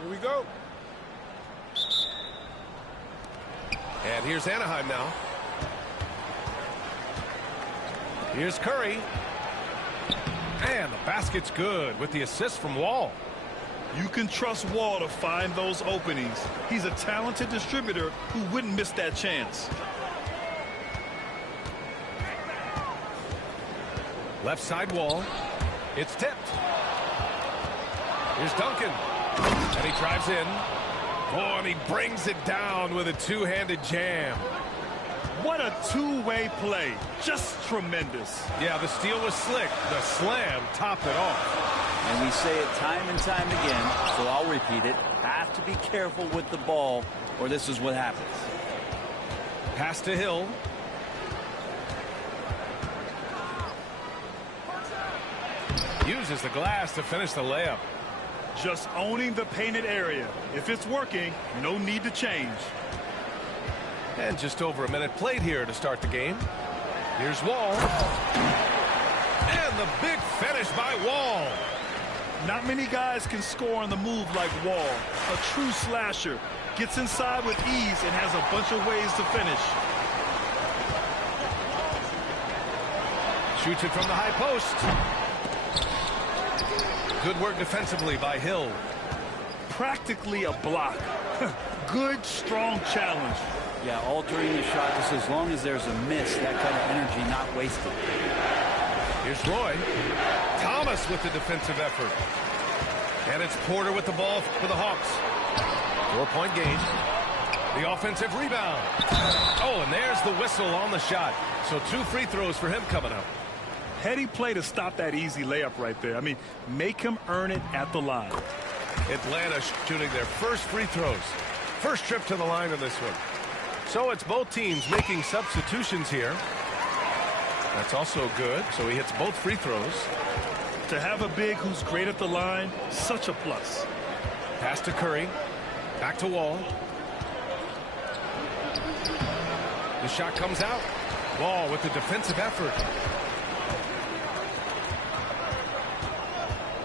Here we go. And here's Anaheim now. Here's Curry. And the basket's good with the assist from Wall. You can trust Wall to find those openings. He's a talented distributor who wouldn't miss that chance. Left side Wall. It's tipped. Here's Duncan. And he drives in. Oh, and he brings it down with a two-handed jam. What a two-way play. Just tremendous. Yeah, the steal was slick. The slam topped it off. And we say it time and time again, so I'll repeat it. Have to be careful with the ball, or this is what happens. Pass to Hill. Uses the glass to finish the layup. Just owning the painted area. If it's working, no need to change. And just over a minute played here to start the game. Here's Wall. And the big finish by Wall. Not many guys can score on the move like Wall. A true slasher. Gets inside with ease and has a bunch of ways to finish. Shoots it from the high post. Good work defensively by Hill. Practically a block. Good, strong challenge. Yeah, altering the shot just as long as there's a miss. That kind of energy not wasted. Here's Roy. Thomas with the defensive effort. And it's Porter with the ball for the Hawks. 4-point game. The offensive rebound. Oh, and there's the whistle on the shot. So 2 free throws for him coming up. Heady play to stop that easy layup right there. I mean, make him earn it at the line. Atlanta shooting their first free throws. First trip to the line in this one. So it's both teams making substitutions here. That's also good. So he hits both free throws. To have a big who's great at the line, such a plus. Pass to Curry. Back to Wall. The shot comes out. Wall with the defensive effort.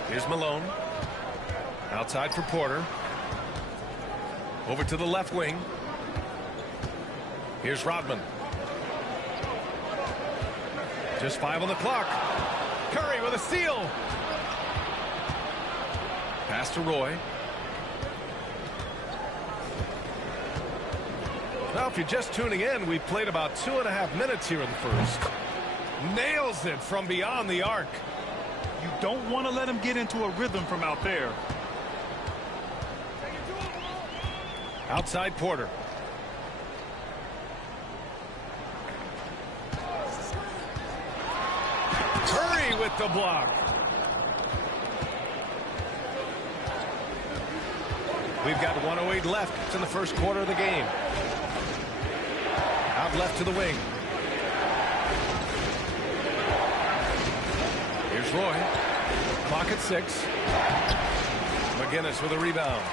Here's Malone. Outside for Porter. Over to the left wing. Here's Rodman. Just 5 on the clock. Curry with a steal. Pass to Roy. Now, if you're just tuning in, we've played about 2.5 minutes here in the first. Nails it from beyond the arc. You don't want to let him get into a rhythm from out there. Outside Porter. Curry with the block. We've got 1:08 left. It's in the first quarter of the game. Out left to the wing. Here's Roy. Clock at 6. McGinnis with a rebound.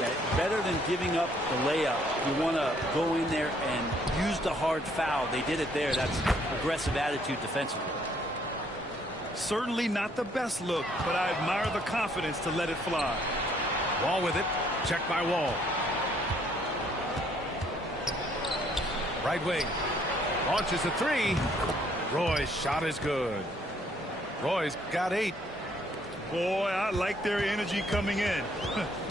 Yeah, better than giving up the layup. You want to go in there and use the hard foul. They did it there. That's aggressive attitude defensively. Certainly not the best look, but I admire the confidence to let it fly. Wall with it. Checked by Wall. Right wing. Launches a 3. Roy's shot is good. Roy's got 8. Boy, I like their energy coming in.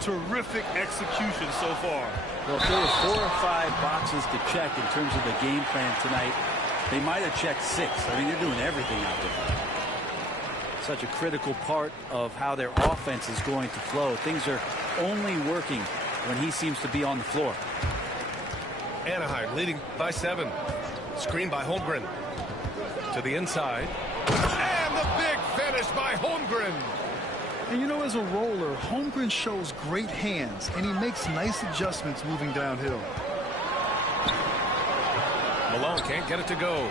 Terrific execution so far. Well, if there were 4 or 5 boxes to check in terms of the game plan tonight, they might have checked 6. I mean, they're doing everything out there. Such a critical part of how their offense is going to flow. Things are only working when he seems to be on the floor. Anaheim leading by 7. Screen by Holmgren. To the inside. And the big finish by Holmgren. And you know, as a roller, Holmgren shows great hands, and he makes nice adjustments moving downhill. Malone can't get it to go.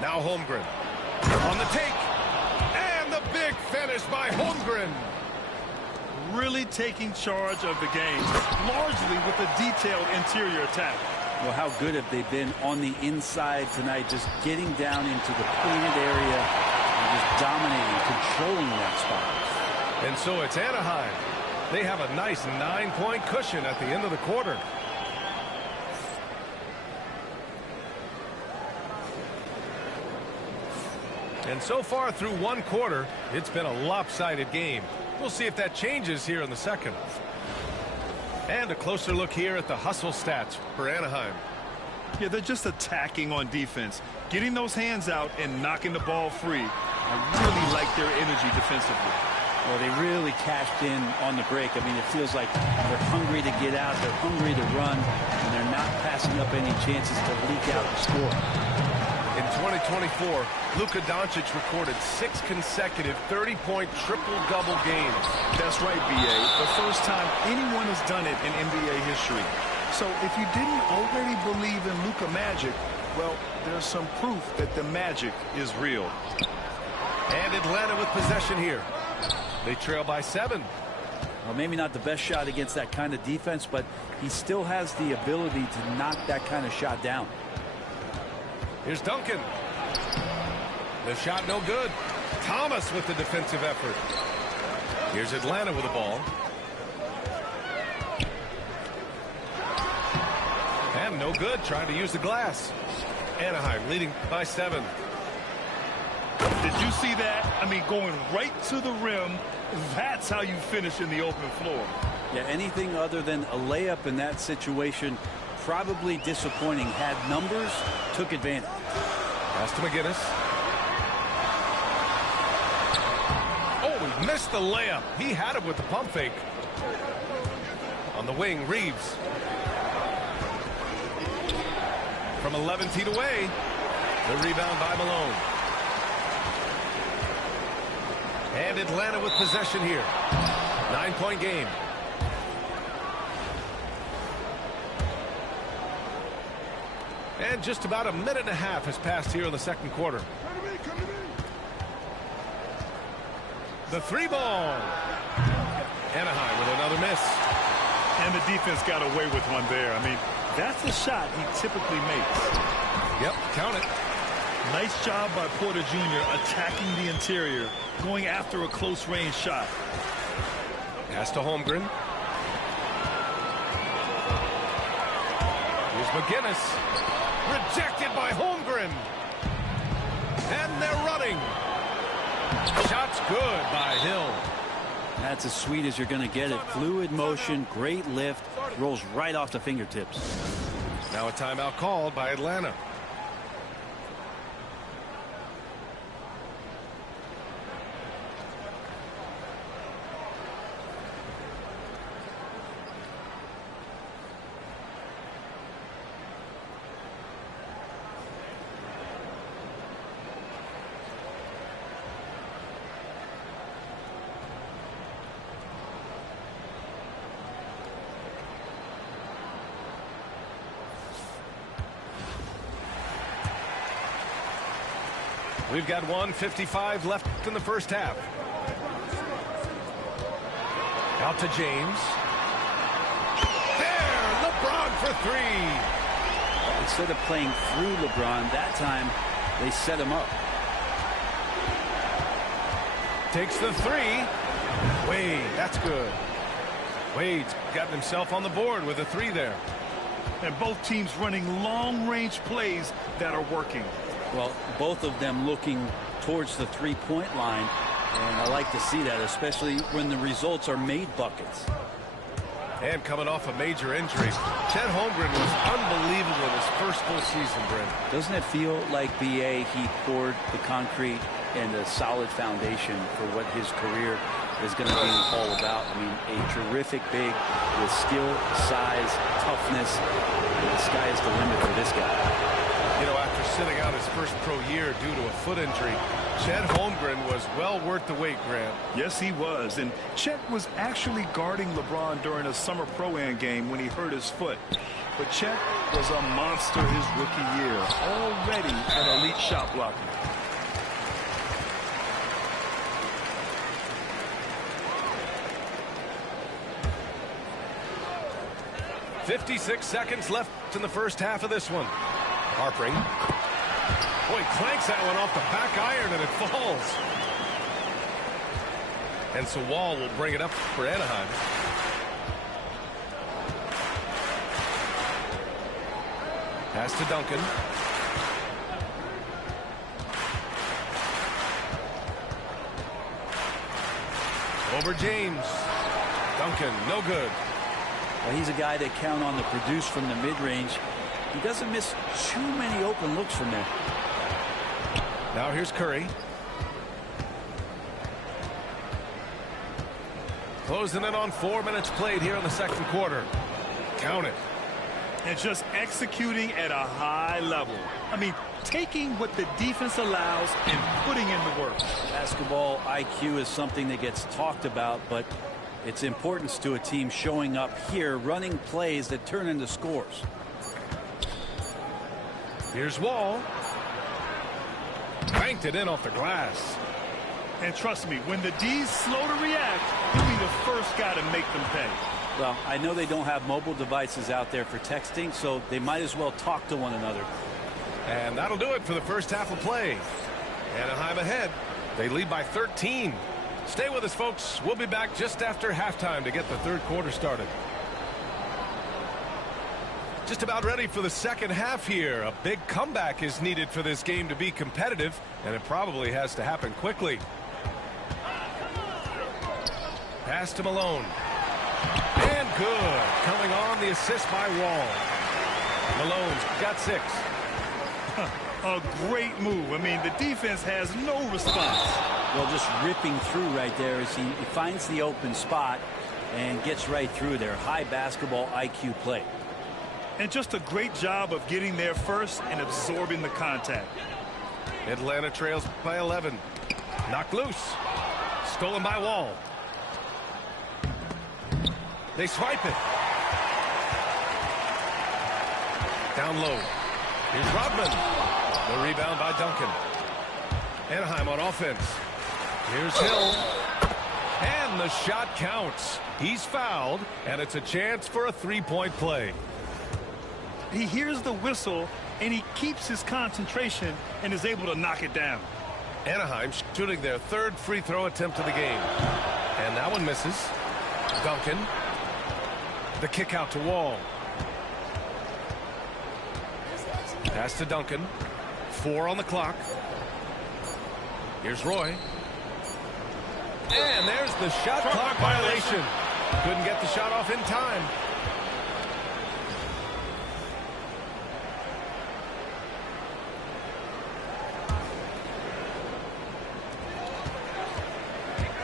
Now Holmgren. On the take. And the big finish by Holmgren. Really taking charge of the game, largely with a detailed interior attack. Well, how good have they been on the inside tonight, just getting down into the painted area just dominating, controlling that spot. And so it's Anaheim. They have a nice 9-point cushion at the end of the quarter. And so far through one quarter, it's been a lopsided game. We'll see if that changes here in the second. And a closer look here at the hustle stats for Anaheim. Yeah, they're just attacking on defense, getting those hands out and knocking the ball free. I really like their energy defensively. Well, they really cashed in on the break. I mean, it feels like they're hungry to get out, they're hungry to run, and they're not passing up any chances to leak out and score. In 2024, Luka Doncic recorded 6 consecutive 30-point triple-double games. That's right, B.A. The first time anyone has done it in NBA history. So if you didn't already believe in Luka Magic, well, there's some proof that the magic is real. And Atlanta with possession here. They trail by 7. Well, maybe not the best shot against that kind of defense, but he still has the ability to knock that kind of shot down. Here's Duncan. The shot no good. Thomas with the defensive effort. Here's Atlanta with the ball. And no good, trying to use the glass. Anaheim leading by 7. Did you see that? I mean, going right to the rim. That's how you finish in the open floor. Yeah, anything other than a layup in that situation, probably disappointing. Had numbers, took advantage. Pass to McGinnis. Oh, he missed the layup. He had it with the pump fake. On the wing, Reeves. From 11 feet away. The rebound by Malone. And Atlanta with possession here. 9-point game. And just about a minute and a half has passed here in the second quarter. The 3 ball. Anaheim with another miss. And the defense got away with one there. I mean, that's the shot he typically makes. Yep, count it. Nice job by Porter Jr. attacking the interior, going after a close-range shot. Pass to Holmgren. Here's McGinnis. Rejected by Holmgren. And they're running. Shot's good by Hill. That's as sweet as you're going to get it. Fluid motion, great lift, rolls right off the fingertips. Now a timeout called by Atlanta. We've got 1:55 left in the first half. Out to James. There, LeBron for 3. Instead of playing through LeBron, that time they set him up. Takes the 3. Wade, that's good. Wade's gotten himself on the board with a 3 there. And both teams running long-range plays that are working. Well, both of them looking towards the three-point line, and I like to see that, especially when the results are made buckets. And coming off a major injury, Chet Holmgren was unbelievable in his first full season, Brent. Doesn't it feel like B.A. he poured the concrete and a solid foundation for what his career is going to be all about? I mean, a terrific big with skill, size, toughness. The sky is the limit for this guy. You know, after sitting out his first pro year due to a foot injury, Chet Holmgren was well worth the wait, Grant. Yes, he was. And Chet was actually guarding LeBron during a summer pro-am game when he hurt his foot. But Chet was a monster his rookie year, already an elite shot blocker. "56 seconds left in the first half of this one. Harpring. Boy, he clanks that one off the back iron, and it falls. And so Wall will bring it up for Anaheim. Pass to Duncan. Over James. Duncan, no good. Well, he's a guy that count on to produce from the mid-range. He doesn't miss too many open looks from there. Now here's Curry. Closing in on 4 minutes played here in the second quarter. Count it. And just executing at a high level. I mean, taking what the defense allows and putting in the work. Basketball IQ is something that gets talked about, but its importance to a team showing up here, running plays that turn into scores. Here's Wall. Banked it in off the glass. And trust me, when the D's slow to react, he'll be the first guy to make them pay. Well, I know they don't have mobile devices out there for texting, so they might as well talk to one another. And that'll do it for the first half of play. Anaheim ahead. They lead by 13. Stay with us, folks. We'll be back just after halftime to get the third quarter started. Just about ready for the second half here. A big comeback is needed for this game to be competitive, and it probably has to happen quickly. Pass to Malone. And good. Coming on, the assist by Wall. Malone's got 6. A great move. I mean, the defense has no response. Well, just ripping through right there as he finds the open spot and gets right through there. High basketball IQ play. And just a great job of getting there first and absorbing the contact. Atlanta trails by 11. Knocked loose. Stolen by Wall. They swipe it. Down low. Here's Rodman. The rebound by Duncan. Anaheim on offense. Here's Hill. And the shot counts. He's fouled, and it's a chance for a three-point play. He hears the whistle, and he keeps his concentration and is able to knock it down. Anaheim shooting their third free throw attempt of the game. And that one misses. Duncan. The kick out to Wall. Pass to Duncan. 4 on the clock. Here's Roy. And there's the shot clock violation. Couldn't get the shot off in time.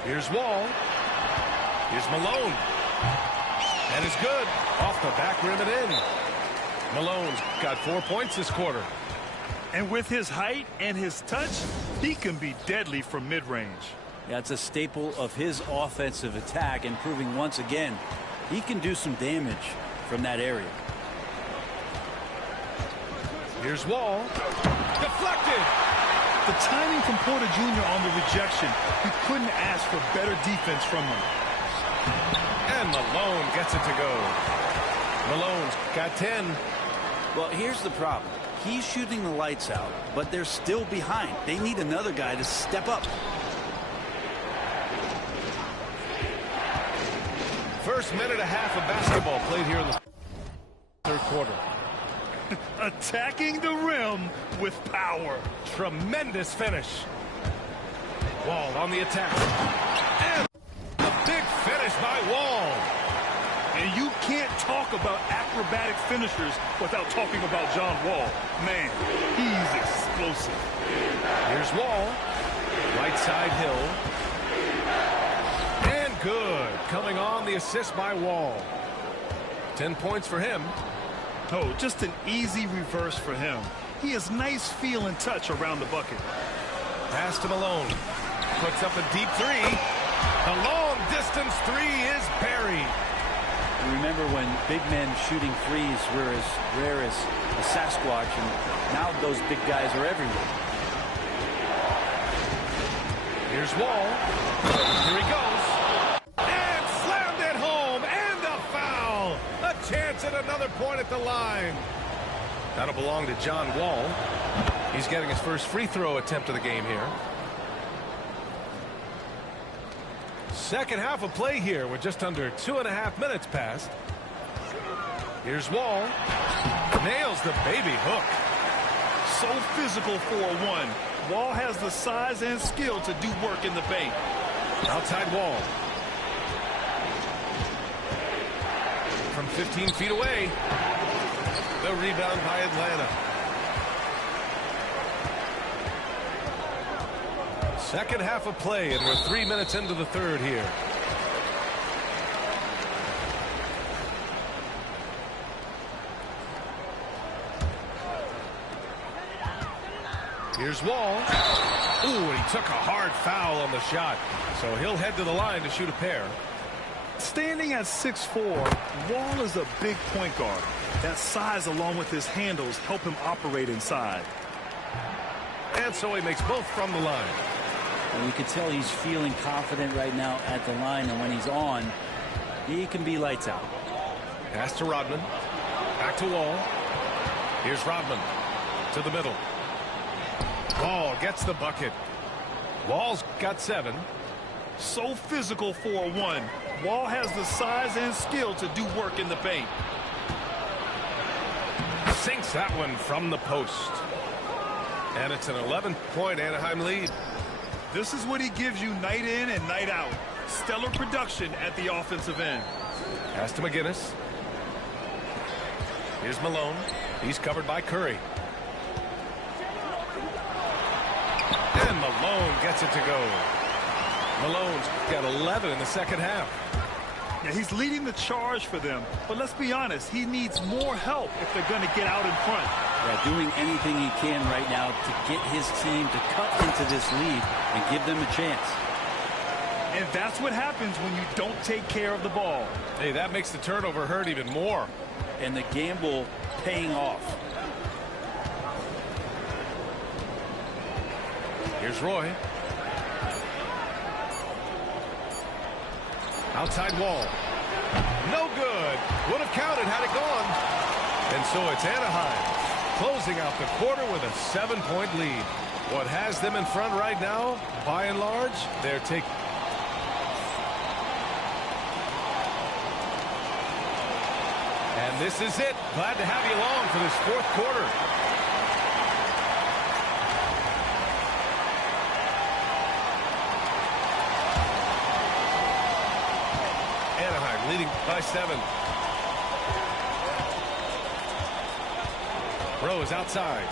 Here's Wall. Here's Malone. And it's good. Off the back rim and in. Malone's got 4 points this quarter. And with his height and his touch, he can be deadly from mid-range. That's a staple of his offensive attack, and proving once again he can do some damage from that area. Here's Wall. Deflected. The timing from Porter Jr. on the rejection, he couldn't ask for better defense from him. And Malone gets it to go. Malone's got 10. Well, here's the problem. He's shooting the lights out, but they're still behind. They need another guy to step up. First minute and a half of basketball played here in the third quarter. Attacking the rim with power. Tremendous finish. Wall on the attack. And a big finish by Wall. And you can't talk about acrobatic finishers without talking about John Wall. Man, he's explosive. Here's Wall. Right side Hill. And good. Coming on, the assist by Wall. 10 points for him. Oh, just an easy reverse for him. He has nice feel and touch around the bucket. Pass to Malone. Puts up a deep 3. The long distance 3 is buried. Remember when big men shooting threes were as rare as a Sasquatch, and now those big guys are everywhere. Here's Wall. Here he goes. And slammed it home. And a foul. A chance at another point at the line. That'll belong to John Wall. He's getting his first free throw attempt of the game here. Second half of play here with just under 2.5 minutes passed. Here's Wall. Nails the baby hook. So physical for a one. Wall has the size and skill to do work in the paint. Outside Wall. From 15 feet away. The rebound by Atlanta. Second half of play, and we're 3 minutes into the third here. Here's Wall. Ooh, and he took a hard foul on the shot. So he'll head to the line to shoot a pair. Standing at 6'4", Wall is a big point guard. That size along with his handles help him operate inside. And so he makes both from the line. And you can tell he's feeling confident right now at the line, and when he's on, he can be lights out. Pass to Rodman. Back to Wall. Here's Rodman to the middle. Wall gets the bucket. Wall's got 7. So physical for a one. Wall has the size and skill to do work in the paint. Sinks that one from the post. And it's an 11-point Anaheim lead. This is what he gives you night in and night out. Stellar production at the offensive end. Pass to McGinnis. Here's Malone. He's covered by Curry. And Malone gets it to go. Malone's got 11 in the second half. Yeah, he's leading the charge for them. But let's be honest, he needs more help if they're going to get out in front. Yeah, doing anything he can right now to get his team to cut into this lead and give them a chance. And that's what happens when you don't take care of the ball. Hey, that makes the turnover hurt even more. And the gamble paying off. Here's Roy. Outside Wall. No good. Would have counted had it gone. And so it's Anaheim closing out the quarter with a 7-point lead. What has them in front right now, by and large, they're taking. And this is it. Glad to have you along for this fourth quarter. Anaheim leading by 7. Rose outside.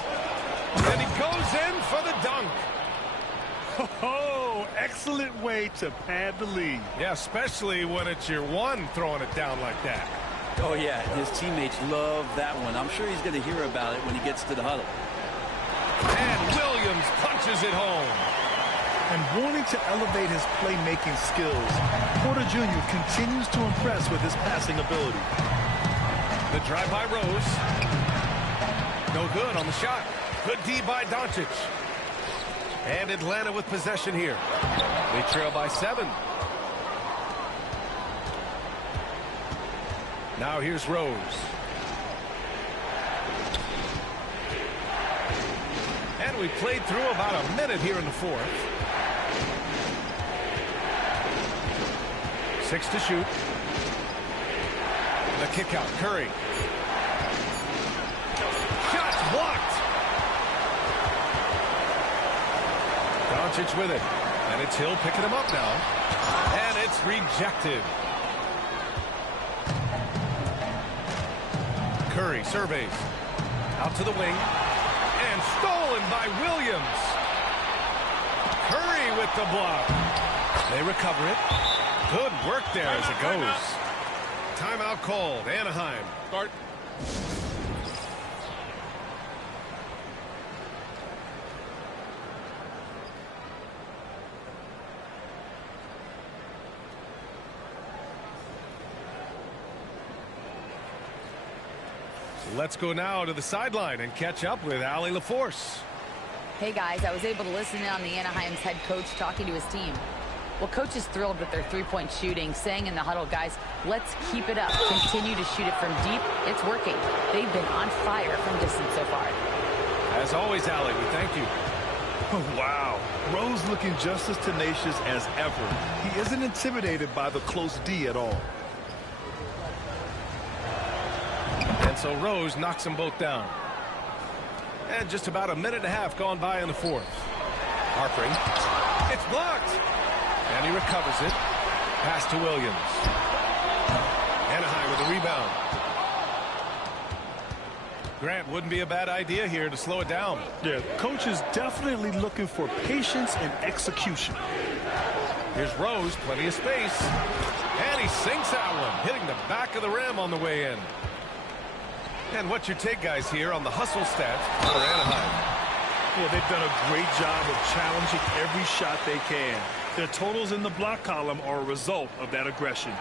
And he goes in for the dunk. Oh, excellent way to pad the lead. Yeah, especially when it's your one throwing it down like that. Oh, yeah, his teammates love that one. I'm sure he's going to hear about it when he gets to the huddle. And Williams punches it home. And wanting to elevate his playmaking skills, Porter Jr. continues to impress with his passing ability. The drive by Rose. No good on the shot. Good D by Doncic. And Atlanta with possession here. They trail by 7. Now here's Rose. And we played through about a minute here in the fourth. 6 to shoot. The kick out. Curry. Shot blocked. Doncic with it. And it's Hill picking him up now. And it's rejected. Curry surveys. Out to the wing. And stolen by Williams. Curry with the block. They recover it. Good work there as it goes. Timeout called. Anaheim. Start. Let's go now to the sideline and catch up with Allie LaForce. Hey guys, I was able to listen in on the Anaheim's head coach talking to his team. Well, coach is thrilled with their three-point shooting, saying in the huddle, guys, let's keep it up. Continue to shoot it from deep. It's working. They've been on fire from distance so far. As always, Allie, we thank you. Wow. Rose looking just as tenacious as ever. He isn't intimidated by the close D at all. And so Rose knocks them both down. And just about a minute and a half gone by in the fourth. Harpering. It's blocked. And he recovers it. Pass to Williams. Anaheim with the rebound. Grant, wouldn't be a bad idea here to slow it down. Yeah, coach is definitely looking for patience and execution. Here's Rose, plenty of space. And he sinks that one, hitting the back of the rim on the way in. And what's your take, guys, here on the hustle stats for Anaheim? Well, they've done a great job of challenging every shot they can. Their totals in the block column are a result of that aggression.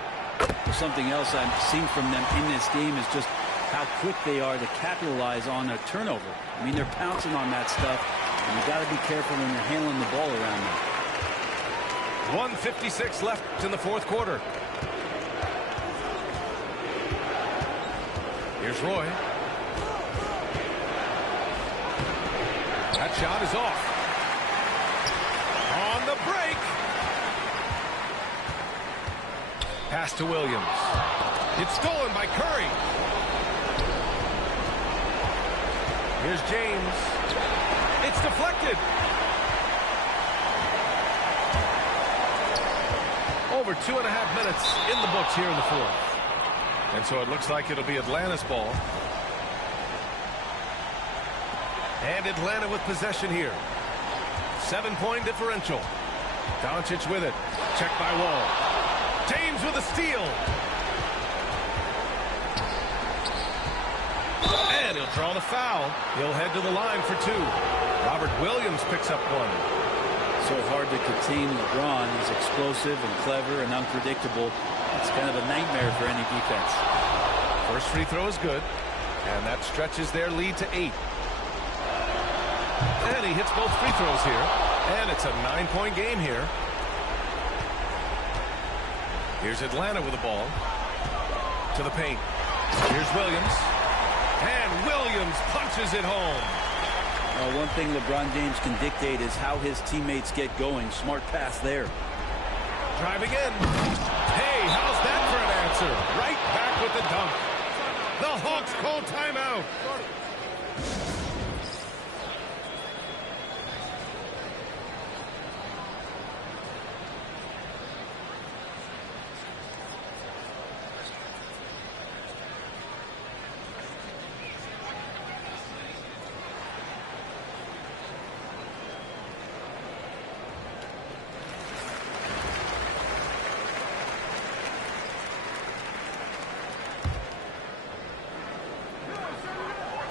Something else I've seen from them in this game is just how quick they are to capitalize on a turnover. I mean, they're pouncing on that stuff, and you got to be careful when you're handling the ball around them. 1:56 left in the fourth quarter. Here's Roy. That shot is off. On the break. Pass to Williams. It's stolen by Curry. Here's James. It's deflected. Over 2.5 minutes in the books here in the fourth. And so it looks like it'll be Atlanta's ball. And Atlanta with possession here. 7-point differential. Doncic with it. Check by Wall. James with a steal. And he'll draw the foul. He'll head to the line for two. Robert Williams picks up one. So hard to contain LeBron. He's explosive and clever and unpredictable. It's kind of a nightmare for any defense. First free throw is good. And that stretches their lead to 8. And he hits both free throws here. And it's a 9-point game here. Here's Atlanta with the ball. To the paint. Here's Williams. And Williams punches it home. One thing LeBron James can dictate is how his teammates get going. Smart pass there. Driving in. Hey, how's that for an answer? Right back with the dunk. The Hawks call timeout.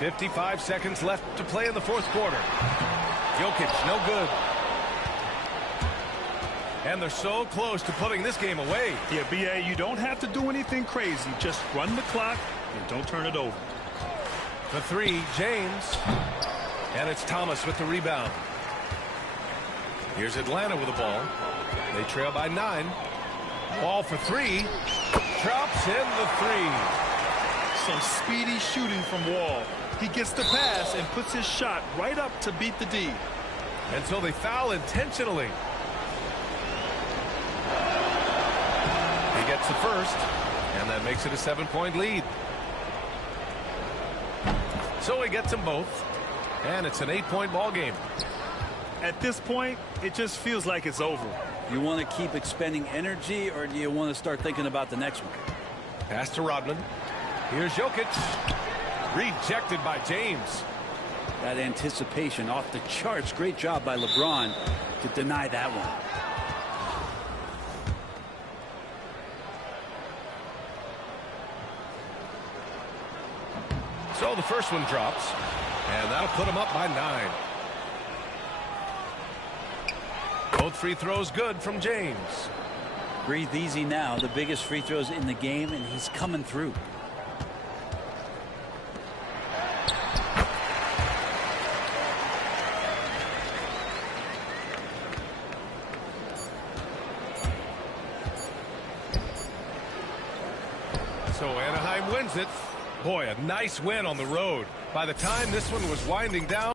.55 seconds left to play in the fourth quarter. Jokic, no good. And they're so close to putting this game away. Yeah, B.A., you don't have to do anything crazy. Just run the clock and don't turn it over. The three, James. And it's Thomas with the rebound. Here's Atlanta with the ball. They trail by 9. Wall for three. Drops in the three. Some speedy shooting from Wall. He gets the pass and puts his shot right up to beat the D. And so they foul intentionally. He gets the first, and that makes it a 7-point lead. So he gets them both, and it's an 8-point ball game. At this point, it just feels like it's over. You want to keep expending energy, or do you want to start thinking about the next one? Pass to Rodman. Here's Jokic. Rejected by James. That anticipation off the charts. Great job by LeBron to deny that one. So the first one drops, and that'll put him up by 9. Both free throws good from James. Breathe easy now. The biggest free throws in the game, and he's coming through. So Anaheim wins it. Boy, a nice win on the road. By the time this one was winding down,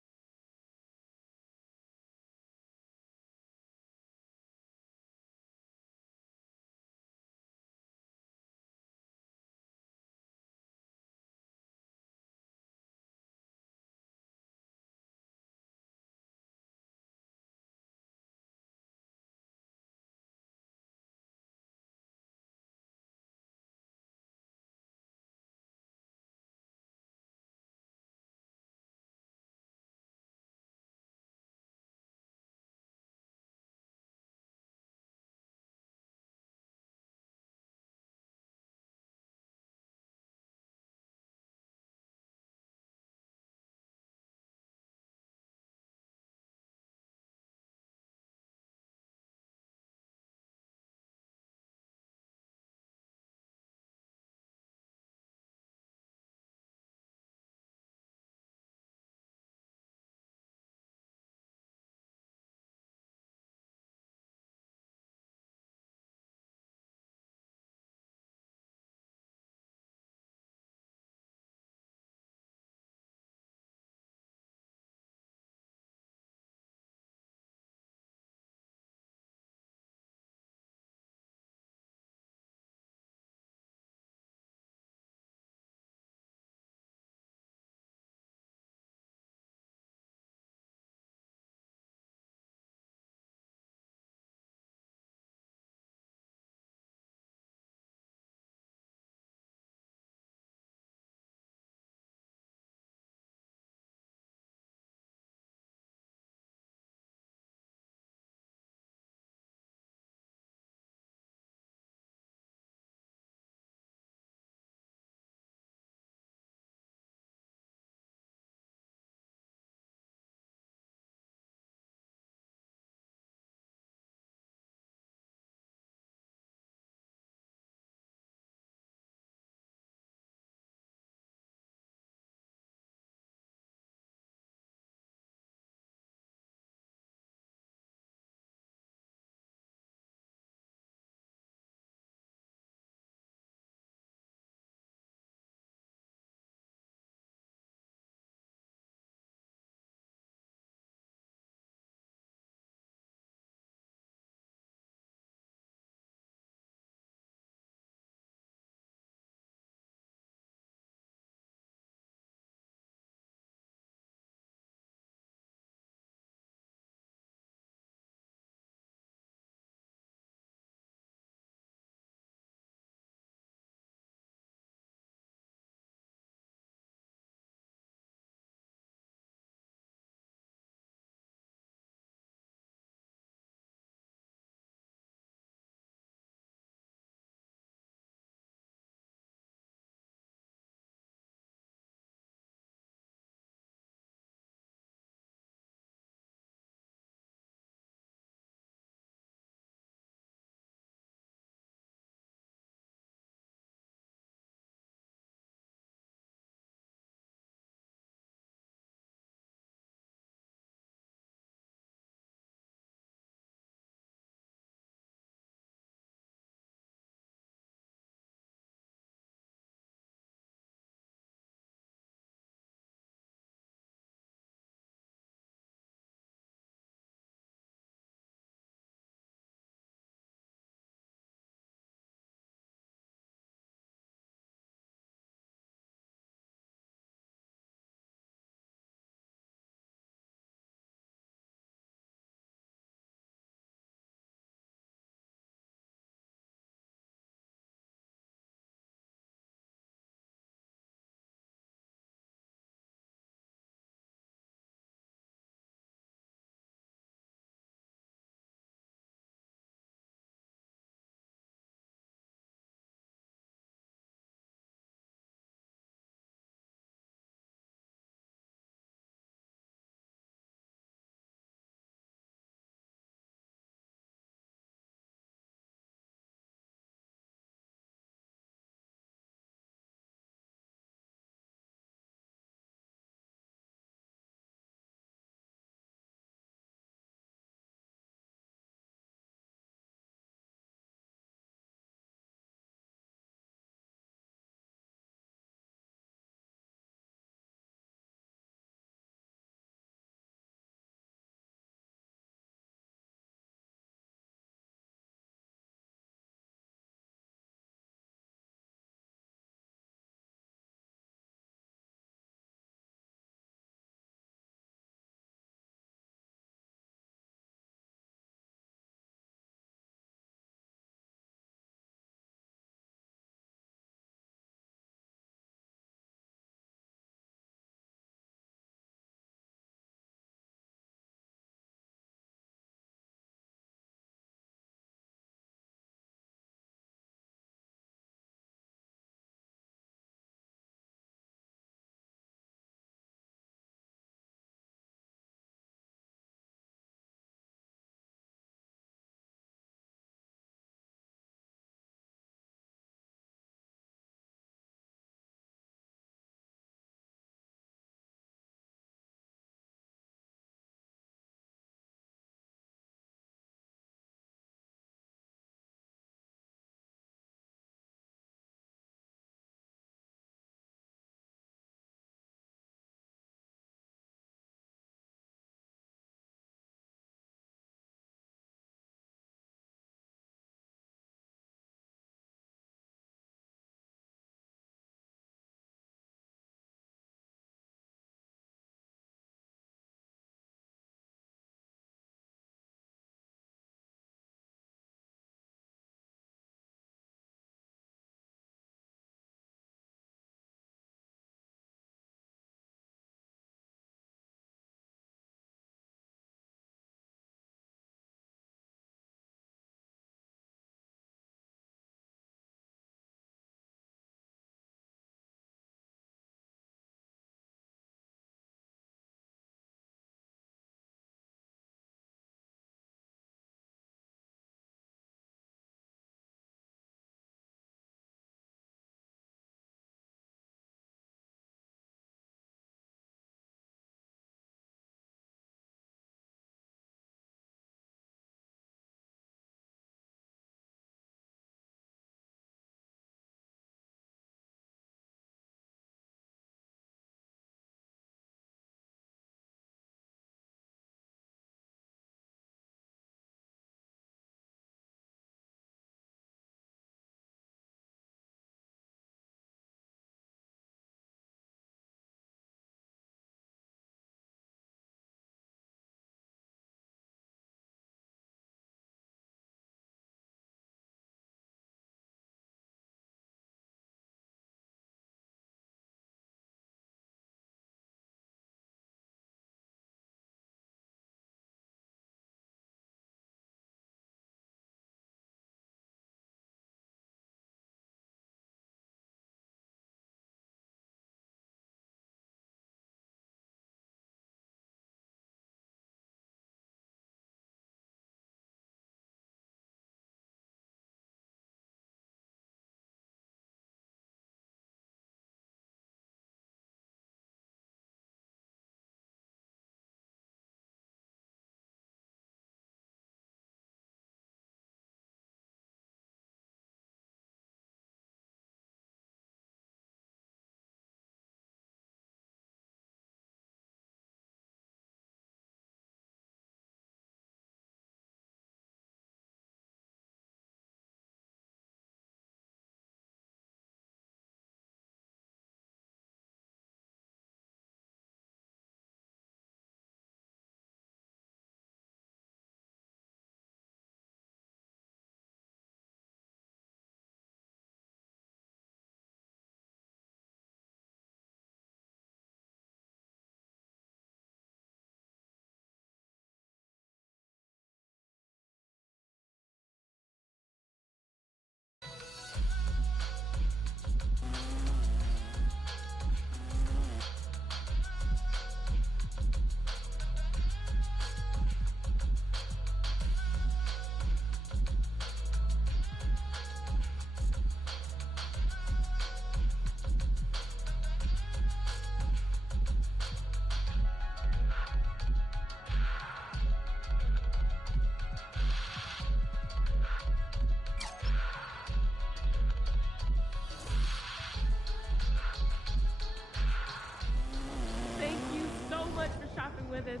with it.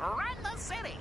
run the city.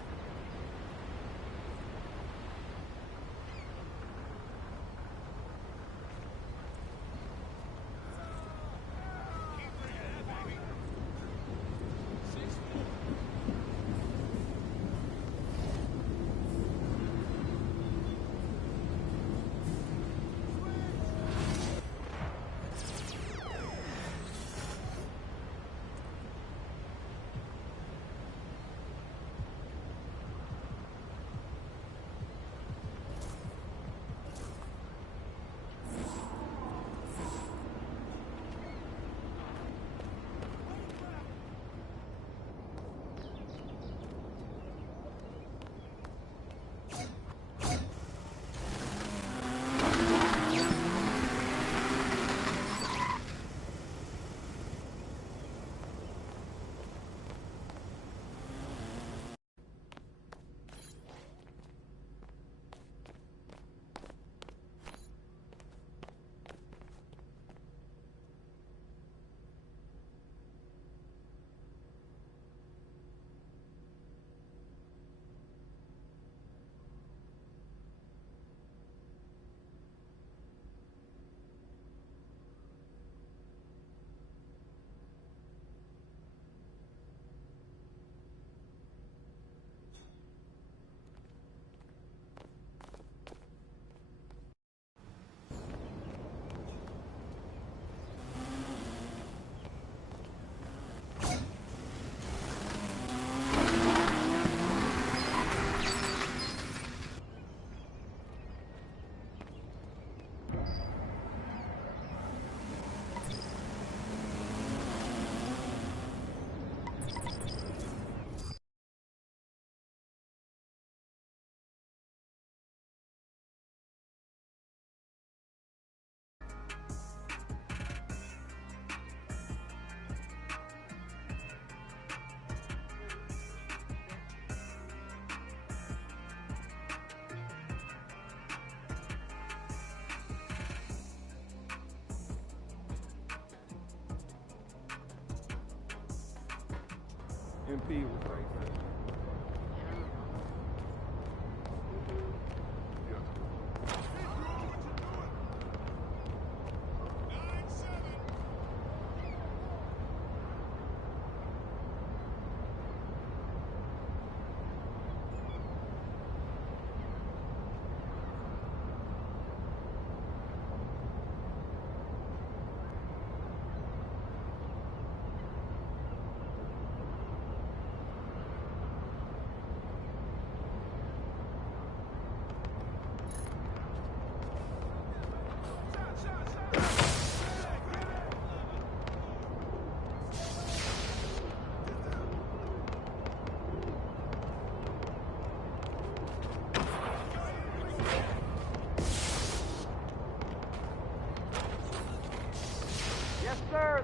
MP was right there.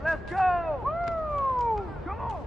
Let's go! Woo! Come on!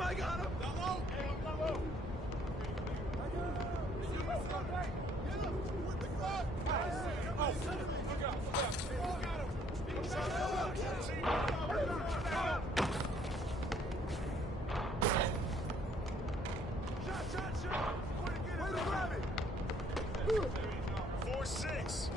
I got him. Shot. Way to grab it. 4-6.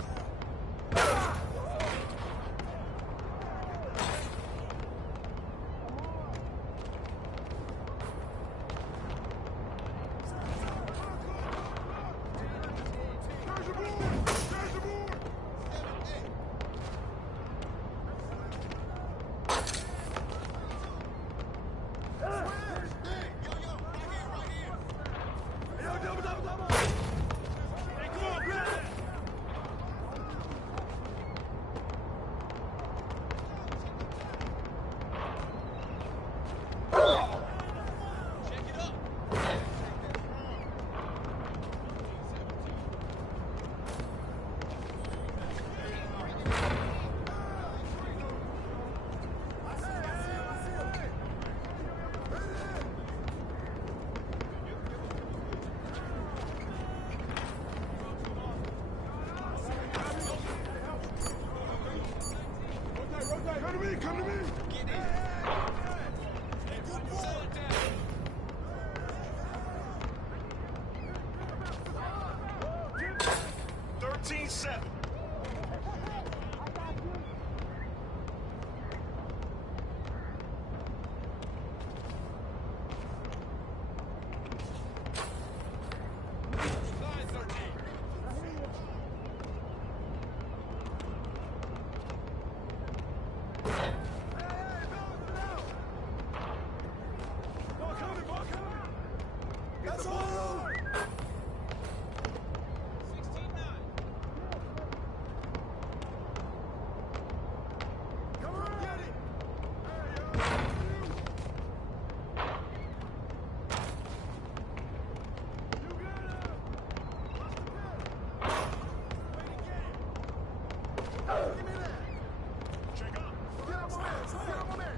Come to me. Get in. 13-7. That's all. 16-9. Come on, get it. You got him. Give me that. Check up. Get up on there. Get up on there.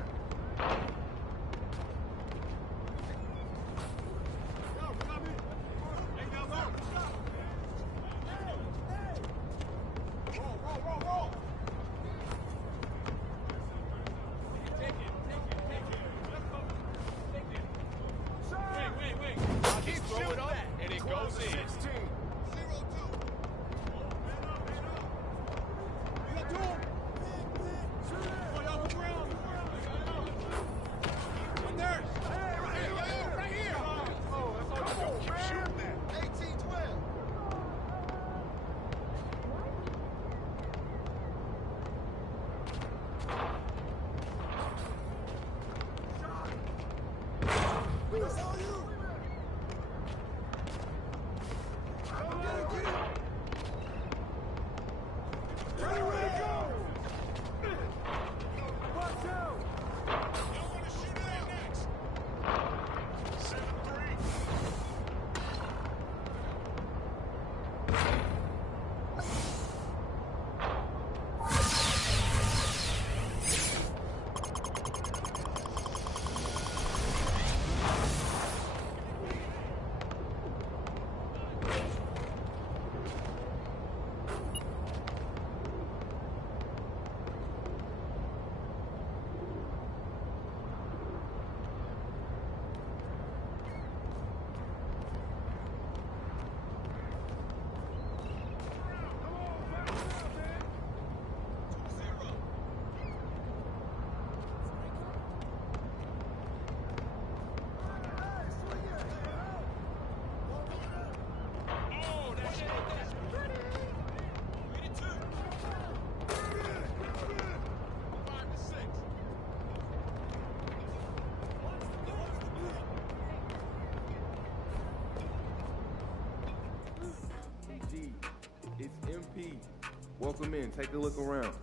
It's MP. Welcome in. Take a look around.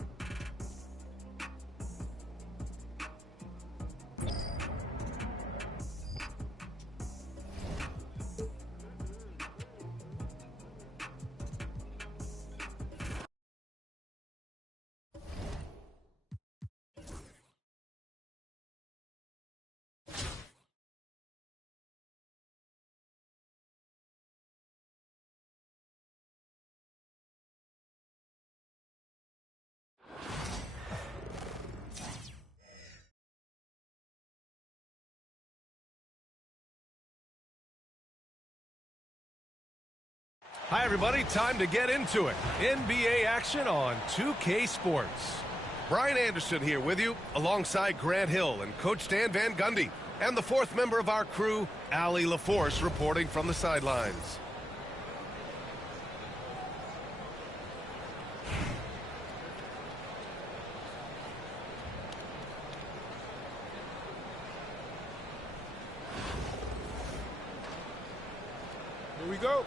Hi, everybody. Time to get into it. NBA action on 2K Sports. Brian Anderson here with you, alongside Grant Hill and Coach Dan Van Gundy, and the fourth member of our crew, Allie LaForce, reporting from the sidelines. Here we go.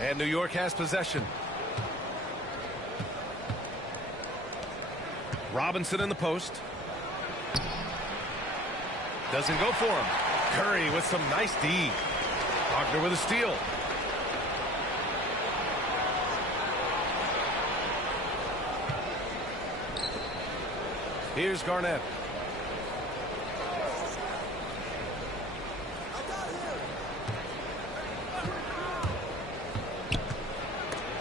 And New York has possession. Robinson in the post. Doesn't go for him. Curry with some nice D. Wagner with a steal. Here's Garnett.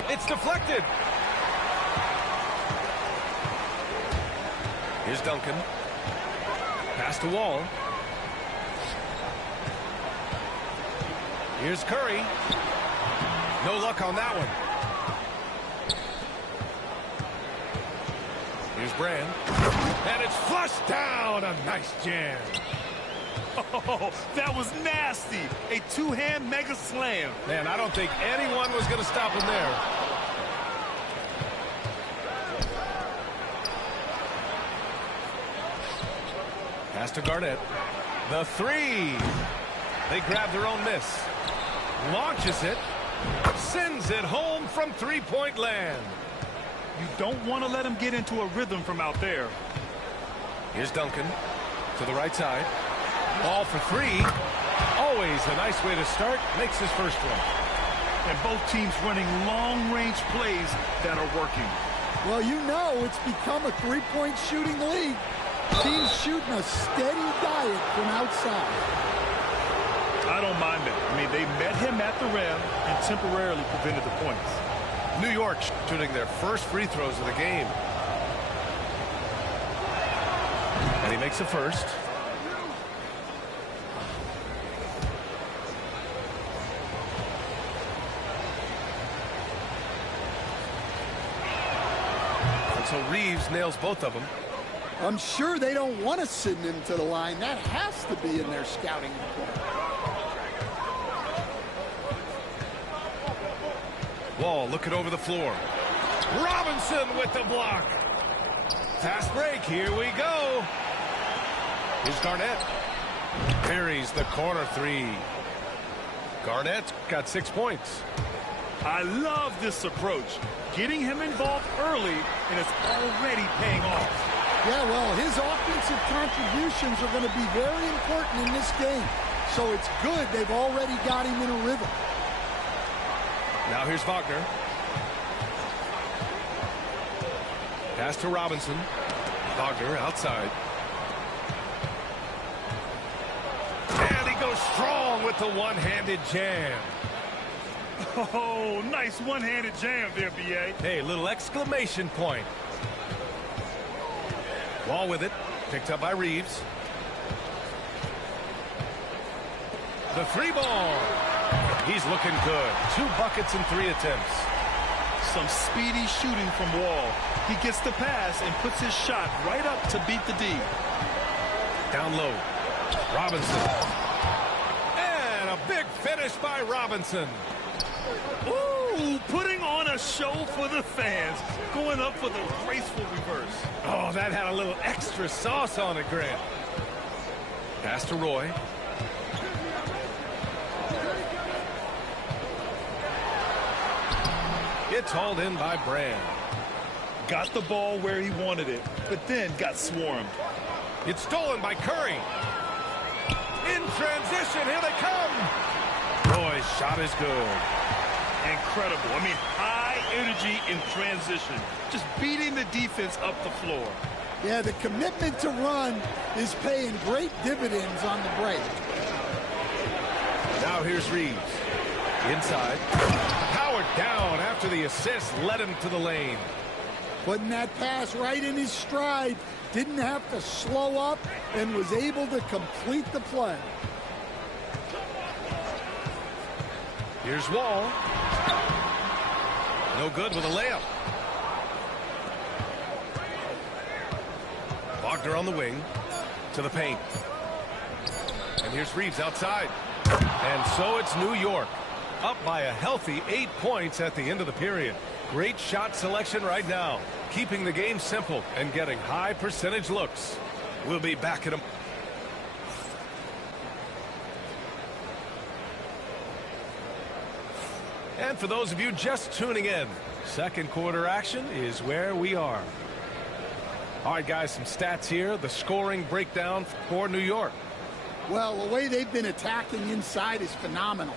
It's deflected. Here's Duncan. Pass to Wall. Here's Curry. No luck on that one. Here's Brand. And it's flushed down. A nice jam. Oh, that was nasty. A two-hand mega slam. Man, I don't think anyone was going to stop him there. Pass to Garnett. The three. They grab their own miss. Launches it. Sends it home from three-point land. You don't want to let him get into a rhythm from out there. Here's Duncan to the right side. Ball for three. Always a nice way to start. Makes his first one. And both teams running long-range plays that are working. Well, you know it's become a three-point shooting league. Teams shooting a steady diet from outside. I don't mind that. I mean, they met him at the rim and temporarily prevented the points. New York shooting their first free throws of the game. And he makes the first. And so Reeves nails both of them. I'm sure they don't want to send him to the line. That has to be in their scouting report. Wall looking over the floor. Robinson with the block. Fast break. Here we go. Here's Garnett. Parries the corner three. Garnett's got 6 points. I love this approach. Getting him involved early, and it's already paying off. Yeah, well, his offensive contributions are going to be very important in this game. So it's good they've already got him in a rhythm. Now here's Wagner. Pass to Robinson. Wagner outside. And he goes strong with the one-handed jam. Oh, nice one-handed jam there, B.A. Hey, little exclamation point. Wall with it. Picked up by Reeves. The three ball. He's looking good. 2 buckets in 3 attempts. Some speedy shooting from Wall. He gets the pass and puts his shot right up to beat the D. Down low. Robinson. And a big finish by Robinson. Ooh, putting on a show for the fans. Going up for the graceful reverse. Oh, that had a little extra sauce on it, Grant. Pass to Roy. It's hauled in by Brand. Got the ball where he wanted it, but then got swarmed. It's stolen by Curry. In transition, here they come. Roy's shot is good. Incredible. I mean, high energy in transition. Just beating the defense up the floor. Yeah, the commitment to run is paying great dividends on the break. Now here's Reeves. Inside. Powered down after the assist led him to the lane. Putting that pass right in his stride. Didn't have to slow up and was able to complete the play. Here's Wall. No good with a layup. Wagner on the wing to the paint. And here's Reeves outside. And so it's New York up by a healthy 8 points at the end of the period. Great shot selection right now, keeping the game simple and getting high percentage looks. We'll be back in a... And for those of you just tuning in, second quarter action is where we are. All right, guys, some stats here. The scoring breakdown for New York. Well, the way they've been attacking inside is phenomenal.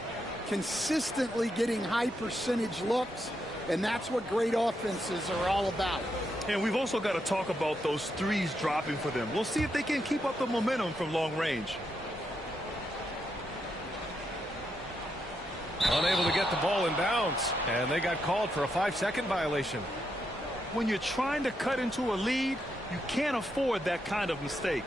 Consistently getting high percentage looks, and that's what great offenses are all about. And we've also got to talk about those threes dropping for them. We'll see if they can keep up the momentum from long range. Unable to get the ball in bounds, and they got called for a 5-second violation. When you're trying to cut into a lead, you can't afford that kind of mistake.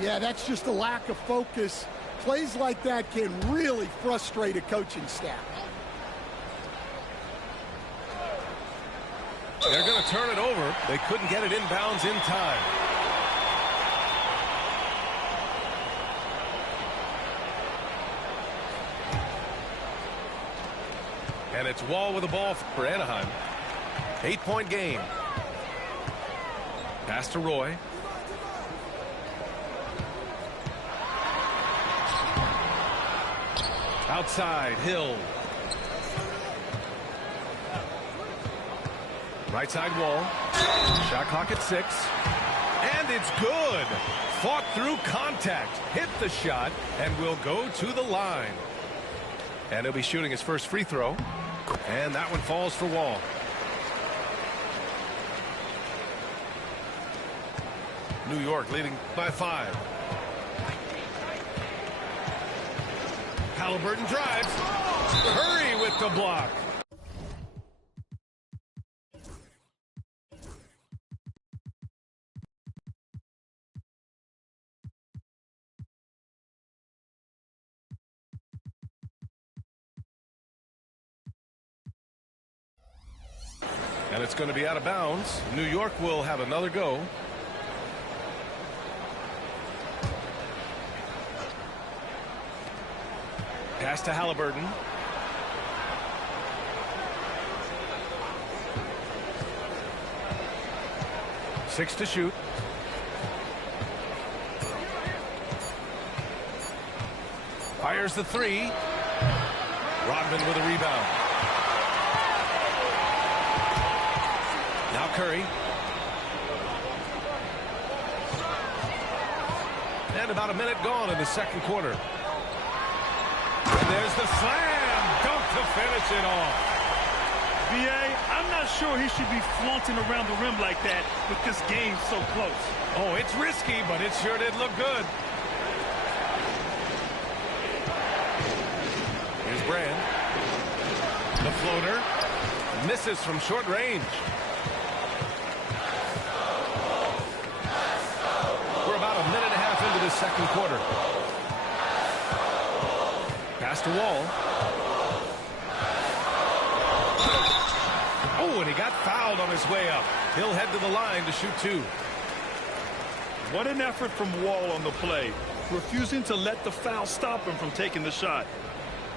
Yeah, that's just a lack of focus. Plays like that can really frustrate a coaching staff. They're going to turn it over. They couldn't get it in bounds in time. And it's Wall with the ball for Anaheim. 8-point game. Pass to Roy. Outside, Hill. Right side Wall. Shot clock at 6. And it's good. Fought through contact. Hit the shot and will go to the line. And he'll be shooting his first free throw. And that one falls for Wall. New York leading by 5. Halliburton drives. Curry with the block. And it's going to be out of bounds. New York will have another go. Pass to Halliburton. Six to shoot. Fires the three. Rodman with a rebound. Now Curry. And about a minute gone in the second quarter. And there's the slam dunk to finish it off. B.A., I'm not sure he should be flaunting around the rim like that with this game so close. Oh, it's risky, but it sure did look good. Here's Brand. The floater. Misses from short range. We're about a minute and a half into the second quarter. Pass to Wall. Oh, and he got fouled on his way up. He'll head to the line to shoot 2. What an effort from Wall on the play, refusing to let the foul stop him from taking the shot.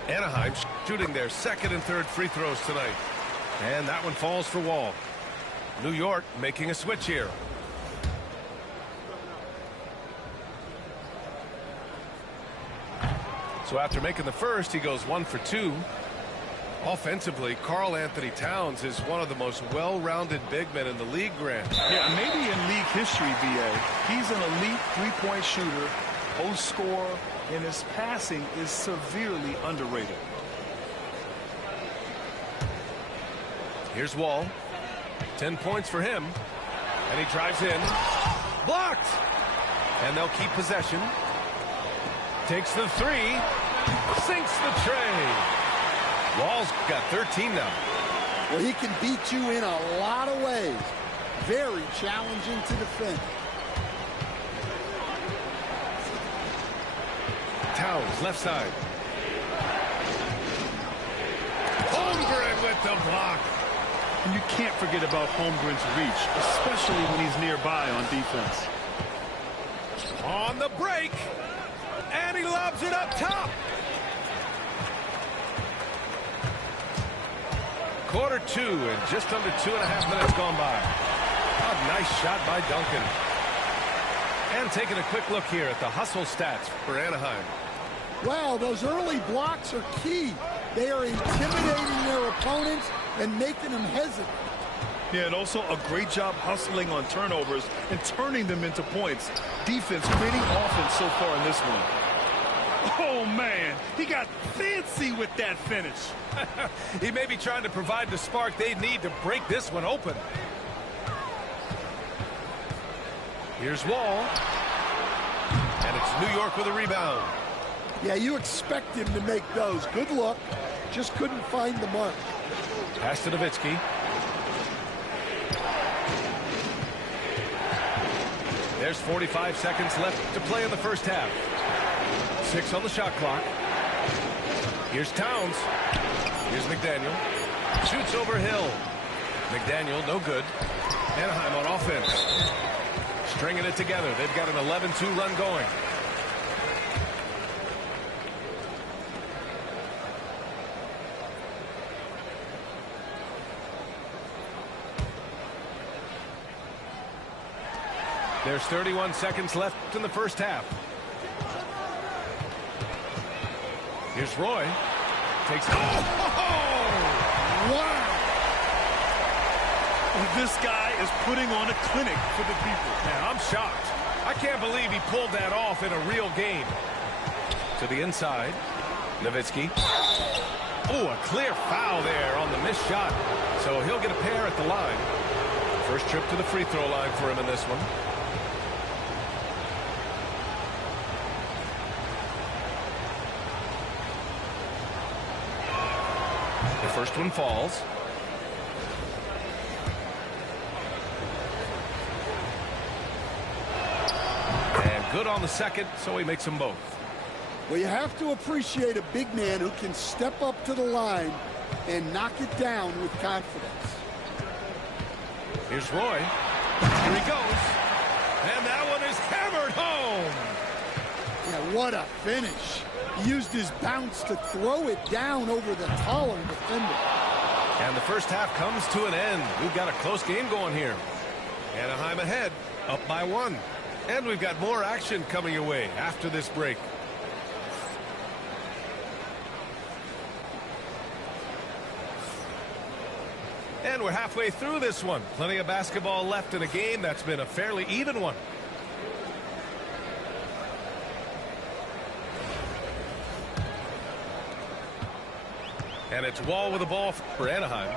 Anaheim shooting their second and third free throws tonight. And that one falls for Wall. New York making a switch here. So after making the first, he goes 1 for 2. Offensively, Karl Anthony Towns is one of the most well-rounded big men in the league, Grant. Yeah, maybe in league history, B.A. He's an elite three-point shooter, post scorer, and his passing is severely underrated. Here's Wall. 10 points for him. And he drives in. Blocked! And they'll keep possession. Takes the three. Sinks the tray. Wall's got 13 now. Well, he can beat you in a lot of ways. Very challenging to defend. Towns, left side. with the block. And you can't forget about Holmgren's reach, especially when he's nearby on defense. On the break. And he lobs it up top. Quarter 2 and just under 2.5 minutes gone by. A nice shot by Duncan. And taking a quick look here at the hustle stats for Anaheim. Wow, those early blocks are key. They are intimidating their opponents and making them hesitant. Yeah, and also a great job hustling on turnovers and turning them into points. Defense creating offense so far in this one. Oh, man, he got fancy with that finish. He may be trying to provide the spark they need to break this one open. Here's Wall. And it's New York with a rebound. Yeah, you expect him to make those. Good look. Just couldn't find the mark. Pass to Nowitzki. There's 45 seconds left to play in the first half. 6 on the shot clock. Here's Towns. Here's McDaniel. Shoots over Hill. McDaniel, no good. Anaheim on offense. Stringing it together. They've got an 11-2 run going. There's 31 seconds left in the first half. Here's Roy. Takes. Wow! This guy is putting on a clinic for the people. Man, I'm shocked. I can't believe he pulled that off in a real game. To the inside. Nowitzki. Oh, a clear foul there on the missed shot. So he'll get a pair at the line. First trip to the free throw line for him in this one. The first one falls. And good on the second, so he makes them both. Well, you have to appreciate a big man who can step up to the line and knock it down with confidence. Here's Roy. Here he goes. And that one is hammered home. Yeah, what a finish. He used his bounce to throw it down over the taller defender. And the first half comes to an end. We've got a close game going here. Anaheim ahead, up by 1. And we've got more action coming your way after this break. And we're halfway through this one. Plenty of basketball left in a game that's been a fairly even one. And it's Wall with the ball for Anaheim.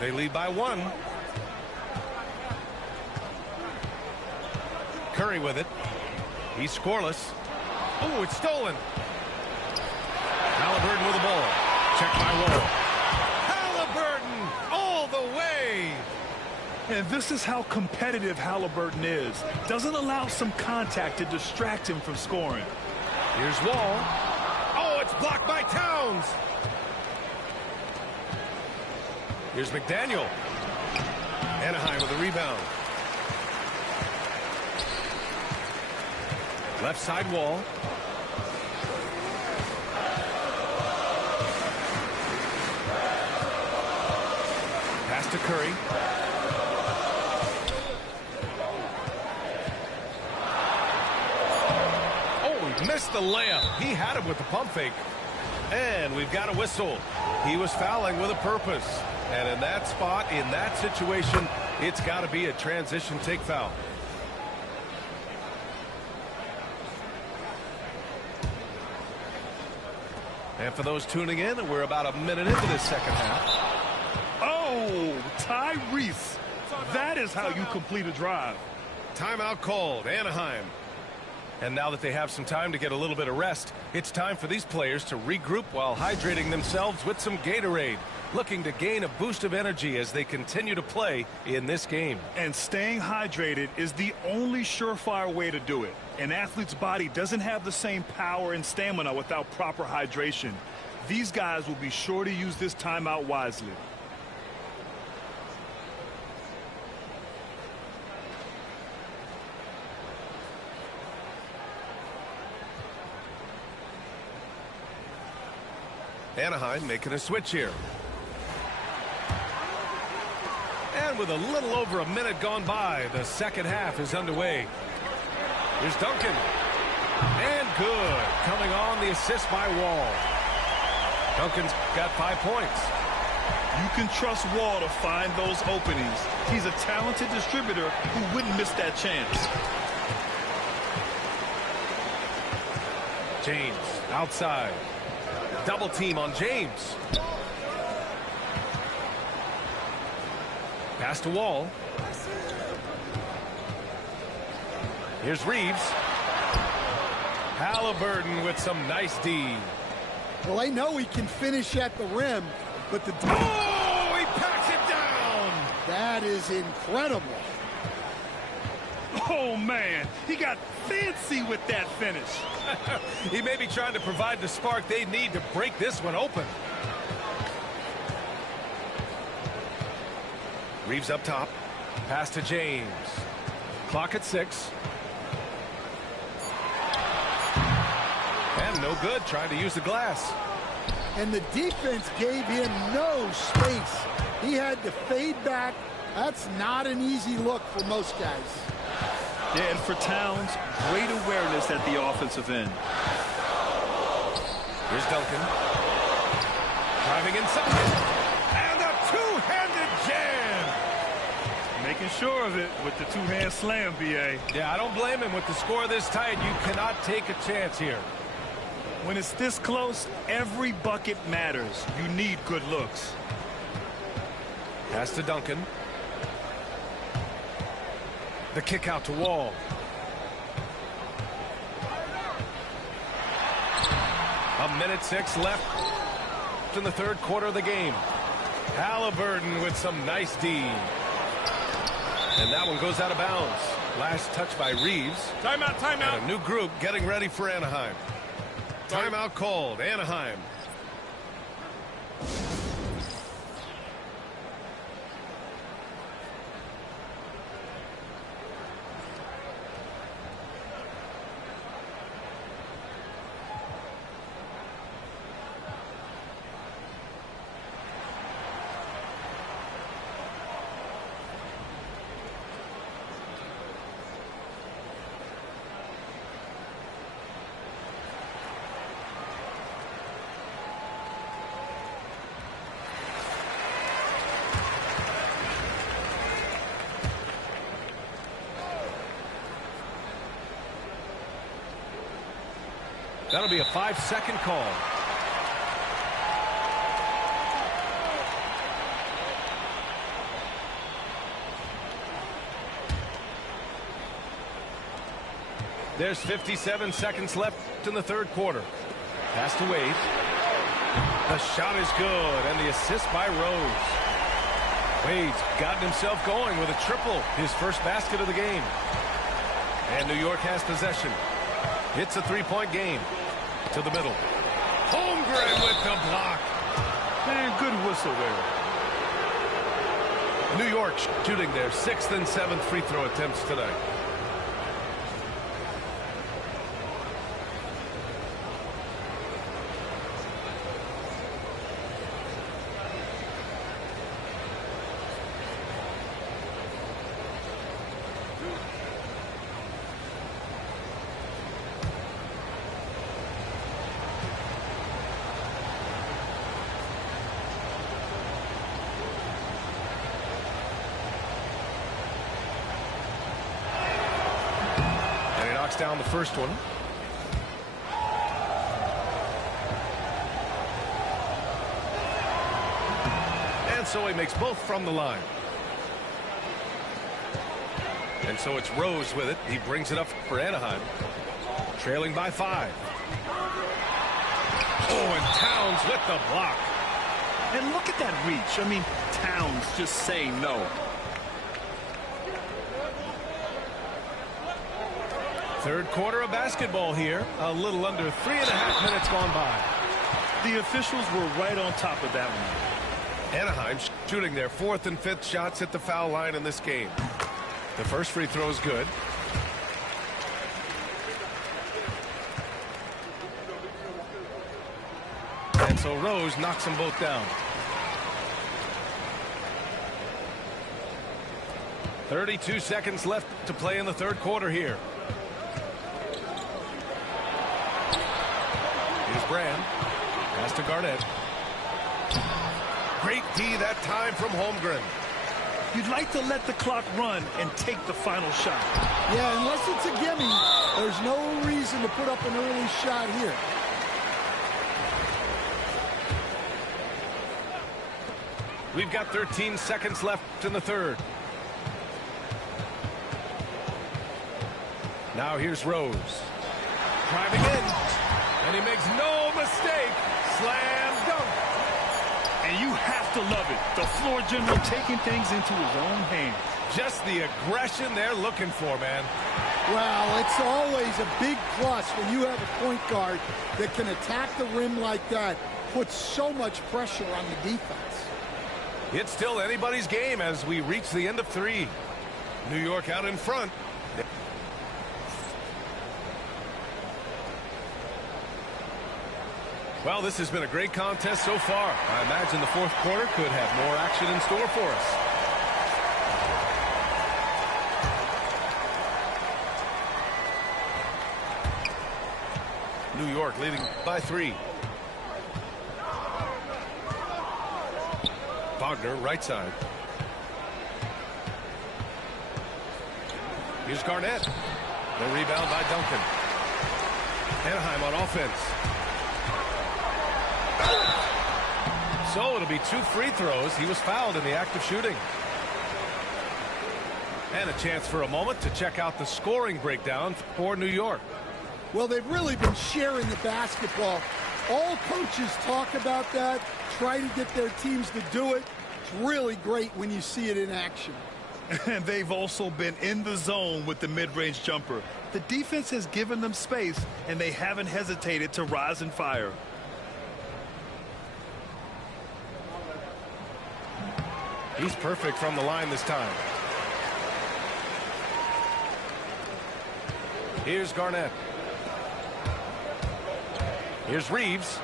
They lead by 1. Curry with it. He's scoreless. Oh, it's stolen. Halliburton with the ball. Check by Wall. Halliburton all the way. And this is how competitive Halliburton is. Doesn't allow some contact to distract him from scoring. Here's Wall. Oh, it's blocked by Towns. Here's McDaniel. Anaheim with a rebound. Left side Wall. Pass to Curry. Oh, he missed the layup. He had him with the pump fake. And we've got a whistle. He was fouling with a purpose. And in that spot, in that situation, it's got to be a transition take foul. And for those tuning in, we're about a minute into this second half. Oh, Tyrese. That is how you complete a drive. Timeout called, Anaheim. And now that they have some time to get a little bit of rest, it's time for these players to regroup while hydrating themselves with some Gatorade, looking to gain a boost of energy as they continue to play in this game. And staying hydrated is the only surefire way to do it. An athlete's body doesn't have the same power and stamina without proper hydration. These guys will be sure to use this timeout wisely. Anaheim making a switch here. And with a little over a minute gone by, the second half is underway. Here's Duncan. And good. Coming on, the assist by Wall. Duncan's got 5 points. You can trust Wall to find those openings. He's a talented distributor who wouldn't miss that chance. James outside. Double team on James. Pass to Wall. Here's Reeves. Halliburton with some nice D. Well, they know he can finish at the rim, but the... Oh, he packs it down. That is incredible. Oh, man. He got fancy with that finish. He may be trying to provide the spark they need to break this one open. Reeves up top. Pass to James. Clock at 6. And no good, trying to use the glass. And the defense gave him no space. He had to fade back. That's not an easy look for most guys. Yeah, and for Towns, great awareness at the offensive end. Here's Duncan. Driving inside. And a two-handed jam. Making sure of it with the two-hand slam, B.A. Yeah, I don't blame him. With the score this tight, you cannot take a chance here. When it's this close, every bucket matters. You need good looks. Pass to Duncan. The kick out to Wall. A minute 6 left in the third quarter of the game. Halliburton with some nice D. And that one goes out of bounds. Last touch by Reeves. Timeout, timeout. And a new group getting ready for Anaheim. Timeout called, Anaheim. That'll be a 5-second call. There's 57 seconds left in the third quarter. Pass to Wade. The shot is good, and the assist by Rose. Wade's gotten himself going with a triple, his first basket of the game. And New York has possession. It's a three-point game. To the middle. Holmgren with the block. Man, good whistle there. New York shooting their 6th and 7th free throw attempts tonight. Down the first one. And so he makes both from the line. And so it's Rose with it. He brings it up for Anaheim. Trailing by 5. Oh, and Towns with the block. And look at that reach. I mean, Towns just saying no. Third quarter of basketball here. A little under 3.5 minutes gone by. The officials were right on top of that one. Anaheim shooting their 4th and 5th shots at the foul line in this game. The first free throw is good. And so Rose knocks them both down. 32 seconds left to play in the 3rd quarter here. Here's Brand. Pass to Garnett. Great D that time from Holmgren. You'd like to let the clock run and take the final shot. Yeah, unless it's a gimme, there's no reason to put up an early shot here. We've got 13 seconds left in the 3rd. Now here's Rose. Driving in. And he makes no mistake. Slam dunk. And you have to love it. The floor general taking things into his own hands. Just the aggression they're looking for, man. Well, it's always a big plus when you have a point guard that can attack the rim like that, puts so much pressure on the defense. It's still anybody's game as we reach the end of 3. New York out in front. Well, this has been a great contest so far. I imagine the 4th quarter could have more action in store for us. New York leading by 3. Wagner, right side. Here's Garnett. The rebound by Duncan. Anaheim on offense. So it'll be 2 free throws. He was fouled in the act of shooting. And a chance for a moment to check out the scoring breakdown for New York. Well, they've really been sharing the basketball. All coaches talk about that, try to get their teams to do it. It's really great when you see it in action. And they've also been in the zone with the mid-range jumper. The defense has given them space, and they haven't hesitated to rise and fire. He's perfect from the line this time. Here's Garnett. Here's Reeves.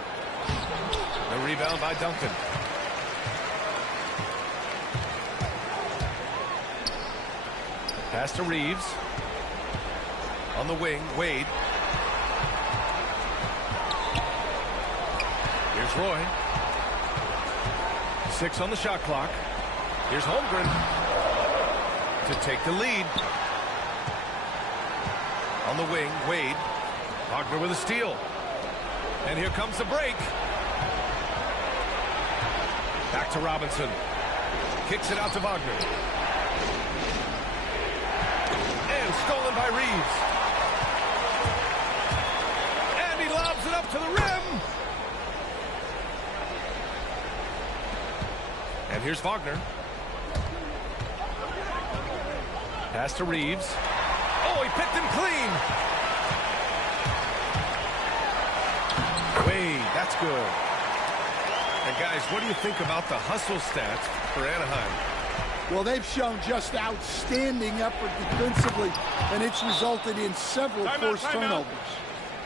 The rebound by Duncan. Pass to Reeves. On the wing, Wade. Here's Roy. 6 on the shot clock. Here's Holmgren to take the lead. On the wing, Wade. Wagner with a steal. And here comes the break. Back to Robinson. Kicks it out to Wagner. And stolen by Reeves. And he lobs it up to the rim. And here's Wagner. Pass to Reeves. Oh, he picked him clean. Wade, that's good. And guys, what do you think about the hustle stats for Anaheim? Well, they've shown just outstanding effort defensively, and it's resulted in several forced turnovers.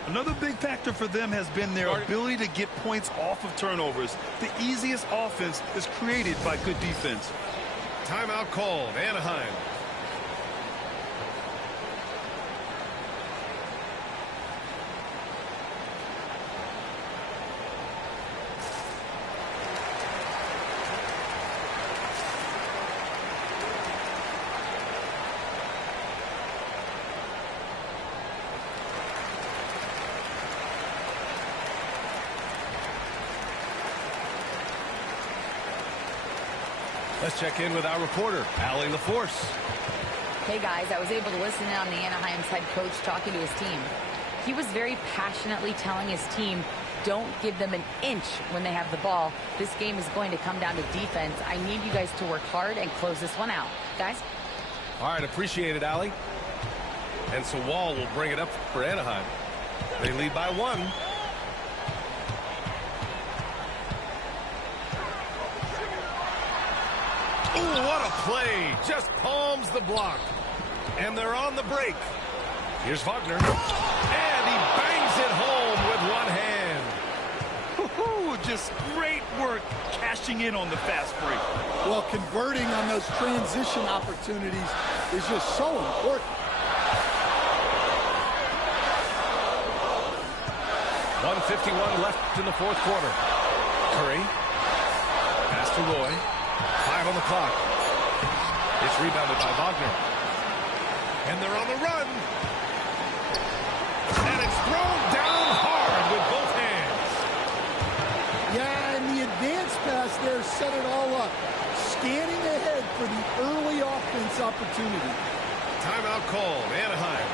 Another big factor for them has been their ability to get points off of turnovers. The easiest offense is created by good defense. Timeout called, Anaheim. Let's check in with our reporter, Allie LaForce. Hey guys, I was able to listen in on the Anaheim's head coach talking to his team. He was very passionately telling his team, don't give them an inch when they have the ball. This game is going to come down to defense. I need you guys to work hard and close this one out. Guys? All right, appreciate it, Allie. And so Wall will bring it up for Anaheim. They lead by 1. Ooh, what a play. Just palms the block. And they're on the break. Here's Wagner. And he bangs it home with one hand. Just great work cashing in on the fast break. Well, converting on those transition opportunities is just so important. 1:51 left in the fourth quarter. Curry. Pass to Roy. 5 on the clock. It's rebounded by Wagner. And they're on the run. And it's thrown down hard with both hands. Yeah, and the advance pass there set it all up. Scanning ahead for the early offense opportunity. Timeout called. Anaheim.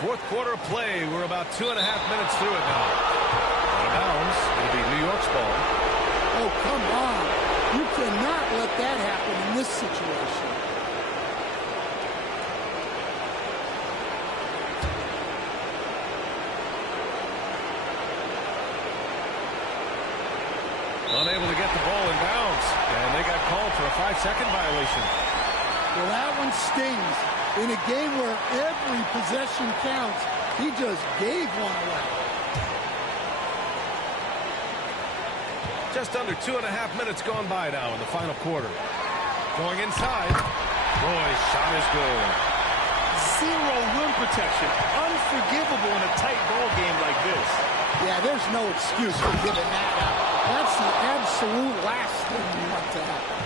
Fourth quarter play. We're about 2.5 minutes through it now. Out of bounds. It'll be New York's ball. Oh, come on. You cannot let that happen in this situation. Unable to get the ball in bounds. And they got called for a 5-second violation. Well, that one stings. In a game where every possession counts, he just gave one away. Just under 2.5 minutes gone by now in the final quarter. Going inside. Roy's shot is good. Zero rim protection. Unforgivable in a tight ball game like this. Yeah, there's no excuse for giving that up. That's the absolute last thing you want to happen.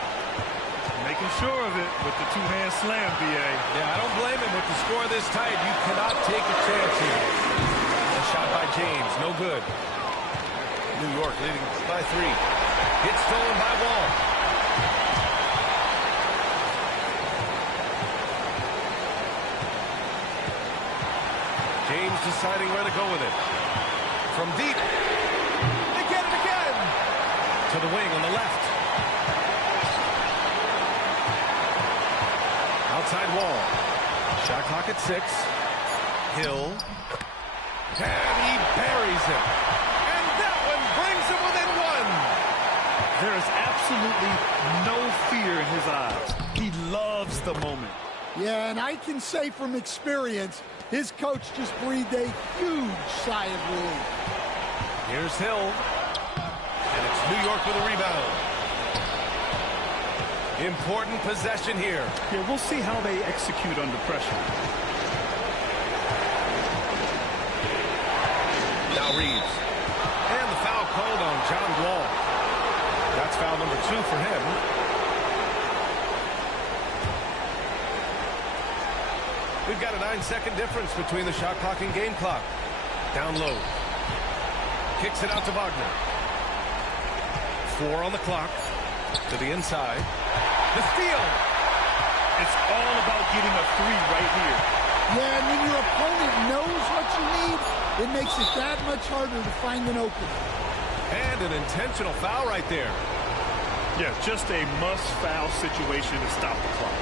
Making sure of it with the two-hand slam, B.A. Yeah, I don't blame him with the score this tight. You cannot take a chance here. A shot by James, no good. New York leading by 3. It's stolen by Wall. James deciding where to go with it. From deep. They get it again. To the wing on the left. Outside Wall. Shot clock at 6. Hill. And he buries it. And that one brings him within 1. There is absolutely no fear in his eyes. He loves the moment. Yeah, and I can say from experience, his coach just breathed a huge sigh of relief. Here's Hill. And it's New York with a rebound. Important possession here. Yeah, we'll see how they execute under pressure. Now Reeves. And the foul called on John Wall. That's foul number 2 for him. We've got a 9-second difference between the shot clock and game clock. Down low. Kicks it out to Wagner. 4 on the clock. To the inside. The steal. It's all about getting a 3 right here. Yeah, and when your opponent knows what you need, it makes it that much harder to find an opening. And an intentional foul right there. Yeah, just a must-foul situation to stop the clock.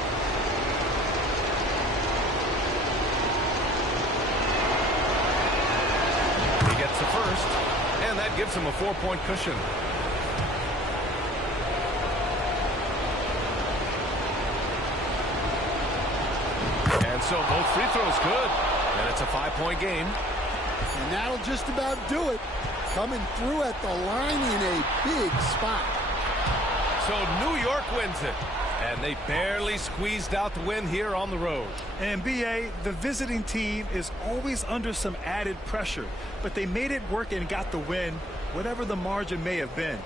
He gets the first, and that gives him a 4-point cushion. And so both free throws good. And it's a 5-point game. And that'll just about do it. Coming through at the line in a big spot. So New York wins it. And they barely squeezed out the win here on the road. And BA, the visiting team is always under some added pressure, but they made it work and got the win, whatever the margin may have been.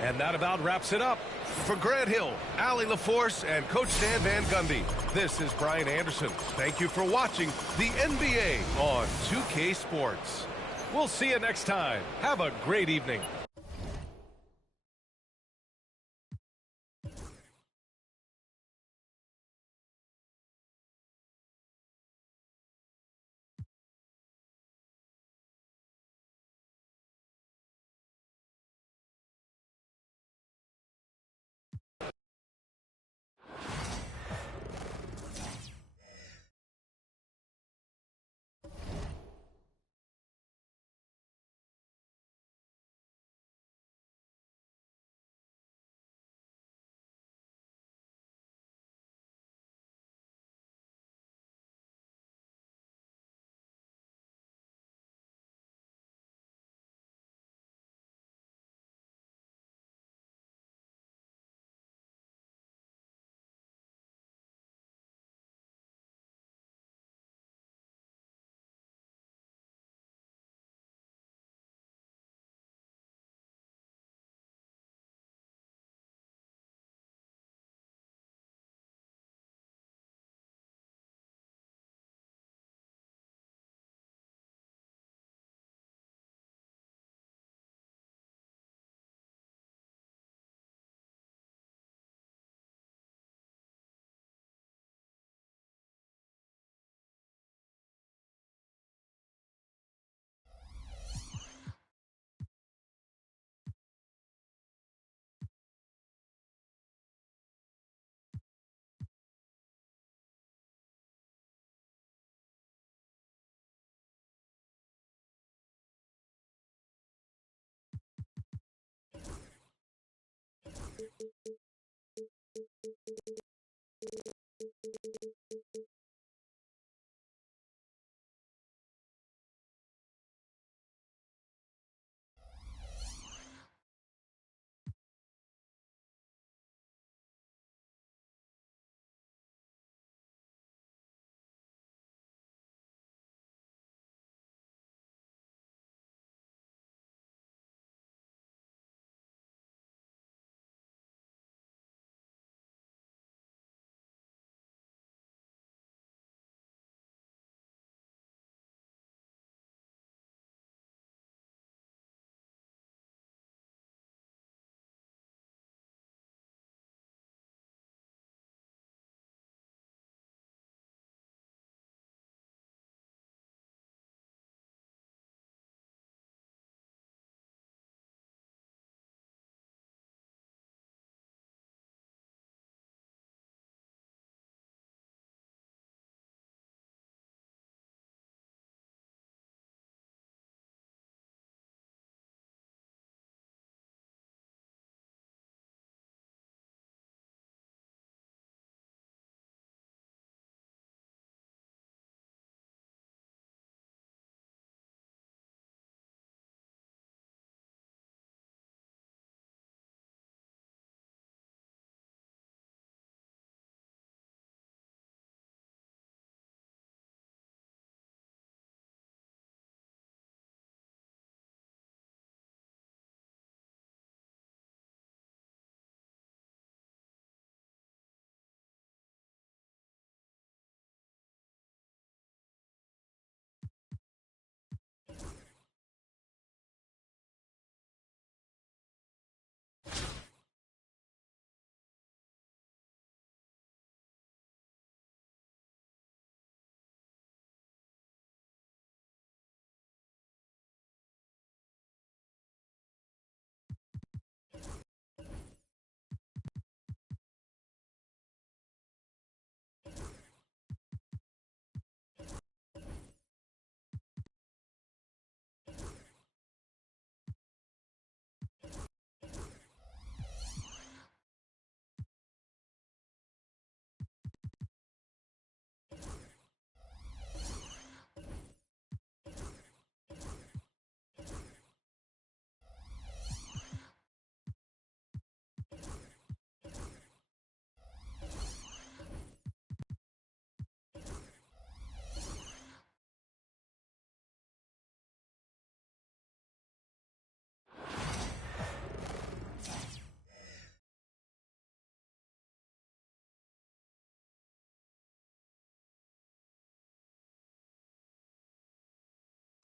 And that about wraps it up. For Grant Hill, Allie LaForce, and Coach Dan Van Gundy, this is Brian Anderson. Thank you for watching the NBA on 2K Sports. We'll see you next time. Have a great evening.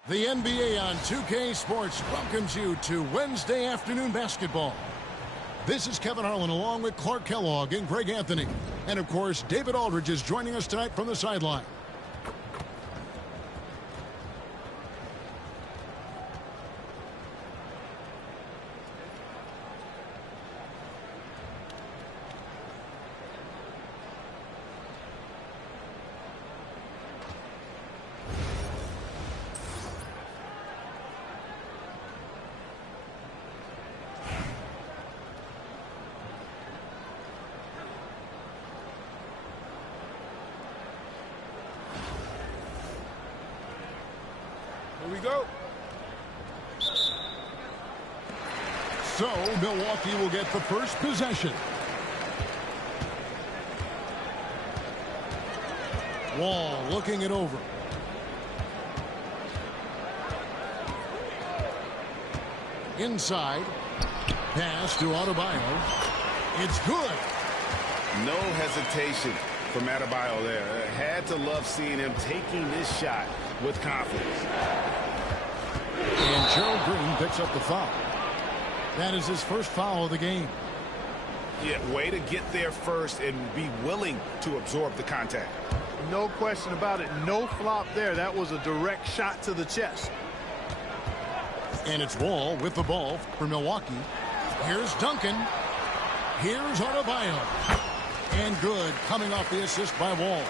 The NBA on 2K Sports welcomes you to Wednesday afternoon basketball. This is Kevin Harlan along with Clark Kellogg and Greg Anthony. And, of course, David Aldridge is joining us tonight from the sideline. Here we go. So, Milwaukee will get the first possession. Wall looking it over. Inside. Pass to Adebayo. It's good. No hesitation from Adebayo there. Had to love seeing him taking this shot with confidence. And Gerald Green picks up the foul. That is his first foul of the game. Yeah, way to get there first and be willing to absorb the contact. No question about it. No flop there. That was a direct shot to the chest. And it's Wall with the ball for Milwaukee. Here's Duncan. Here's Adebayo. And good, coming off the assist by Wall.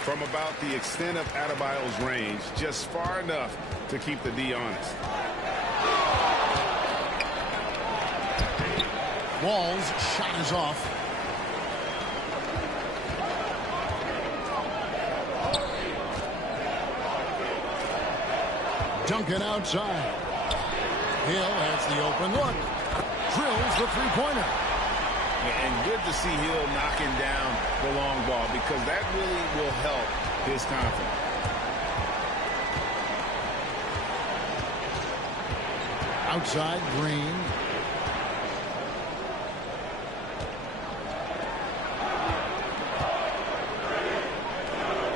From about the extent of Adebayo's range, just far enough to keep the D honest. Wall's shot is off. Duncan outside. Hill has the open look. Drills the three-pointer. And good to see Hill knocking down the long ball because that really will help his confidence. Outside, Green.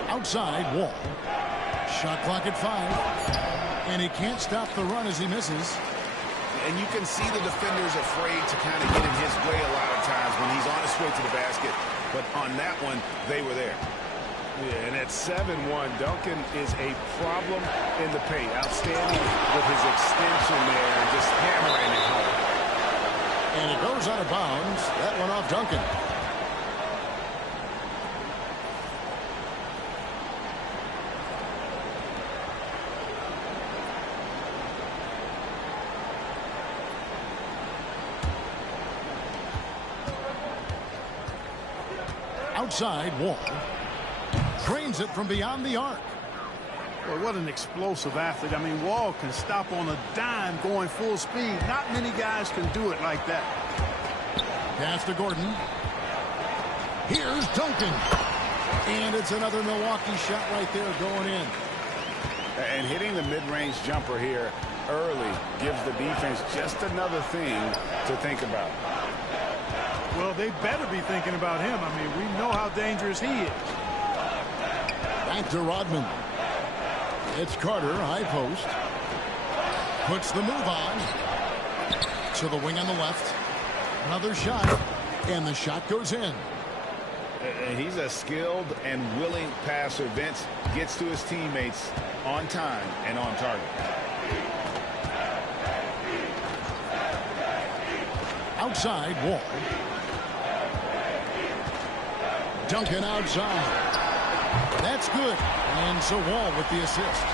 Outside, Wall. Shot clock at 5. And he can't stop the run as he misses. And you can see the defenders afraid to kind of get in his way a lot of times when he's on his way to the basket. But on that one, they were there. Yeah, and at 7-1, Duncan is a problem in the paint. Outstanding with his extension there, just hammering it home. And it goes out of bounds. That one off Duncan. Outside, Wall. Drains it from beyond the arc. Well, what an explosive athlete. I mean, Wall can stop on a dime going full speed. Not many guys can do it like that. Pass to Gordon. Here's Duncan. And it's another Milwaukee shot right there going in. And hitting the mid-range jumper here early gives the defense just another thing to think about. Well, they better be thinking about him. I mean, we know how dangerous he is. Back to Rodman. It's Carter, high post. Puts the move on. To the wing on the left. Another shot. And the shot goes in. He's a skilled and willing passer. Vince gets to his teammates on time and on target. Outside, Wall. Duncan outside. That's good. And so Wall with the assist.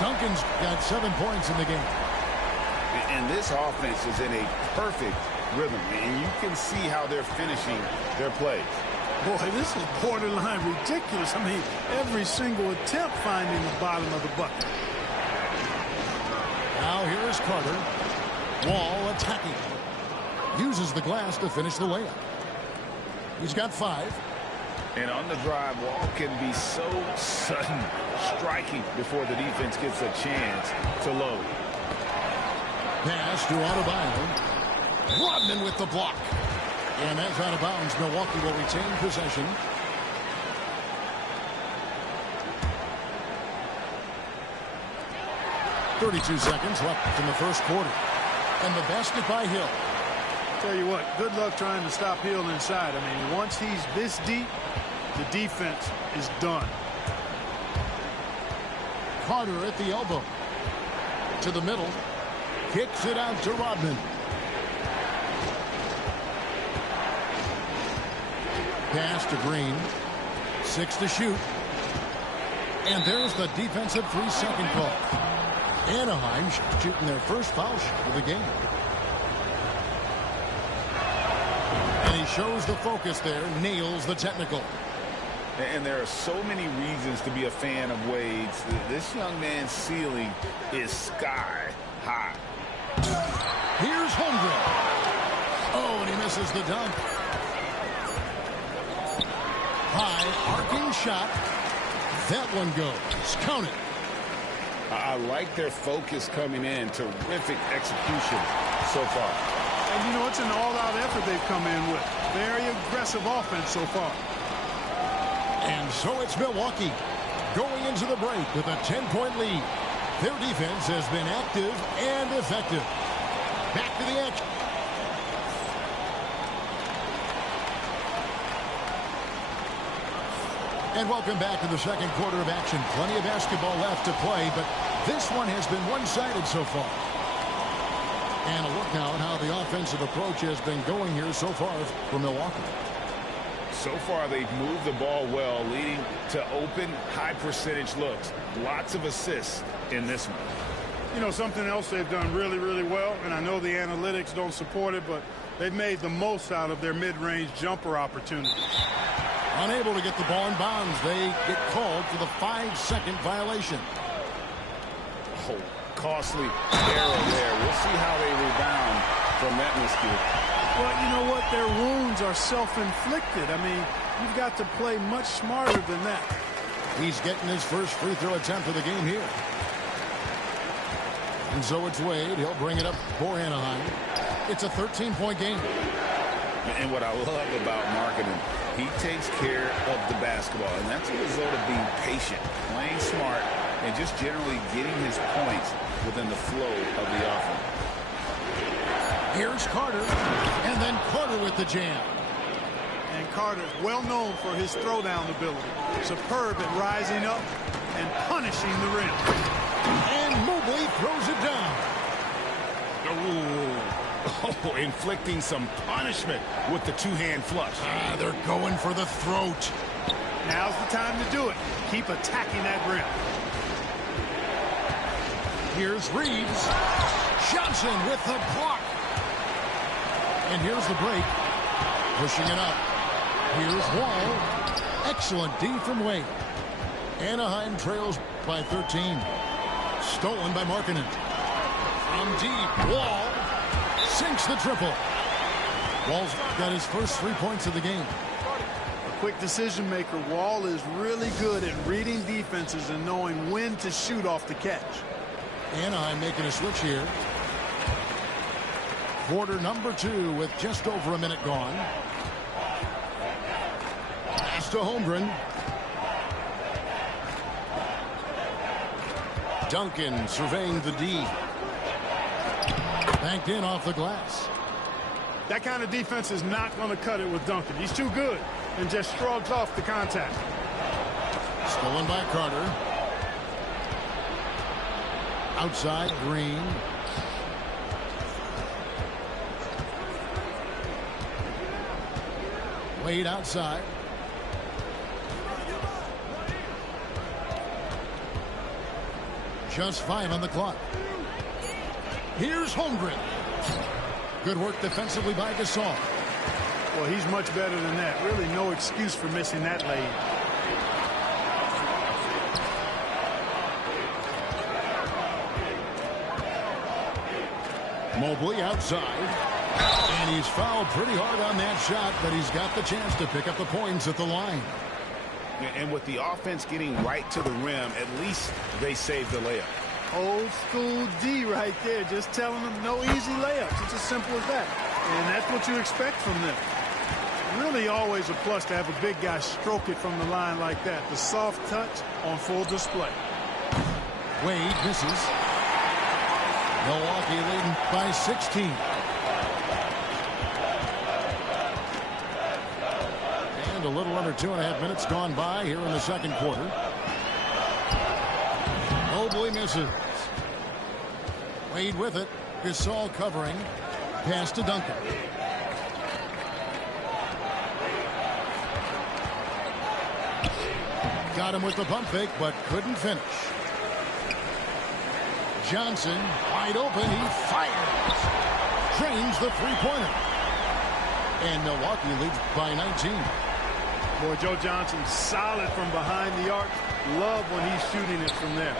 Duncan's got 7 points in the game. And this offense is in a perfect rhythm. And you can see how they're finishing their plays. Boy, this is borderline ridiculous. I mean, every single attempt finding the bottom of the bucket. Now here is Carter. Wall attacking. Uses the glass to finish the layup. He's got 5. And on the drive, Wall can be so sudden, striking before the defense gets a chance to load. Pass to Adebayo. Rodman with the block. And that's out of bounds. Milwaukee will retain possession. 32 seconds left in the first quarter. And the basket by Hill. Tell you what, good luck trying to stop Hill inside. I mean, once he's this deep, the defense is done. Carter at the elbow. To the middle. Kicks it out to Rodman. Pass to Green. 6 to shoot. And there's the defensive 3-second call. Anaheim shooting their first foul shot of the game. And he shows the focus there, nails the technical. And there are so many reasons to be a fan of Wade's. This young man's ceiling is sky high. Here's Holmgren. Oh, and he misses the dunk. High, arcing shot. That one goes. Count it. I like their focus coming in. Terrific execution so far. And, you know, it's an all-out effort they've come in with. Very aggressive offense so far. And so it's Milwaukee going into the break with a 10-point lead. Their defense has been active and effective. Back to the action. And welcome back to the second quarter of action. Plenty of basketball left to play, but this one has been one-sided so far. And a look now at how the offensive approach has been going here so far for Milwaukee. So far, they've moved the ball well, leading to open, high-percentage looks. Lots of assists in this one. You know, something else they've done really, really well, and I know the analytics don't support it, but they've made the most out of their mid-range jumper opportunities. Unable to get the ball in bounds. They get called for the 5-second violation. Oh, costly error there. We'll see how they rebound from that miscue. Well, you know what? Their wounds are self-inflicted. I mean, you've got to play much smarter than that. He's getting his first free throw attempt of the game here. And so it's Wade. He'll bring it up for Anaheim. It's a 13-point game. And what I love about marketing, he takes care of the basketball. And that's a result of being patient, playing smart, and just generally getting his points within the flow of the offense. Here's Carter, and then Carter with the jam. And Carter is well known for his throwdown ability. Superb at rising up and punishing the rim. And Mobley throws it down. Oh, inflicting some punishment with the two-hand flush. They're going for the throat. Now's the time to do it. Keep attacking that rim. Here's Reeves. Johnson with the block. And here's the break. Pushing it up. Here's Wall. Excellent D from Wade. Anaheim trails by 13. Stolen by Markkanen. From deep. Wall sinks the triple. Wall's got his first 3 points of the game. A quick decision maker. Wall is really good at reading defenses and knowing when to shoot off the catch. Anaheim making a switch here. Quarter number 2 with just over a minute gone. Pass to Holmgren. Duncan surveying the D. Banked in off the glass. That kind of defense is not going to cut it with Duncan. He's too good and just shrugs off the contact. Stolen by Carter. Outside, Green. Wade outside. Just 5 on the clock. Here's Holmgren. Good work defensively by Gasol. Well, he's much better than that. Really no excuse for missing that lane. Mobley outside. And he's fouled pretty hard on that shot, but he's got the chance to pick up the points at the line. And with the offense getting right to the rim, at least they saved the layup. Old school D right there, just telling them no easy layups. It's as simple as that. And that's what you expect from them. Really always a plus to have a big guy stroke it from the line like that. The soft touch on full display. Wade misses. Milwaukee leading by 16. And a little under 2.5 minutes gone by here in the second quarter. Mobley misses. Wade with it. Gasol covering. Pass to Duncan. Got him with the pump fake, but couldn't finish. Johnson, wide open. He fires. Drains the three-pointer. And Milwaukee leads by 19. Boy, Joe Johnson solid from behind the arc. Love when he's shooting it from there.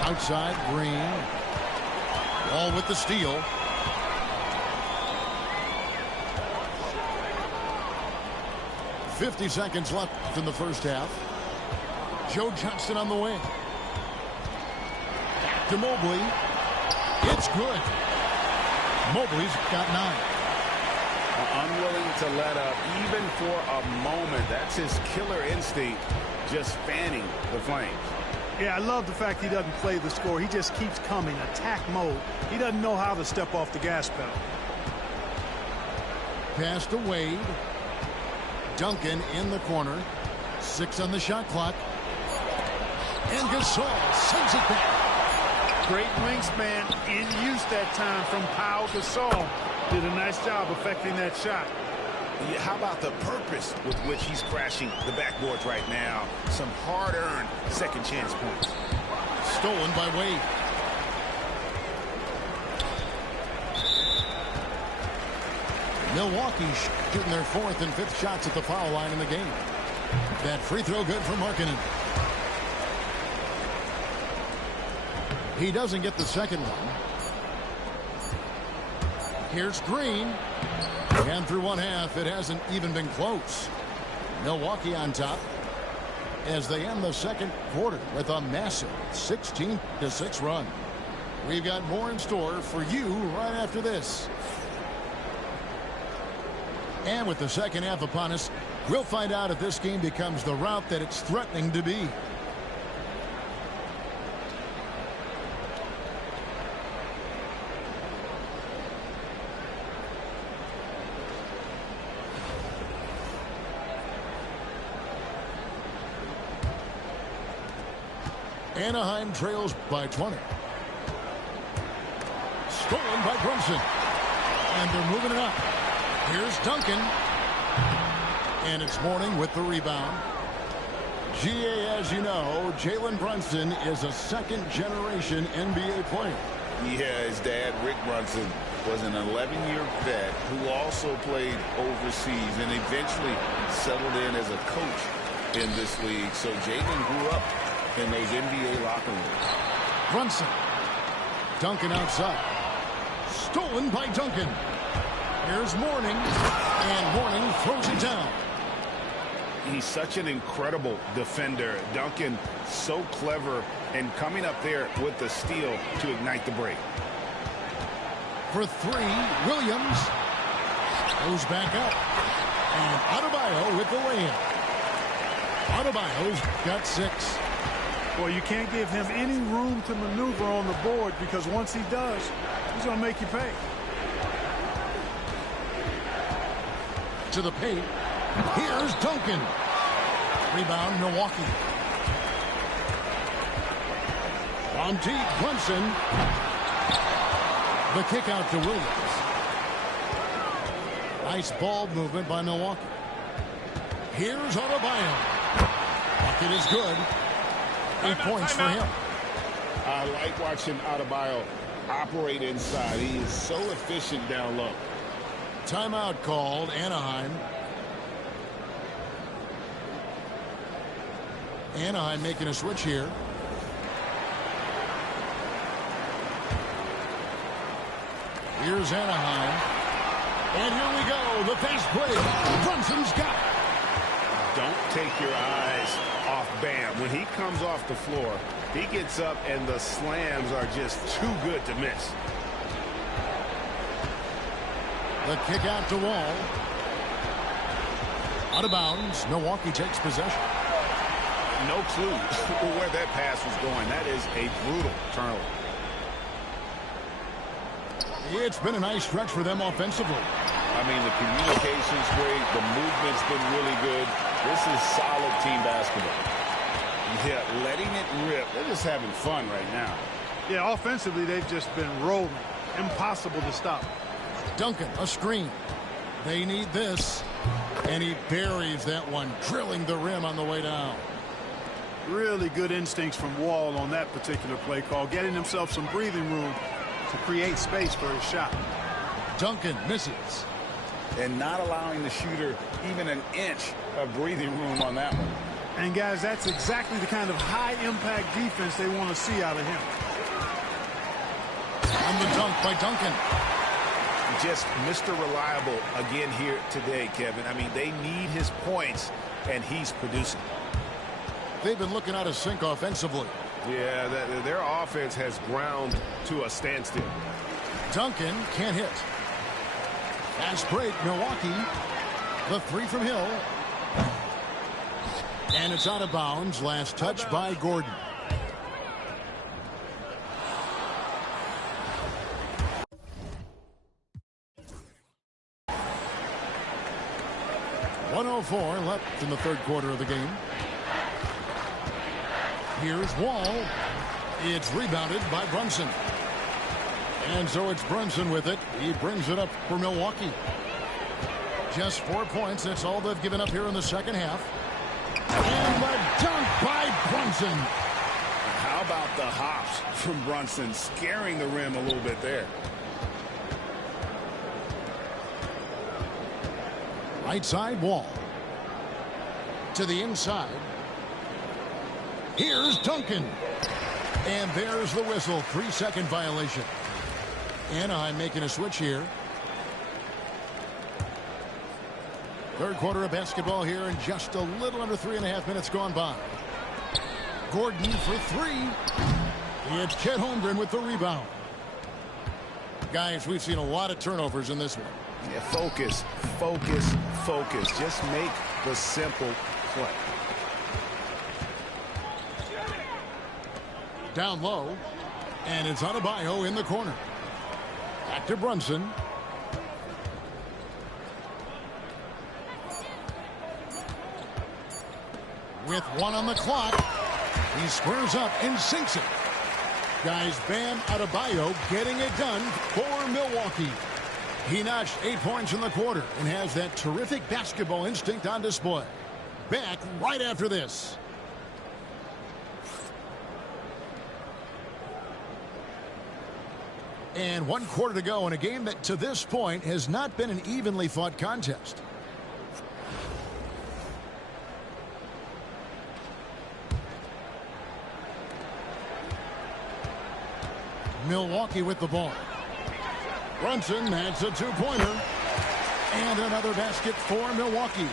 Outside, Green. All with the steal. .50 seconds left in the first half. Joe Johnson on the wing. To Mobley. It's good. Mobley's got 9. Unwilling to let up even for a moment. That's his killer instinct, just fanning the flames. Yeah, I love the fact he doesn't play the score. He just keeps coming, attack mode. He doesn't know how to step off the gas pedal. Pass to Wade. Duncan in the corner. 6 on the shot clock. And Gasol sends it back. Great wingspan in use that time from Pau Gasol. Did a nice job affecting that shot. Yeah, how about the purpose with which he's crashing the backboards right now? Some hard-earned second chance points. Stolen by Wade. Milwaukee shooting their 4th and 5th shots at the foul line in the game. That free throw good for Markkanen. He doesn't get the second one. Here's Green. And through one half, it hasn't even been close. Milwaukee on top as they end the second quarter with a massive 16-6 run. We've got more in store for you right after this. And with the second half upon us, we'll find out if this game becomes the route that it's threatening to be. Anaheim trails by 20. Stolen by Brunson. And they're moving it up. Here's Duncan. And it's Mourning with the rebound. GA, as you know, Jalen Brunson is a second-generation NBA player. Yeah, his dad, Rick Brunson, was an 11-year vet who also played overseas and eventually settled in as a coach in this league. So Jalen grew up in those NBA locker rooms. Brunson. Duncan outside. Stolen by Duncan. Here's Mourning. And Mourning throws it down. He's such an incredible defender. Duncan, so clever and coming up there with the steal to ignite the break. For 3, Williams goes back up. And Adebayo with the layup. Adebayo's got 6. Well, you can't give him any room to maneuver on the board because once he does, he's going to make you pay. To the paint. Here's Duncan. Rebound, Milwaukee. On deep, Brunson. The kick out to Williams. Nice ball movement by Milwaukee. Here's Adebayo. Bucket is good. 8 points for him. I like watching Adebayo operate inside. He is so efficient down low. Timeout called, Anaheim. Anaheim making a switch here. Here's Anaheim. And here we go. The fast break. Brunson's got it. Don't take your eyes off Bam. When he comes off the floor, he gets up and the slams are just too good to miss. The kick out to Wall. Out of bounds. Milwaukee takes possession. No clue where that pass was going. That is a brutal turnover. It's been a nice stretch for them offensively. I mean, the communication's great. The movement's been really good. This is solid team basketball. Yeah, letting it rip. They're just having fun right now. Yeah, offensively, they've just been rolling. Impossible to stop. Duncan, a screen. They need this. And he buries that one, drilling the rim on the way down. Really good instincts from Wall on that particular play call, getting himself some breathing room to create space for his shot. Duncan misses. And not allowing the shooter even an inch of breathing room on that one. And, guys, that's exactly the kind of high-impact defense they want to see out of him. On the dunk by Duncan. Just Mr. Reliable again here today, Kevin. I mean, they need his points, and he's producing. They've been looking out of sync offensively. Yeah, their offense has ground to a standstill. Duncan can't hit. Fast break, Milwaukee. The three from Hill. And it's out of bounds. Last touch by Gordon. .104 left in the third quarter of the game. Here's Wall. It's rebounded by Brunson. And so it's Brunson with it. He brings it up for Milwaukee. Just 4 points. That's all they've given up here in the second half. And the dunk by Brunson. How about the hops from Brunson, scaring the rim a little bit there. Right side, Wall. To the inside. Here's Duncan. And there's the whistle. 3-second violation. Anaheim making a switch here. Third quarter of basketball here, and just a little under 3.5 minutes gone by. Gordon for three. It's Chet Holmgren with the rebound. Guys, we've seen a lot of turnovers in this one. Yeah, focus, focus, focus. Just make the simple play. Down low, and it's Adebayo in the corner. Back to Brunson. With one on the clock, he squares up and sinks it. Guys, Bam Adebayo getting it done for Milwaukee. He notched 8 points in the quarter and has that terrific basketball instinct on display. Back right after this. And 1 quarter to go in a game that to this point has not been an evenly fought contest. Milwaukee with the ball. Brunson, that's a two-pointer. And another basket for Milwaukee.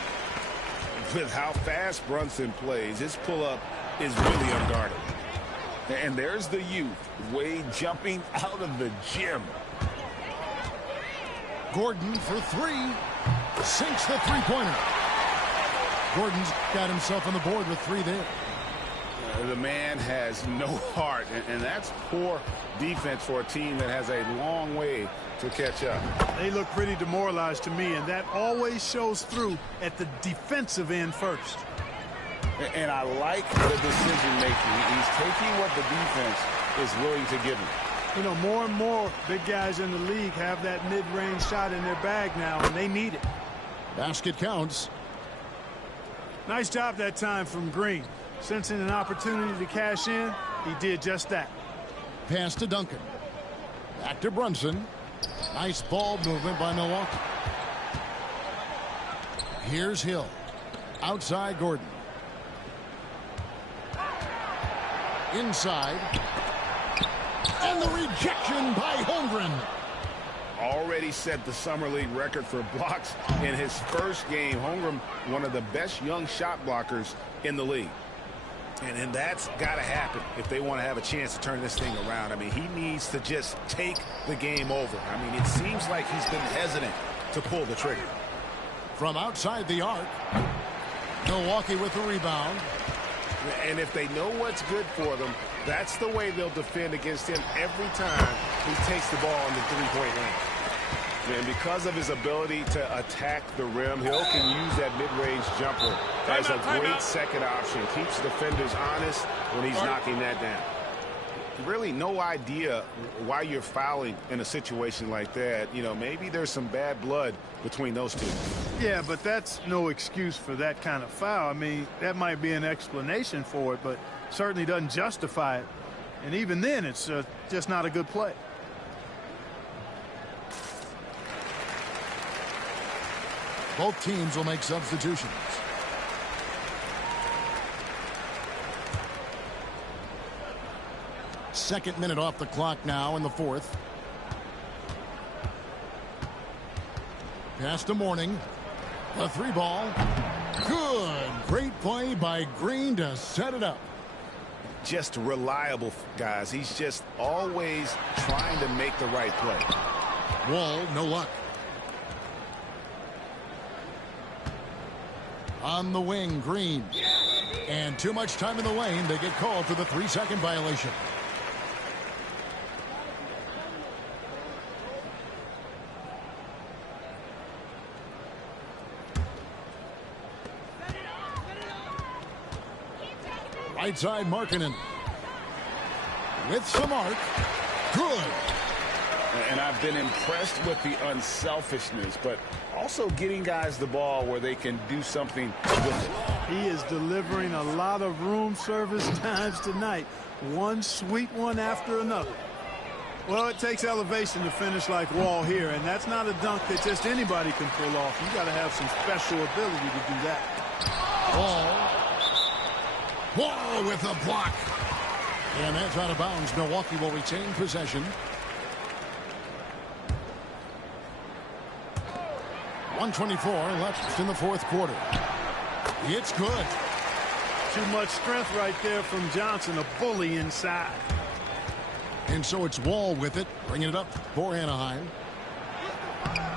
With how fast Brunson plays, his pull-up is really unguarded. And there's the youth, Wade jumping out of the gym. Gordon for three. Sinks the three-pointer. Gordon's got himself on the board with three there. The man has no heart, and that's poor defense for a team that has a long way to catch up. They look pretty demoralized to me, and that always shows through at the defensive end first. And I like the decision-making. He's taking what the defense is willing to give him. You know, more and more big guys in the league have that mid-range shot in their bag now, and they need it. Basket counts. Nice job that time from Green. Sensing an opportunity to cash in, he did just that. Pass to Duncan. Back to Brunson. Nice ball movement by Milwaukee. Here's Hill. Outside Gordon. Inside. And the rejection by Holmgren. Already set the Summer League record for blocks in his first game. Holmgren, one of the best young shot blockers in the league. And that's got to happen if they want to have a chance to turn this thing around. I mean, he needs to just take the game over. I mean, it seems like he's been hesitant to pull the trigger. From outside the arc, Milwaukee with the rebound. And if they know what's good for them, that's the way they'll defend against him every time he takes the ball in the three-point range. And because of his ability to attack the rim, Hill can use that mid-range jumper as a great second option. Keeps defenders honest when he's knocking that down. Really no idea why you're fouling in a situation like that. You know, maybe there's some bad blood between those two. Yeah, but that's no excuse for that kind of foul. I mean, that might be an explanation for it, but certainly doesn't justify it. And even then, it's just not a good play. Both teams will make substitutions. Second minute off the clock now in the fourth. Pass to Mourning. The three ball. Good. Great play by Green to set it up. Just reliable, guys. He's just always trying to make the right play. Wall, no luck. On the wing, Green. And too much time in the lane. They get called for the 3-second violation. Right side, Markkanen. With some arc. Good. And I've been impressed with the unselfishness, but also getting guys the ball where they can do something with it. He is delivering a lot of room service times tonight. One sweet one after another. Well, it takes elevation to finish like Wall here, and that's not a dunk that just anybody can pull off. You got to have some special ability to do that. Wall with a block. And that's out of bounds. Milwaukee will retain possession. 1:24 left in the fourth quarter. It's good. Too much strength right there from Johnson, a bully inside. And so it's Wall with it, bringing it up for Anaheim.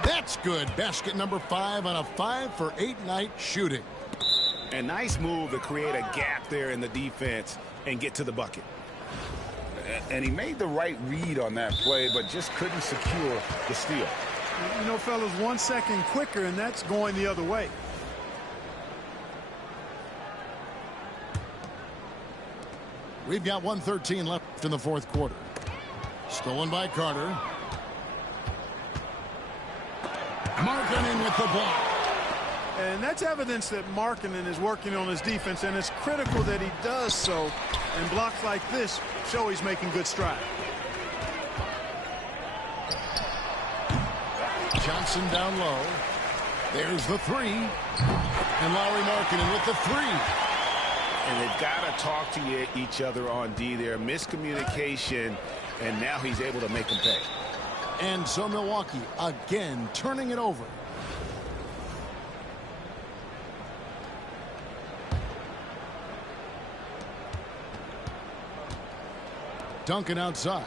That's good. Basket number 5 on a 5-for-8 night shooting. A nice move to create a gap there in the defense and get to the bucket. And he made the right read on that play, but just couldn't secure the steal. You know, fellas, 1 second quicker, and that's going the other way. We've got 1:13 left in the fourth quarter. Stolen by Carter. Markkanen with the block. And that's evidence that Markkanen is working on his defense, and it's critical that he does so. And blocks like this show he's making good stride. Johnson down low. There's the three. And Lauri Markkanen with the three. And they've got to talk to each other on D there. Miscommunication, and now he's able to make them pay. And so Milwaukee again turning it over. Duncan outside.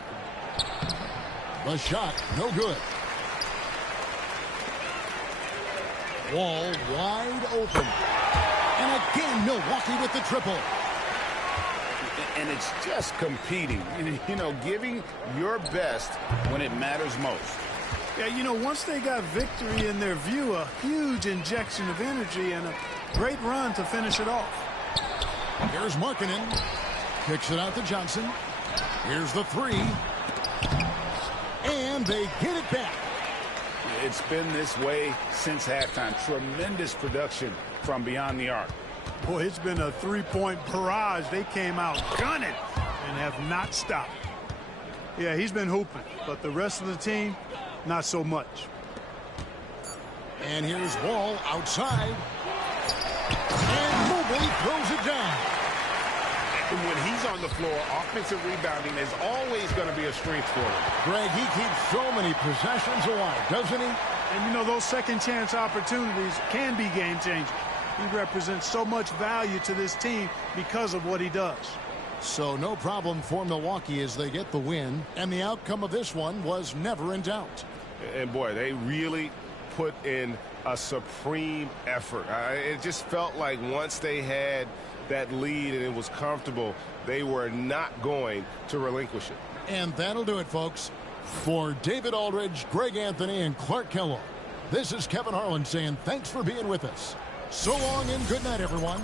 The shot, no good. Wall wide open. And again, Milwaukee with the triple. And it's just competing, you know, giving your best when it matters most. Yeah, you know, once they got victory in their view, a huge injection of energy and a great run to finish it off. Here's Markkanen. Kicks it out to Johnson. Here's the three. And they get it back. It's been this way since halftime. Tremendous production from beyond the arc. Boy, it's been a three-point barrage. They came out gunning and have not stopped. Yeah, he's been hooping, but the rest of the team, not so much. And here's Wall outside. And Mobley throws it down. And when he's on the floor, offensive rebounding is always going to be a strength for him. Greg, he keeps so many possessions alive, doesn't he? And, you know, those second-chance opportunities can be game-changing. He represents so much value to this team because of what he does. So no problem for Milwaukee as they get the win. And the outcome of this one was never in doubt. And, boy, they really put in a supreme effort. It just felt like once they had that lead and it was comfortable, they were not going to relinquish it. And that'll do it, folks. For David Aldridge, Greg Anthony, and Clark Kellogg, this is Kevin Harlan saying thanks for being with us. So long and good night, everyone.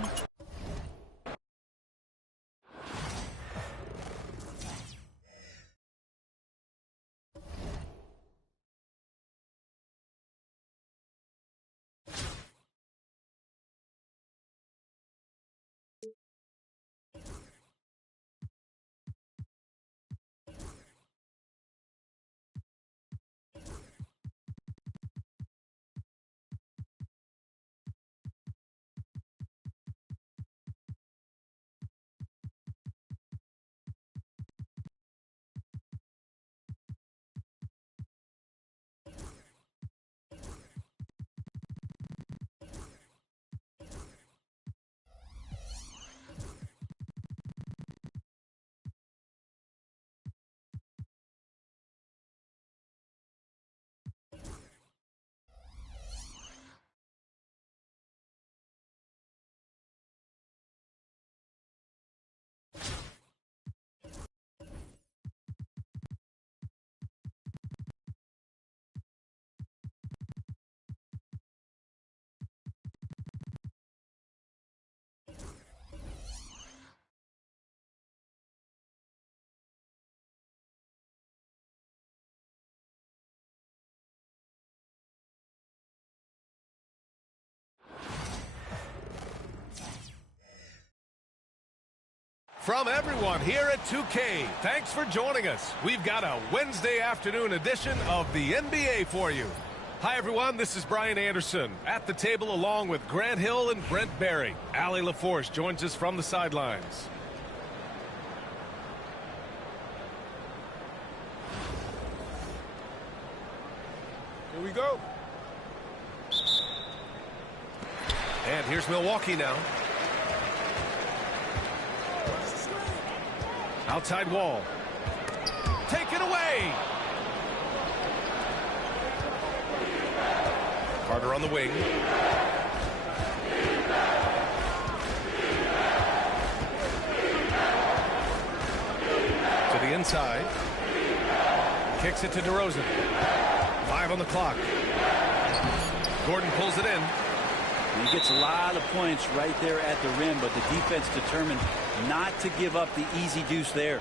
From everyone here at 2K, thanks for joining us. We've got a Wednesday afternoon edition of the NBA for you. Hi, everyone. This is Brian Anderson at the table along with Grant Hill and Brent Barry. Allie LaForce joins us from the sidelines. Here we go. And here's Milwaukee now. Outside wall. Taken away. Carter on the wing. To the inside. Kicks it to DeRozan. 5 on the clock. Gordon pulls it in. He gets a lot of points right there at the rim, but the defense determined not to give up the easy deuce there.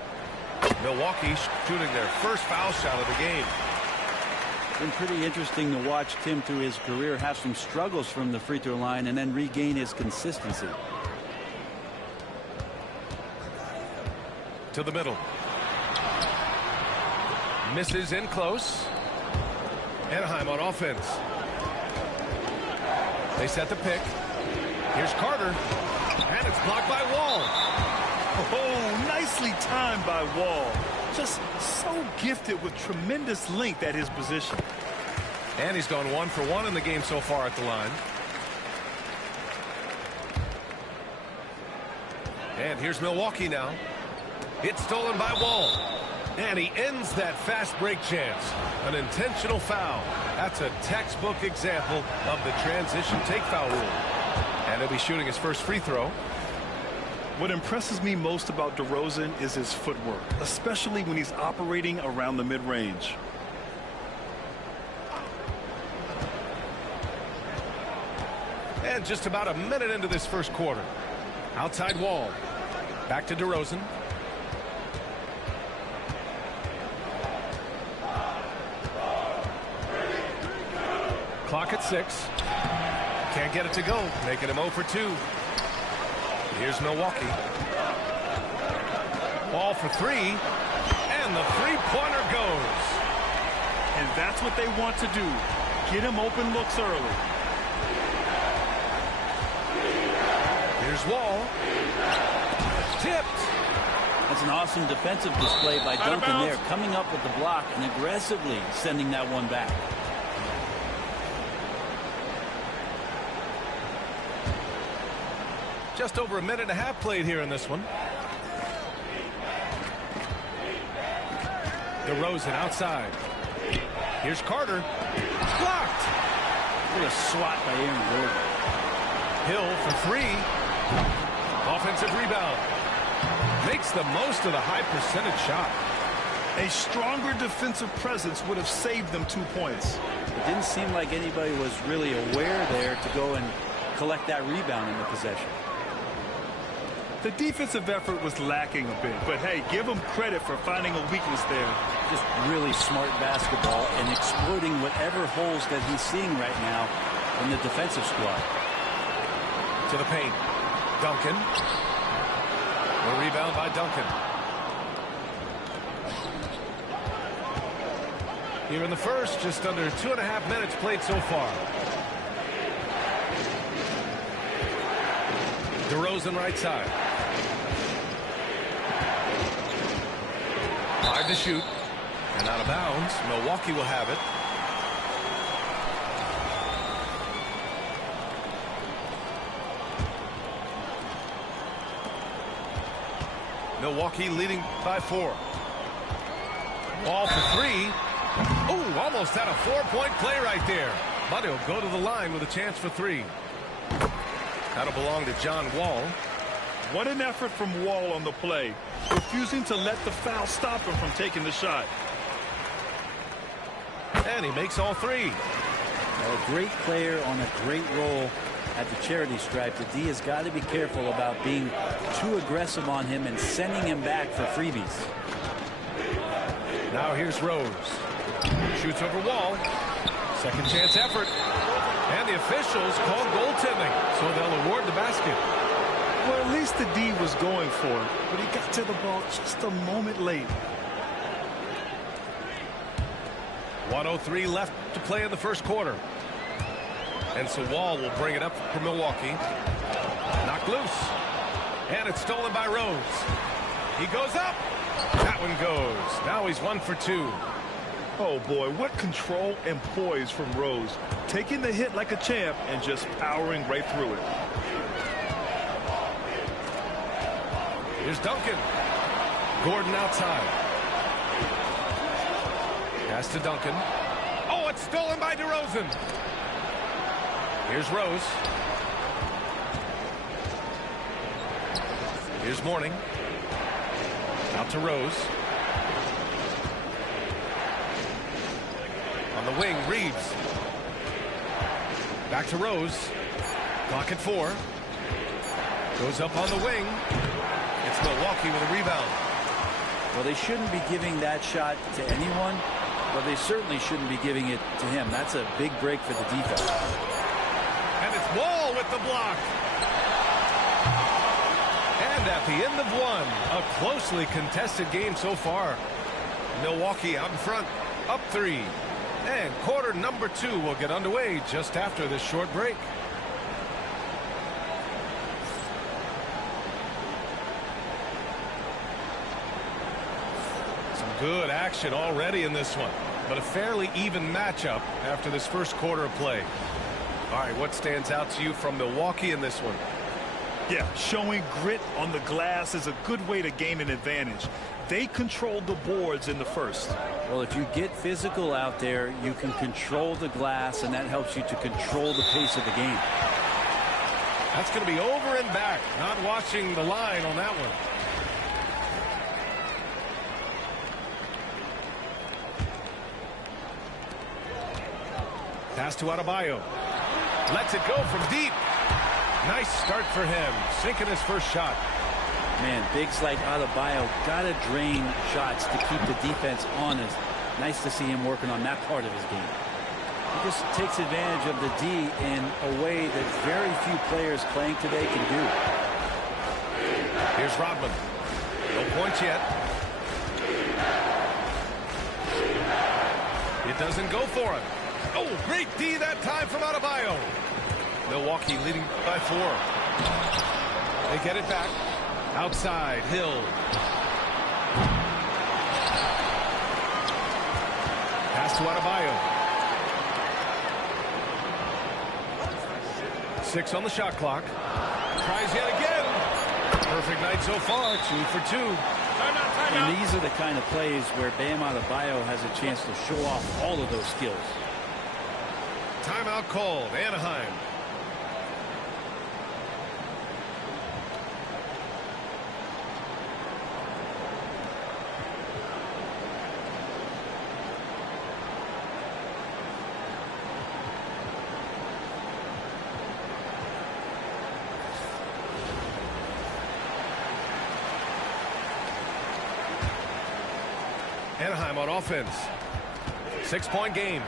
Milwaukee shooting their first foul shot of the game. It's been pretty interesting to watch Tim through his career have some struggles from the free throw line and then regain his consistency. To the middle. Misses in close. Anaheim on offense. They set the pick. Here's Carter. And it's blocked by Wall. Oh, nicely timed by Wall. Just so gifted with tremendous length at his position. And he's gone 1 for 1 in the game so far at the line. And here's Milwaukee now. It's stolen by Wall. And he ends that fast break chance. An intentional foul. That's a textbook example of the transition take foul rule. And he'll be shooting his first free throw. What impresses me most about DeRozan is his footwork, especially when he's operating around the mid-range. And just about a minute into this first quarter. Outside Wall. Back to DeRozan. Clock at 6. Can't get it to go, making him 0 for 2. Here's Milwaukee. Ball for 3. And the three-pointer goes. And that's what they want to do. Get him open looks early. Here's Wall. Tipped. That's an awesome defensive display by Duncan there, coming up with the block and aggressively sending that one back. Just over a minute and a half played here in this one. DeRozan outside. Here's Carter. Blocked. What a swat by Aaron Gordon. Hill for 3. Offensive rebound. Makes the most of the high percentage shot. A stronger defensive presence would have saved them 2 points. It didn't seem like anybody was really aware there to go and collect that rebound in the possession. The defensive effort was lacking a bit, but hey, give them credit for finding a weakness there. Just really smart basketball and exploiting whatever holes that he's seeing right now in the defensive squad. To the paint. Duncan. A rebound by Duncan. Here in the first, just under 2.5 minutes played so far. DeRozan right side. 5 to shoot. And out of bounds. Milwaukee will have it. Milwaukee leading by 4. Ball for 3. Oh, almost had a 4-point play right there. But he'll go to the line with a chance for 3. That'll belong to John Wall. What an effort from Wall on the play, refusing to let the foul stop him from taking the shot. And he makes all 3. A great player on a great role at the charity stripe. The D has got to be careful about being too aggressive on him and sending him back for freebies. Now here's Rose. Shoots over Wall. Second chance effort. And the officials call goaltending, so they'll award the basket. Well, at least the D was going for it, but he got to the ball just a moment late. 1:03 left to play in the first quarter. And so Wall will bring it up for Milwaukee. Knocked loose. And it's stolen by Rose. He goes up. That one goes. Now he's 1 for 2. Oh, boy, what control and poise from Rose. Taking the hit like a champ and just powering right through it. Here's Duncan. Gordon outside. Pass to Duncan. Oh, it's stolen by DeRozan. Here's Rose. Here's Mourning. Out to Rose. On the wing, Reeves. Back to Rose. Clock at 4. Goes up on the wing. It's Milwaukee with a rebound. Well, they shouldn't be giving that shot to anyone, but they certainly shouldn't be giving it to him. That's a big break for the defense. And it's Wall with the block. And at the end of 1, a closely contested game so far. Milwaukee out in front, up 3. And quarter number 2 will get underway just after this short break. Some good action already in this one, but a fairly even matchup after this first quarter of play. All right, what stands out to you from Milwaukee in this one? Yeah, showing grit on the glass is a good way to gain an advantage. They controlled the boards in the first. Well, if you get physical out there, you can control the glass, and that helps you to control the pace of the game. That's going to be over and back. Not watching the line on that one. Pass to Adebayo. Lets it go from deep. Nice start for him. Sinking his first shot. Man, bigs like Adebayo got to drain shots to keep the defense honest. Nice to see him working on that part of his game. He just takes advantage of the D in a way that very few players playing today can do. Here's Rodman. No points yet. It doesn't go for him. Oh, great D that time from Adebayo. Milwaukee leading by 4. They get it back. Outside, Hill. Pass to Adebayo. 6 on the shot clock. Tries yet again. Perfect night so far. 2 for 2. And these are the kind of plays where Bam Adebayo has a chance to show off all of those skills. Timeout called. Anaheim. Anaheim on offense. 6-point game.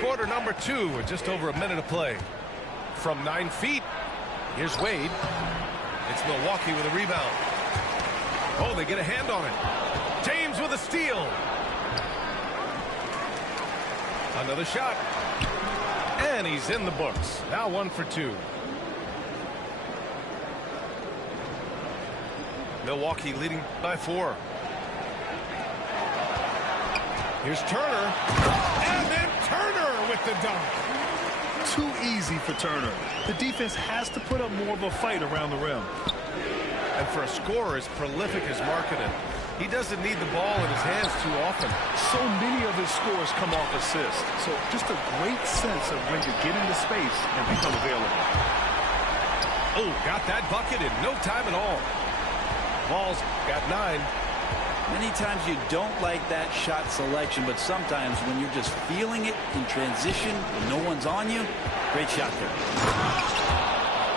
Quarter number 2 with just over a minute of play. From 9 feet, here's Wade. It's Milwaukee with a rebound. Oh, they get a hand on it. James with a steal. Another shot. And he's in the books. Now 1 for 2. Milwaukee leading by 4. Here's Turner. And then Turner with the dunk. Too easy for Turner. The defense has to put up more of a fight around the rim. And for a scorer as prolific as Markkanen, he doesn't need the ball in his hands too often. So many of his scores come off assists. So just a great sense of when to get into space and become available. Oh, got that bucket in no time at all. Ball's got 9. Many times you don't like that shot selection, but sometimes when you're just feeling it in transition and no one's on you, great shot there.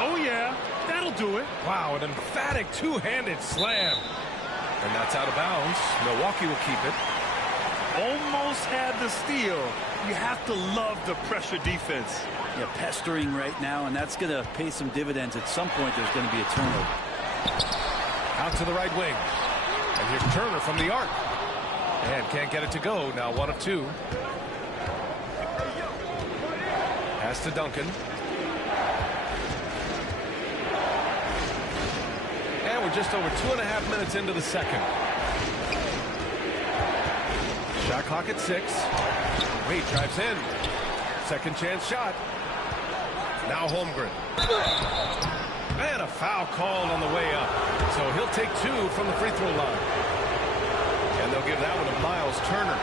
Oh, yeah, that'll do it. Wow, an emphatic two-handed slam. And that's out of bounds. Milwaukee will keep it. Almost had the steal. You have to love the pressure defense. Yeah, pestering right now, and that's going to pay some dividends. At some point, there's going to be a turnover. Out to the right wing. And here's Turner from the arc. And can't get it to go. Now 1 of 2. Pass to Duncan. And we're just over 2.5 minutes into the second. Shot clock at 6. Wade drives in. Second chance shot. Now Holmgren. And a foul called on the way up. So he'll take 2 from the free throw line. And they'll give that one to Miles Turner.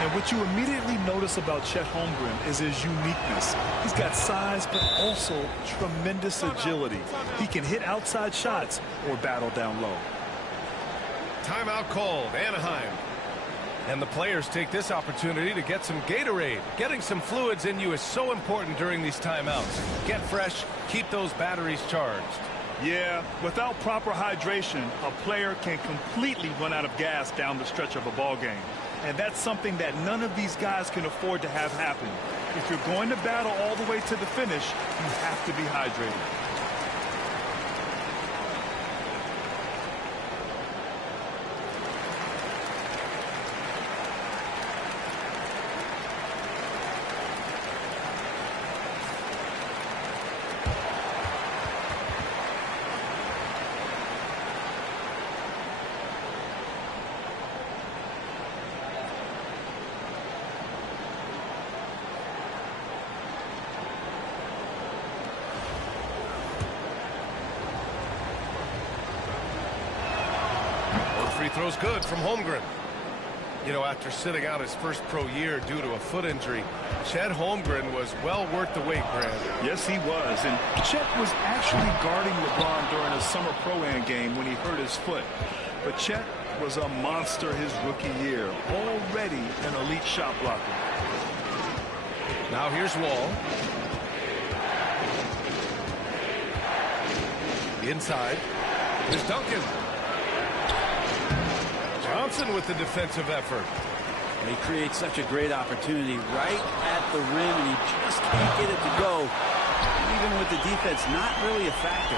And what you immediately notice about Chet Holmgren is his uniqueness. He's got size, but also tremendous agility. He can hit outside shots or battle down low. Timeout called, Anaheim. And the players take this opportunity to get some Gatorade. Getting some fluids in you is so important during these timeouts. Get fresh, keep those batteries charged. Yeah, without proper hydration, a player can completely run out of gas down the stretch of a ball game. And that's something that none of these guys can afford to have happen. If you're going to battle all the way to the finish, you have to be hydrated. Free throw's good from Holmgren. You know, after sitting out his first pro year due to a foot injury, Chet Holmgren was well worth the wait, Grant. Yes, he was. And Chet was actually guarding LeBron during a summer pro-am game when he hurt his foot. But Chet was a monster his rookie year. Already an elite shot blocker. Now here's Wall. Inside. Here's Duncan. Johnson with the defensive effort. He creates such a great opportunity right at the rim, and he just can't get it to go. Even with the defense not really a factor.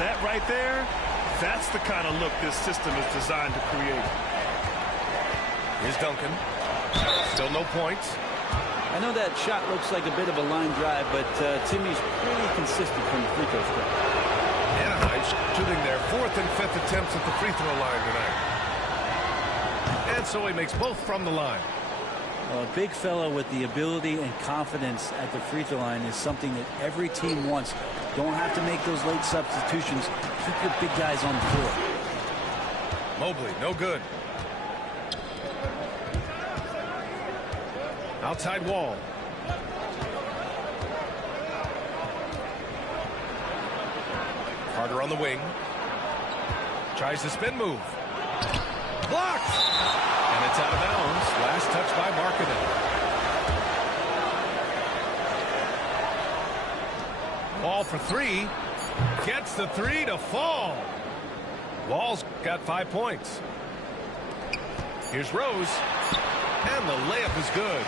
That right there, that's the kind of look this system is designed to create. Here's Duncan. Still no points. I know that shot looks like a bit of a line drive, but Timmy's pretty consistent from the free throw stripe. Anaheim shooting their 4th and 5th attempts at the free throw line tonight. And so he makes both from the line. A big fellow with the ability and confidence at the free throw line is something that every team wants. Don't have to make those late substitutions. Keep your big guys on the floor. Mobley, no good. Outside Wall. Carter on the wing. Tries the spin move. Blocked! And it's out of bounds. Last touch by Markkanen. Ball for 3. Gets the 3 to fall. Wall's got 5 points. Here's Rose. And the layup is good.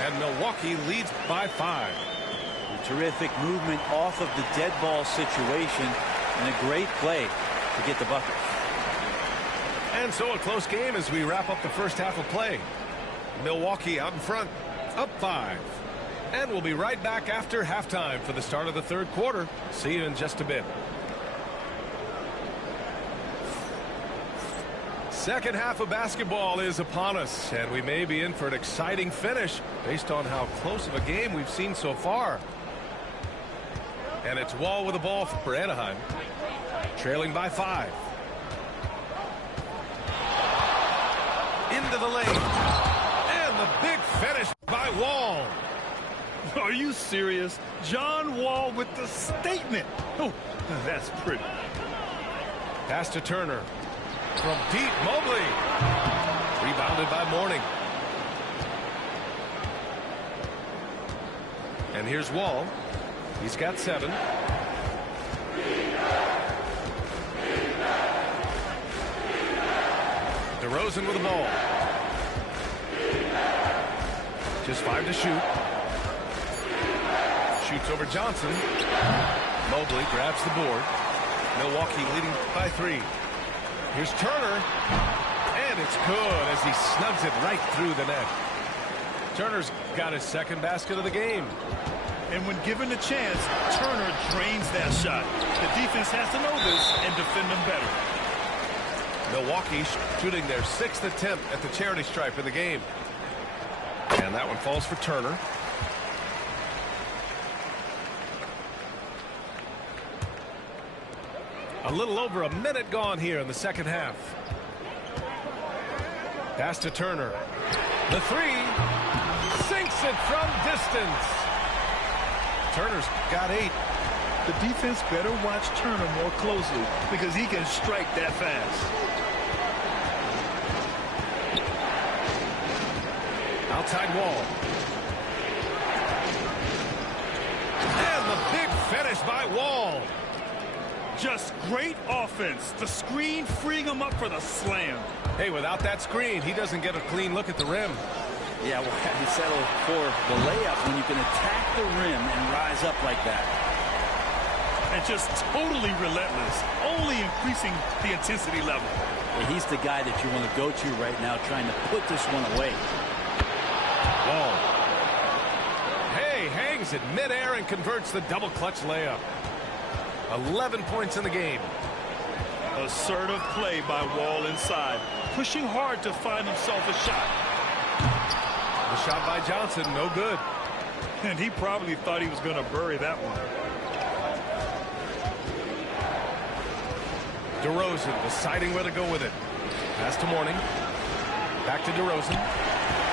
And Milwaukee leads by 5. A terrific movement off of the dead ball situation and a great play to get the bucket. And so a close game as we wrap up the first half of play. Milwaukee out in front, up 5. And we'll be right back after halftime for the start of the third quarter. See you in just a bit. Second half of basketball is upon us, and we may be in for an exciting finish based on how close of a game we've seen so far. And it's Wall with the ball for Anaheim, trailing by 5. Into the lane, and the big finish by Wall. Are you serious? John Wall with the statement. Oh, that's pretty. Pass to Turner. From deep, Mobley. Rebounded by Mourning. And here's Wall. He's got 7. DeRozan with the ball. Just 5 to shoot. Shoots over Johnson. Mobley grabs the board. Milwaukee leading by 3. Here's Turner, and it's good as he snugs it right through the net. Turner's got his second basket of the game. And when given the chance, Turner drains that shot. The defense has to know this and defend them better. Milwaukee shooting their 6th attempt at the charity stripe of the game. And that one falls for Turner. A little over a minute gone here in the second half. Pass to Turner. The 3. Sinks it from distance. Turner's got 8. The defense better watch Turner more closely because he can strike that fast. Outside Wall. And the big finish by Wall. Just great offense. The screen freeing him up for the slam. Hey, without that screen, he doesn't get a clean look at the rim. Yeah, well, you settle for the layup when you can attack the rim and rise up like that. And just totally relentless, only increasing the intensity level. Yeah, he's the guy that you want to go to right now, trying to put this one away. Wall. Hey, hangs it midair and converts the double clutch layup. 11 points in the game. Assertive play by Wall inside, pushing hard to find himself a shot. The shot by Johnson, no good. And he probably thought he was going to bury that one. DeRozan deciding where to go with it. Pass to Mourning. Back to DeRozan.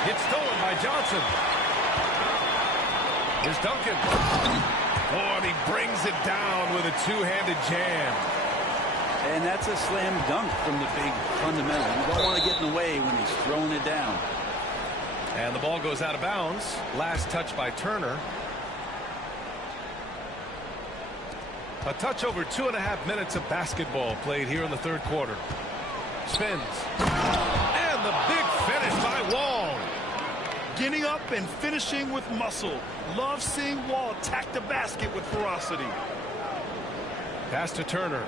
It's stolen by Johnson. Here's Duncan. Oh, and he brings it down with a two-handed jam. And that's a slam dunk from the big fundamental. You don't want to get in the way when he's throwing it down. And the ball goes out of bounds. Last touch by Turner. A touch over 2.5 minutes of basketball played here in the third quarter. Spins. And the big finish by Wall. Getting up and finishing with muscle. Love seeing Wall attack the basket with ferocity. Pass to Turner.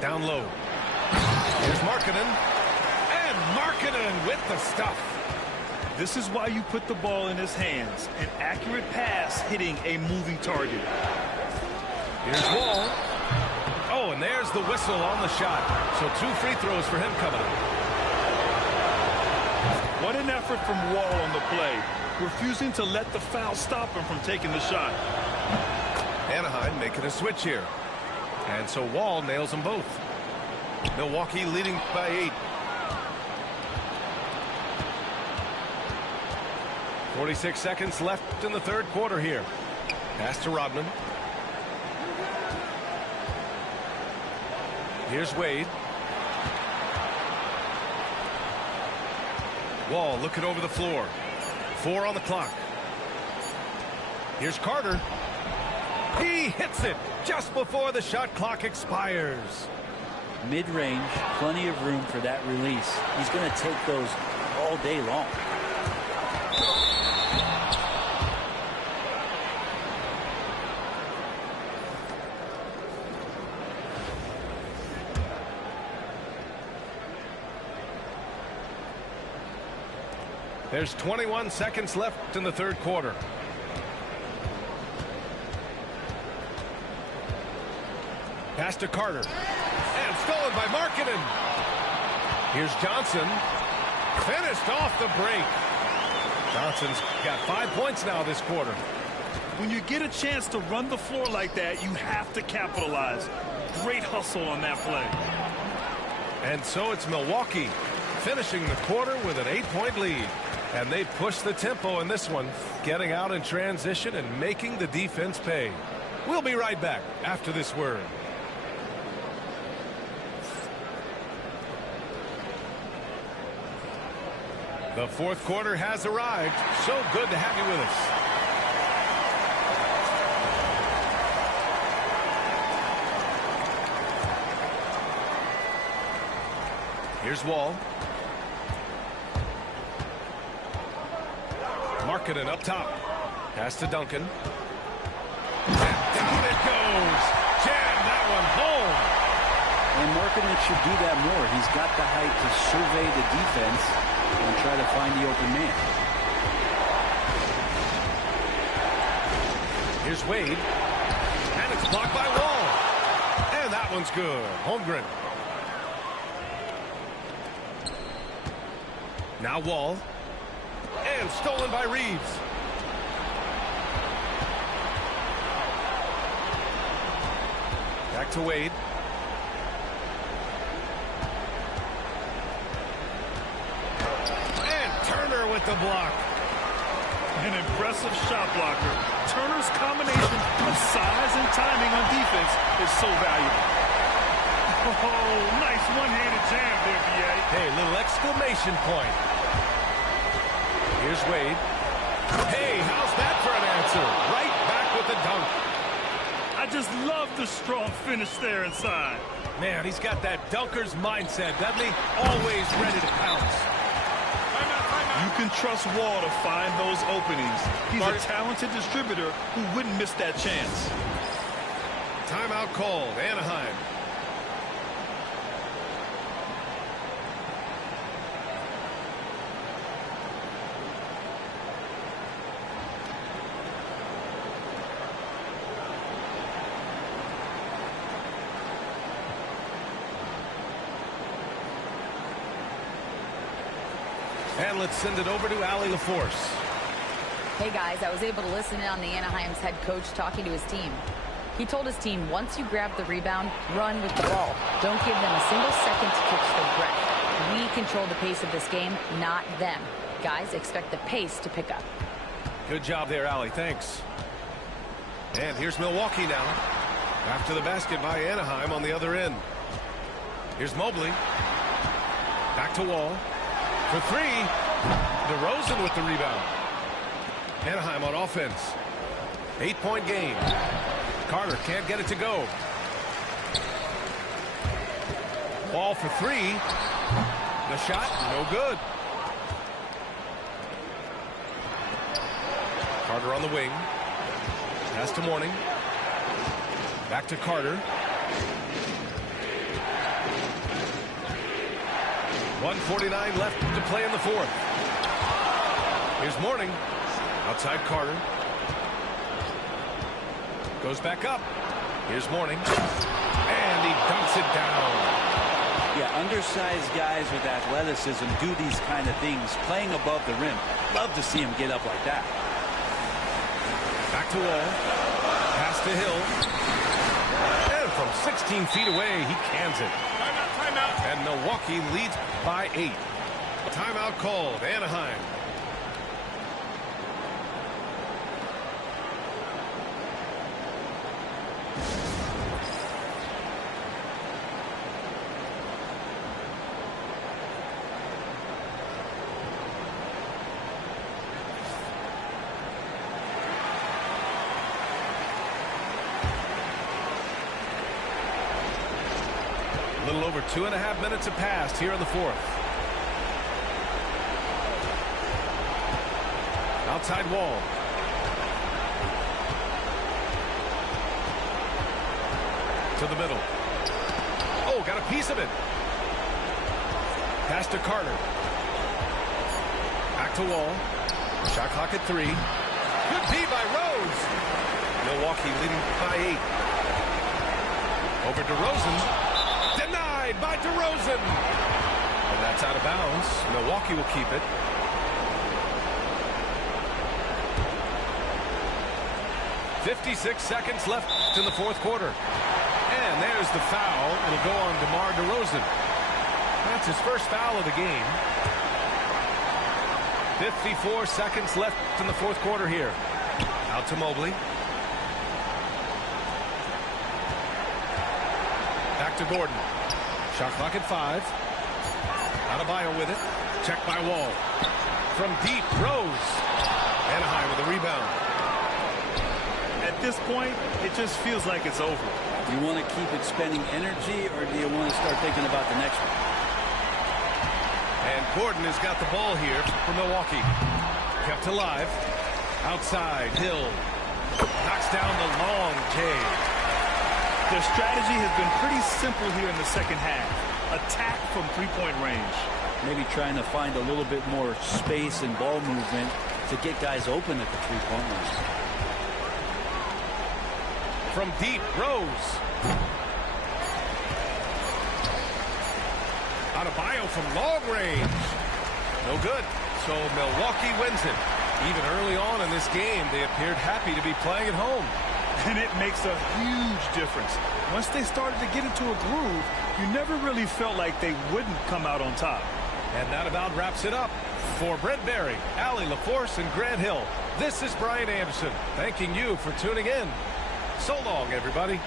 Down low. Here's Markkanen. And Markkanen with the stuff. This is why you put the ball in his hands. An accurate pass hitting a moving target. Here's Wall. Oh, and there's the whistle on the shot. So 2 free throws for him coming up. What an effort from Wall on the play. Refusing to let the foul stop him from taking the shot. Anaheim making a switch here. And so Wall nails them both. Milwaukee leading by 8. 46 seconds left in the third quarter here. Pass to Rodman. Here's Wade. Wall looking over the floor. 4 on the clock. Here's Carter. He hits it. just before the shot clock expires. Mid-range, plenty of room for that release. He's going to take those all day long. There's 21 seconds left in the third quarter. Pass to Carter. And stolen by Markkanen. Here's Johnson. Finished off the break. Johnson's got 5 points now this quarter. When you get a chance to run the floor like that, you have to capitalize. Great hustle on that play. And so it's Milwaukee finishing the quarter with an 8-point lead. And they push the tempo in this one, getting out in transition and making the defense pay. We'll be right back after this word. The fourth quarter has arrived. So good to have you with us. Here's Wall. Markkanen up top. Pass to Duncan. And down it goes. Jam that one home. And Markkanen should do that more. He's got the height to survey the defense and try to find the open man. Here's Wade. And it's blocked by Wall. And that one's good. Holmgren. Now Wall. And stolen by Reeves. Back to Wade. And Turner with the block. An impressive shot blocker. Turner's combination of size and timing on defense is so valuable. Oh, nice one-handed jam there, B.A. Hey, little exclamation point. Here's Wade. Hey, how's that for an answer? Right back with the dunk. I just love the strong finish there inside. Man, he's got that dunker's mindset, doesn't he? Always ready to pounce. You can trust Wall to find those openings. He's a talented distributor who wouldn't miss that chance. Timeout called. Anaheim. And let's send it over to Allie LaForce. Hey guys, I was able to listen in on the Anaheim's head coach talking to his team. He told his team, once you grab the rebound, run with the ball. Don't give them a single second to catch their breath. We control the pace of this game, not them. Guys, expect the pace to pick up. Good job there, Allie. Thanks. And here's Milwaukee now. After the basket by Anaheim on the other end. Here's Mobley. Back to Wall. For three. DeRozan with the rebound. Anaheim on offense. 8-point game. Carter can't get it to go. Ball for three. The shot, no good. Carter on the wing. Pass to Mourning. Back to Carter. 1:49 left to play in the fourth. Here's Mourning. Outside Carter. Goes back up. Here's Mourning. And he dunks it down. Yeah, undersized guys with athleticism do these kind of things, playing above the rim. Love to see him get up like that. Back to Wall. Pass to Hill. And from 16 feet away, he cans it. Timeout. And Milwaukee leads by 8. Timeout called. Anaheim. little over 2.5 minutes have passed here in the fourth. Outside Wall. To the middle. Oh, got a piece of it. Pass to Carter. Back to Wall. Shot clock at 3. Good D by Rose. Milwaukee leading by 8. Over DeRozan. Denied by DeRozan. And that's out of bounds. Milwaukee will keep it. .56 seconds left in the fourth quarter. And there's the foul. It'll go on DeMar DeRozan. That's his first foul of the game. 54 seconds left in the fourth quarter here. Out to Mobley. Back to Gordon. Shot clock at 5. Adebayo with it. Checked by Wall. From deep, Rose. Anaheim with the rebound. At this point, it just feels like it's over. Do you want to keep expending energy, or do you want to start thinking about the next one? And Gordon has got the ball here for Milwaukee. Kept alive. Outside, Hill. Knocks down the long J. Their strategy has been pretty simple here in the second half. Attack from three-point range. Maybe trying to find a little bit more space and ball movement to get guys open at the three-point line. From deep, Rose. Adebayo from long range. No good. So Milwaukee wins it. Even early on in this game, they appeared happy to be playing at home. And it makes a huge difference. Once they started to get into a groove, you never really felt like they wouldn't come out on top. And that about wraps it up. For Brent Barry, Allie LaForce, and Grant Hill, this is Brian Anderson, thanking you for tuning in. So long, everybody.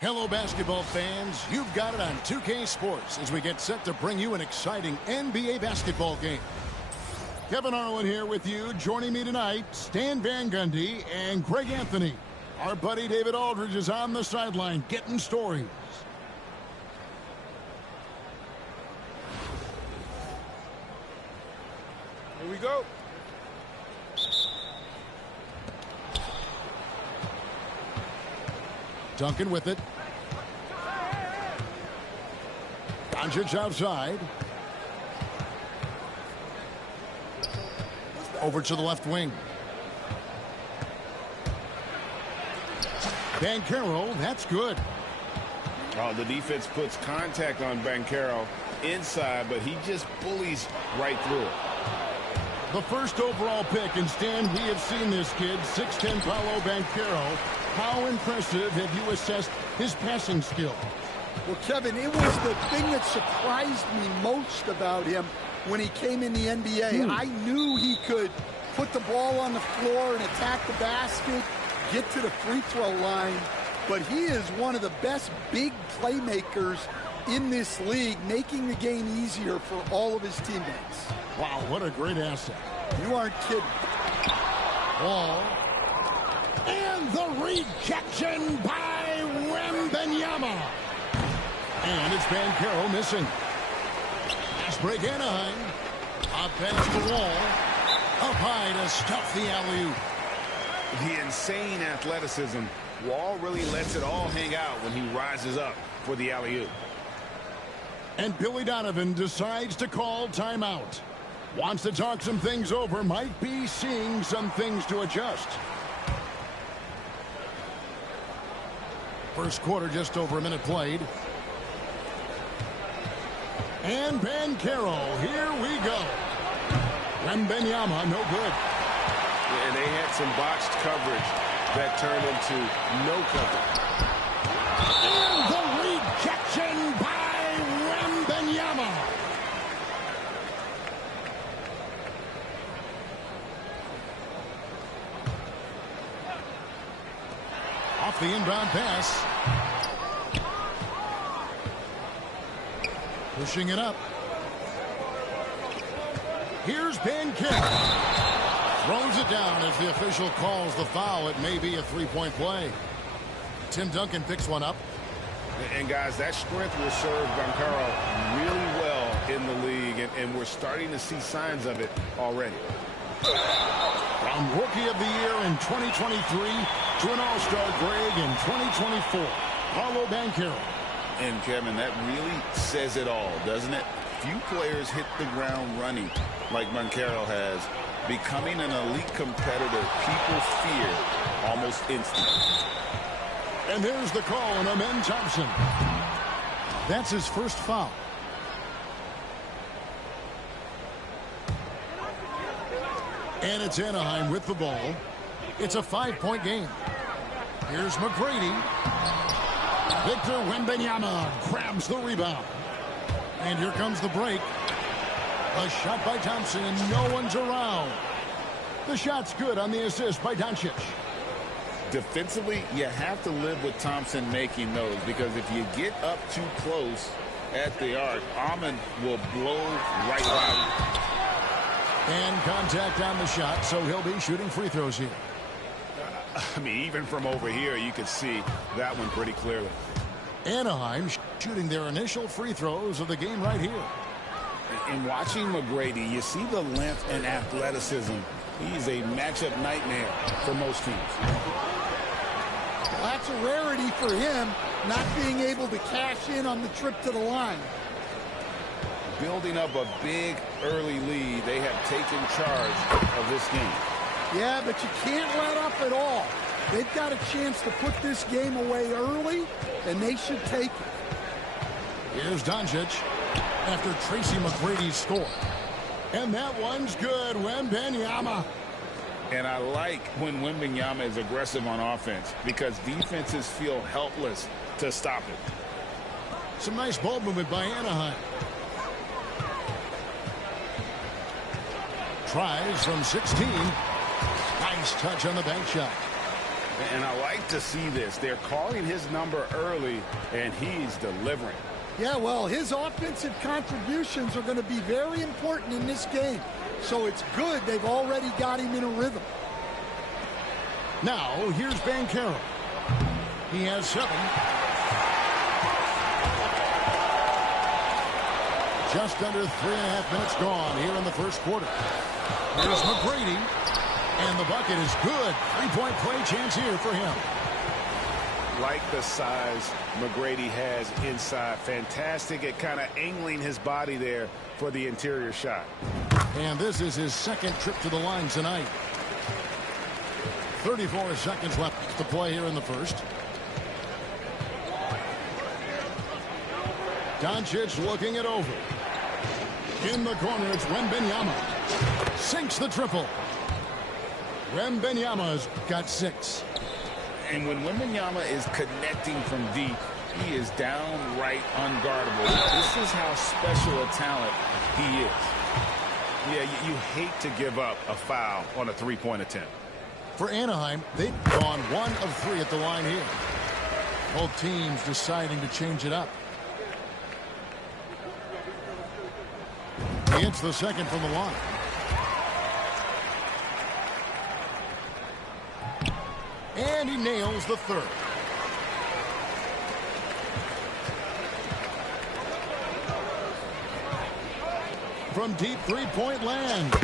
Hello, basketball fans. You've got it on 2K Sports as we get set to bring you an exciting NBA basketball game. Kevin Harlan here with you. Joining me tonight, Stan Van Gundy and Greg Anthony. Our buddy David Aldridge is on the sideline getting stories. Here we go. Duncan with it. Doncic outside. Over to the left wing. Banchero, that's good. Oh, the defense puts contact on Banchero inside, but he just bullies right through it. The first overall pick, and Stan, we have seen this kid, 6'10" Paolo Banchero. How impressive have you assessed his passing skill? Well, Kevin, it was the thing that surprised me most about him when he came in the NBA. I knew he could put the ball on the floor and attack the basket, get to the free throw line, but he is one of the best big playmakers in this league, making the game easier for all of his teammates. Wow, what a great asset. You aren't kidding. Wall. And the rejection by Wembanyama. And it's Banchero missing. Fast break Anaheim. Up past the Wall. Up high to stuff the alley-oop. The insane athleticism. Wall really lets it all hang out when he rises up for the alley-oop. And Billy Donovan decides to call timeout. Wants to talk some things over, might be seeing some things to adjust. First quarter, just over a minute played. And Banchero, here we go. Wembanyama, no good. And they had some botched coverage that turned into no coverage. And the rejection by Wembanyama. Off the inbound pass. Pushing it up. Here's Banchero. Throws it down as the official calls the foul. It may be a three-point play. Tim Duncan picks one up. And guys, that strength will serve Banchero really well in the league, and we're starting to see signs of it already. From Rookie of the Year in 2023 to an All-Star grade in 2024, Paolo Banchero. And Kevin, that really says it all, doesn't it? Few players hit the ground running like Banchero has, becoming an elite competitor people fear almost instantly. And there's the call on Amen Thompson. That's his first foul. And it's Anaheim with the ball. It's a 5-point game. Here's McGrady. Victor Wembanyama grabs the rebound. And here comes the break. A shot by Thompson, and no one's around. The shot's good on the assist by Doncic. Defensively, you have to live with Thompson making those, because if you get up too close at the arc, Ahmed will blow right by you. And contact on the shot, so he'll be shooting free throws here. I mean, even from over here, you can see that one pretty clearly. Anaheim shooting their initial free throws of the game right here. In watching McGrady, you see the length and athleticism. He's a matchup nightmare for most teams. Well, that's a rarity for him, not being able to cash in on the trip to the line. Building up a big early lead, they have taken charge of this game. Yeah, but you can't let up at all. They've got a chance to put this game away early, and they should take it. Here's Doncic after Tracy McGrady's score. And that one's good. Wembanyama. And I like when Wembanyama is aggressive on offense, because defenses feel helpless to stop it. Some nice ball movement by Anaheim. Tries from 16. Nice touch on the bank shot. And I like to see this. They're calling his number early, and he's delivering. Yeah, well, his offensive contributions are going to be very important in this game. So it's good they've already got him in a rhythm. Now, here's Banchero. He has 7. Just under 3.5 minutes gone here in the first quarter. Here's McGrady. And the bucket is good. 3-point play chance here for him. Like the size McGrady has inside. Fantastic at kind of angling his body there for the interior shot. And this is his second trip to the line tonight. 34 seconds left to play here in the first. Doncic looking it over. In the corner, it's Wembanyama. Sinks the triple. Wembanyama's got 6. And when Wembanyama is connecting from deep, he is downright unguardable. This is how special a talent he is. Yeah, you hate to give up a foul on a three-point attempt. For Anaheim, they've gone 1 of 3 at the line here. Both teams deciding to change it up. He hits the second from the line. And he nails the third. From deep three-point land.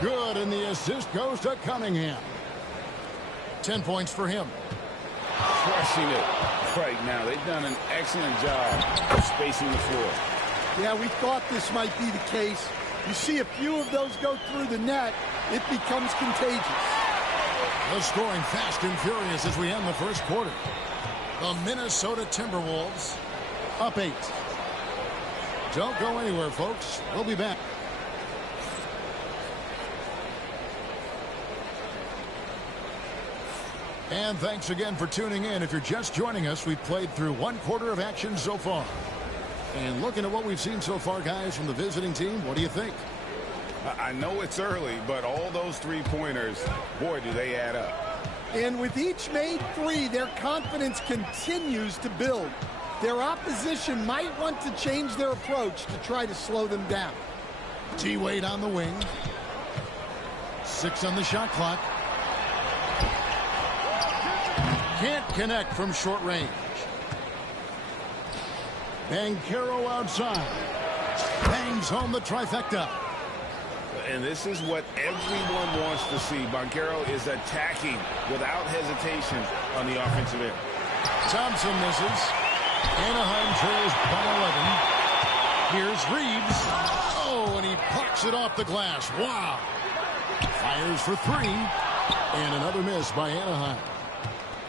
Good, and the assist goes to Cunningham. 10 points for him. Crushing it right now. They've done an excellent job of spacing the floor. Yeah, we thought this might be the case. You see a few of those go through the net, it becomes contagious. The scoring fast and furious as we end the first quarter. The Minnesota Timberwolves up 8. Don't go anywhere, folks. We'll be back. And thanks again for tuning in. If you're just joining us, we've played through one quarter of action so far. And looking at what we've seen so far, guys, from the visiting team, what do you think? I know it's early, but all those three-pointers, boy, do they add up. And with each made three, their confidence continues to build. Their opposition might want to change their approach to try to slow them down. T-Wade on the wing. 6 on the shot clock. Can't connect from short range. Banchero outside. Bangs home the trifecta. And this is what everyone wants to see. Banchero is attacking without hesitation on the offensive end. Thompson misses. Anaheim trails by 11. Here's Reeves. Oh, and he plucks it off the glass. Wow. Fires for 3. And another miss by Anaheim.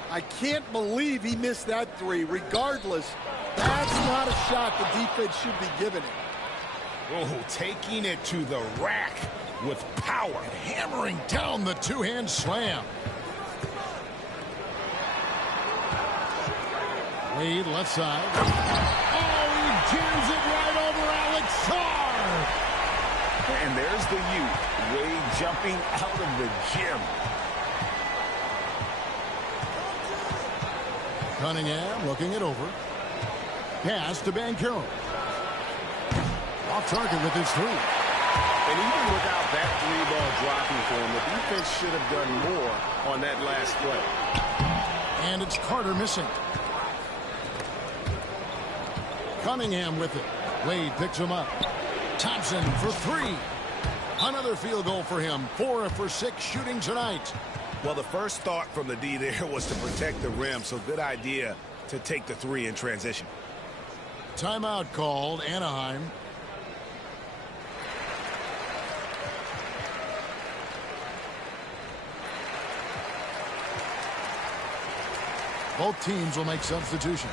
I can't believe he missed that 3. Regardless, that's not a shot the defense should be giving it. Oh, taking it to the rack with power. Hammering down the two-hand slam. Wade left side. Oh, he jams it right over Alex Sarr. And there's the youth. Wade jumping out of the gym. Cunningham looking it over. Pass to Banchero. Off target with his 3. And even without that 3-ball dropping for him, the defense should have done more on that last play. And it's Carter missing. Cunningham with it. Wade picks him up. Thompson for 3. Another field goal for him. 4 for 6 shooting tonight. Well, the first thought from the D there was to protect the rim, so good idea to take the 3 in transition. Timeout called, Anaheim. Both teams will make substitutions.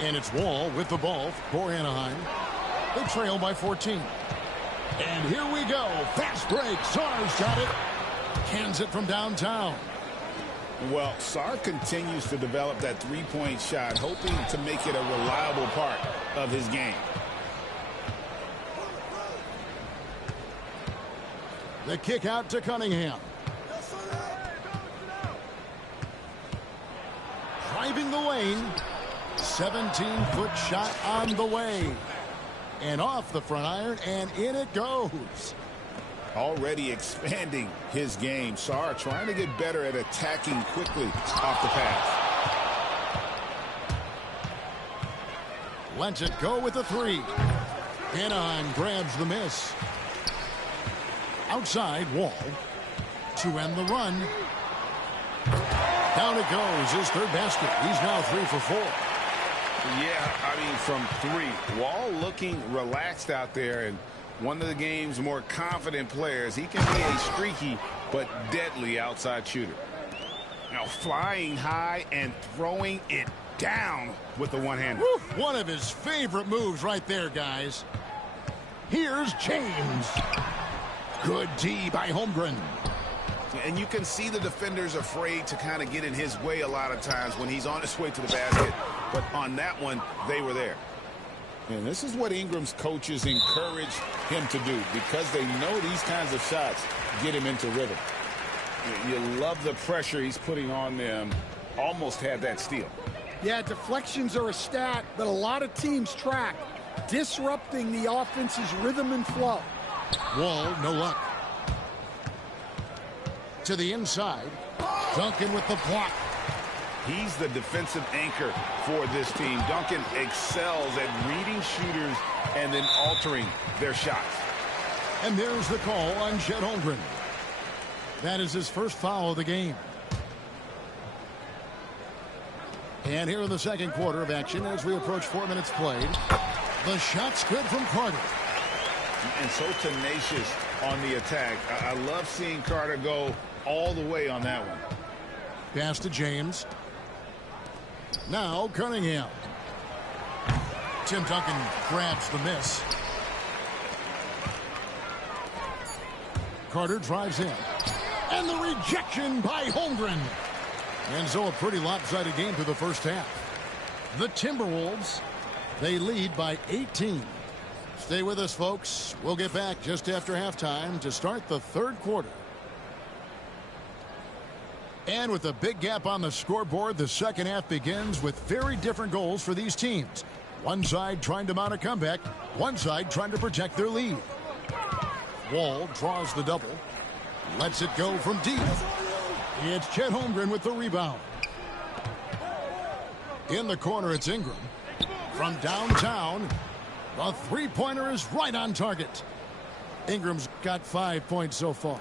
And it's Wall with the ball for Anaheim. They trail by 14. And here we go. Fast break. Sarr's got it. Cans it from downtown. Well, Sarr continues to develop that three-point shot, hoping to make it a reliable part of his game. The kick out to Cunningham. Driving the lane. 17-foot shot on the way. And off the front iron, and in it goes. Already expanding his game. Sarr trying to get better at attacking quickly off the pass. Lets it go with a 3. Anaheim grabs the miss. Outside, Wall to end the run. Down it goes, his 3rd basket. He's now 3 for 4. Yeah, I mean, from 3. Wall looking relaxed out there, and one of the game's more confident players. He can be a streaky but deadly outside shooter. Now flying high and throwing it down with the one-hander. One of his favorite moves right there, guys. Here's James. Good D by Holmgren. And you can see the defenders afraid to kind of get in his way a lot of times when he's on his way to the basket. But on that one, they were there. And this is what Ingram's coaches encourage him to do, because they know these kinds of shots get him into rhythm. You love the pressure he's putting on them. Almost had that steal. Yeah, deflections are a stat that a lot of teams track, disrupting the offense's rhythm and flow. Wall, no luck. To the inside. Duncan with the block. He's the defensive anchor for this team. Duncan excels at reading shooters and then altering their shots. And there's the call on Chet Holmgren. That is his first foul of the game. And here in the second quarter of action, as we approach 4 minutes played, the shot's good from Carter. And so tenacious on the attack. I love seeing Carter go all the way on that one. Pass to James. Now Cunningham. Tim Duncan grabs the miss. Carter drives in. And the rejection by Holmgren. And so a pretty lopsided game through the first half. The Timberwolves, they lead by 18. Stay with us, folks. We'll get back just after halftime to start the third quarter. And with a big gap on the scoreboard, the second half begins with very different goals for these teams. One side trying to mount a comeback, one side trying to protect their lead. Wall draws the double, lets it go from deep. It's Chet Holmgren with the rebound. In the corner, it's Ingram. From downtown, the three-pointer is right on target. Ingram's got 5 points so far.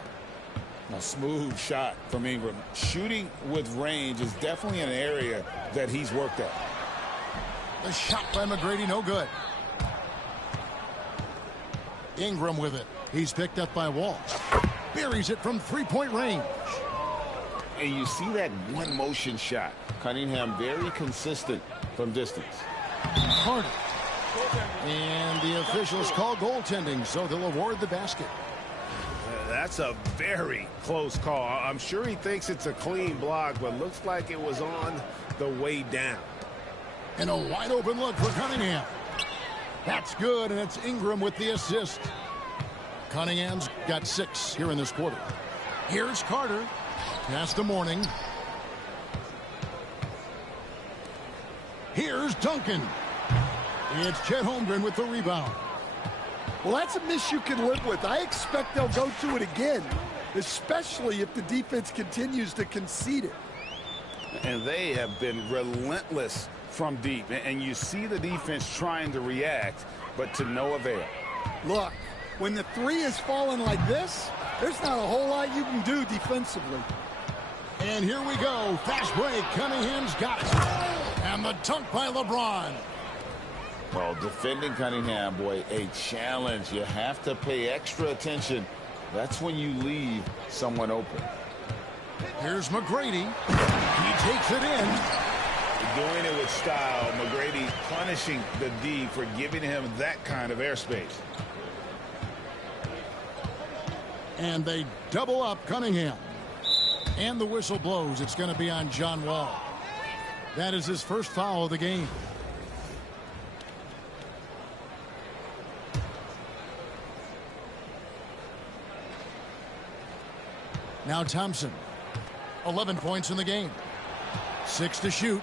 A smooth shot from Ingram. Shooting with range is definitely an area that he's worked at. The shot by McGrady, no good. Ingram with it. He's picked up by Wall. Buries it from three-point range. And you see that one motion shot. Cunningham very consistent from distance. Carter. And the officials call goaltending, so they'll award the basket. That's a very close call. I'm sure he thinks it's a clean block, but looks like it was on the way down. And a wide open look for Cunningham. That's good, and it's Ingram with the assist. Cunningham's got 6 here in this quarter. Here's Carter. Pass to Mourning. Here's Duncan. It's Chet Holmgren with the rebound. Well, that's a miss you can live with. I expect they'll go to it again, especially if the defense continues to concede it. And they have been relentless from deep. And you see the defense trying to react, but to no avail. Look, when the three is falling like this, there's not a whole lot you can do defensively. And here we go. Fast break. Cunningham's got it. And the dunk by LeBron. Well, defending Cunningham, boy, a challenge. You have to pay extra attention. That's when you leave someone open. Here's McGrady. He takes it in. Doing it with style. McGrady punishing the D for giving him that kind of airspace. And they double up Cunningham. And the whistle blows. It's going to be on John Wall. That is his first foul of the game. Now Thompson. 11 points in the game. 6 to shoot.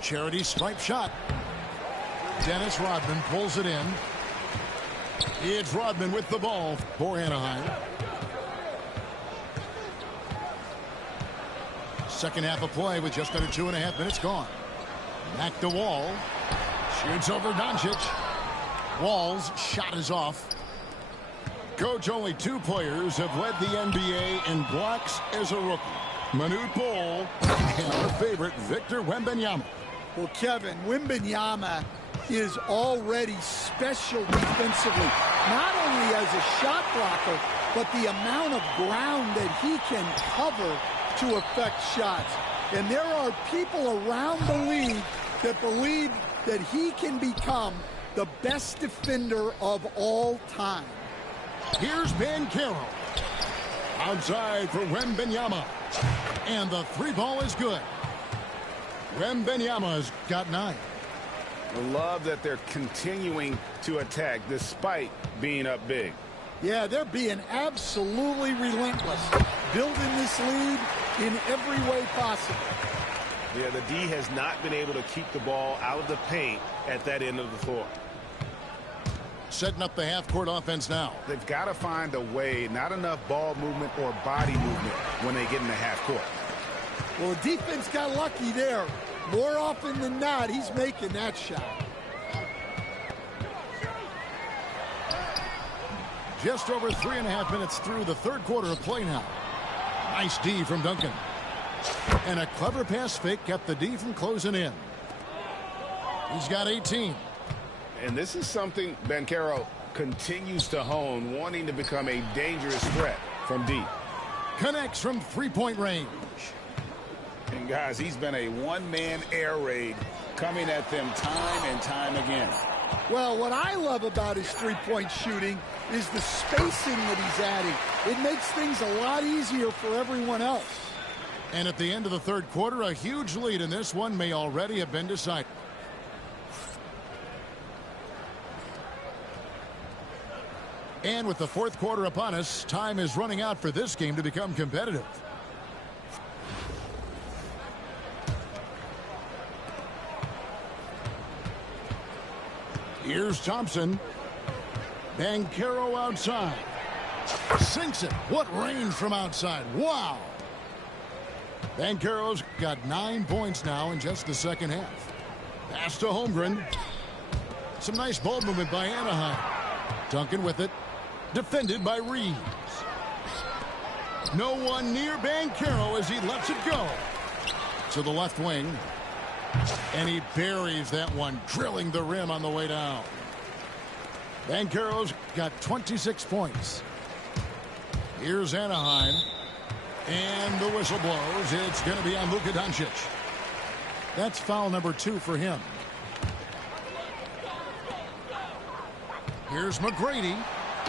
Charity stripe shot. Dennis Rodman pulls it in. It's Rodman with the ball for Anaheim. Second half of play with just under 2.5 minutes gone. Back to Wall. Shoots over Doncic. Wall's shot is off. Coach, only 2 players have led the NBA in blocks as a rookie. Manute Bol and our favorite, Victor Wembanyama. Well, Kevin, Wembanyama is already special defensively, not only as a shot blocker, but the amount of ground that he can cover to affect shots. And there are people around the league that believe that he can become the best defender of all time. Here's Banchero. Outside for Wembanyama. And the 3 ball is good. Wembanyama's got 9. I love that they're continuing to attack despite being up big. Yeah, they're being absolutely relentless, building this lead in every way possible. Yeah, the D has not been able to keep the ball out of the paint at that end of the floor. Setting up the half-court offense now. They've got to find a way, not enough ball movement or body movement when they get in the half court. Well, the defense got lucky there. More often than not, he's making that shot. Just over 3.5 minutes through the third quarter of play now. Nice D from Duncan. And a clever pass fake kept the D from closing in. He's got 18. And this is something Banchero continues to hone, wanting to become a dangerous threat from deep. Connects from three-point range. And guys, he's been a one-man air raid coming at them time and time again. Well, what I love about his three-point shooting is the spacing that he's adding. It makes things a lot easier for everyone else. And at the end of the third quarter, a huge lead in this one may already have been decided. And with the fourth quarter upon us, time is running out for this game to become competitive. Here's Thompson. Banchero outside. Sinks it. What range from outside. Wow. Banchero's got 9 points now in just the second half. Pass to Holmgren. Some nice ball movement by Anaheim. Duncan with it. Defended by Reeves. No one near Banchero as he lets it go. To the left wing. And he buries that one, drilling the rim on the way down. Banchero's got 26 points. Here's Anaheim. And the whistle blows. It's going to be on Luka Doncic. That's foul number 2 for him. Here's McGrady.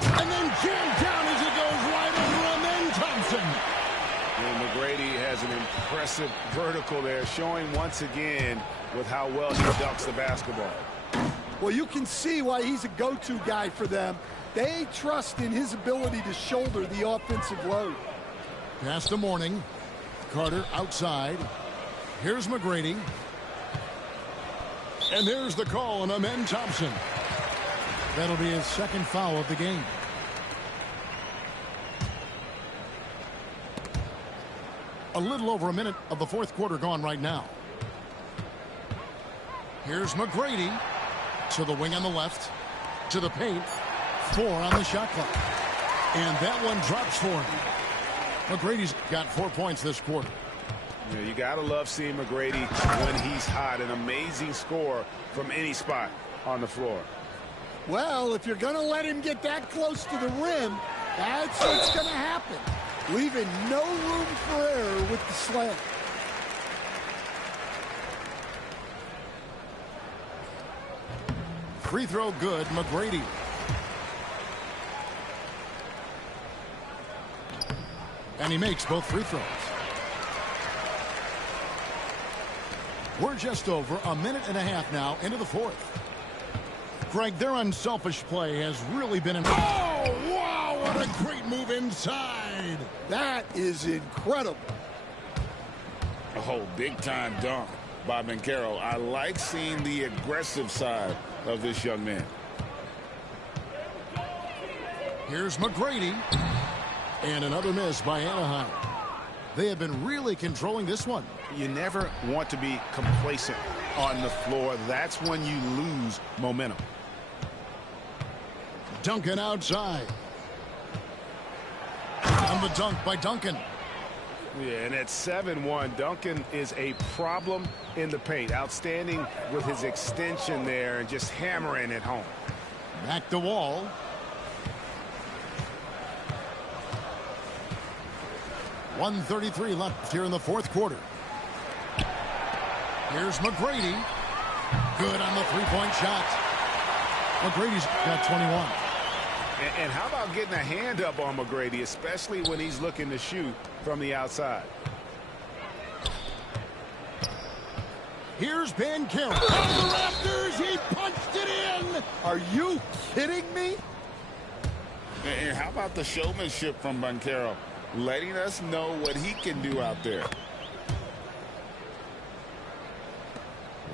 And then jammed down as it goes right over him. Then Thompson. And McGrady has an impressive vertical there, showing once again with how well he ducks the basketball. Well, you can see why he's a go-to guy for them. They trust in his ability to shoulder the offensive load. Pass to Morning. Carter outside. Here's McGrady. And there's the call on Amen Thompson. That'll be his second foul of the game. A little over a minute of the fourth quarter gone right now. Here's McGrady. To the wing on the left. To the paint. 4 on the shot clock. And that one drops for him. McGrady's got 4 points this quarter. You got to love seeing McGrady when he's hot. An amazing score from any spot on the floor. Well, if you're going to let him get that close to the rim, that's what's going to happen. Leaving no room for error with the slam. Free throw good, McGrady. And he makes both free throws. We're just over a minute and a half now into the fourth. Greg, their unselfish play has really been in. Oh, wow, what a great move inside. That is incredible. Oh, big-time dunk by Banchero. I like seeing the aggressive side of this young man. Here's McGrady. And another miss by Anaheim. They have been really controlling this one. You never want to be complacent on the floor. That's when you lose momentum. Duncan outside. And the dunk by Duncan. Yeah, and at 7-1, Duncan is a problem in the paint. Outstanding with his extension there and just hammering it home. Back to Wall. .133 left here in the fourth quarter. Here's McGrady. Good on the three-point shot. McGrady's got 21. And how about getting a hand up on McGrady, especially when he's looking to shoot from the outside. Here's Banchero. On the rafters, he punched it in. Are you kidding me? And how about the showmanship from Banchero, letting us know what he can do out there.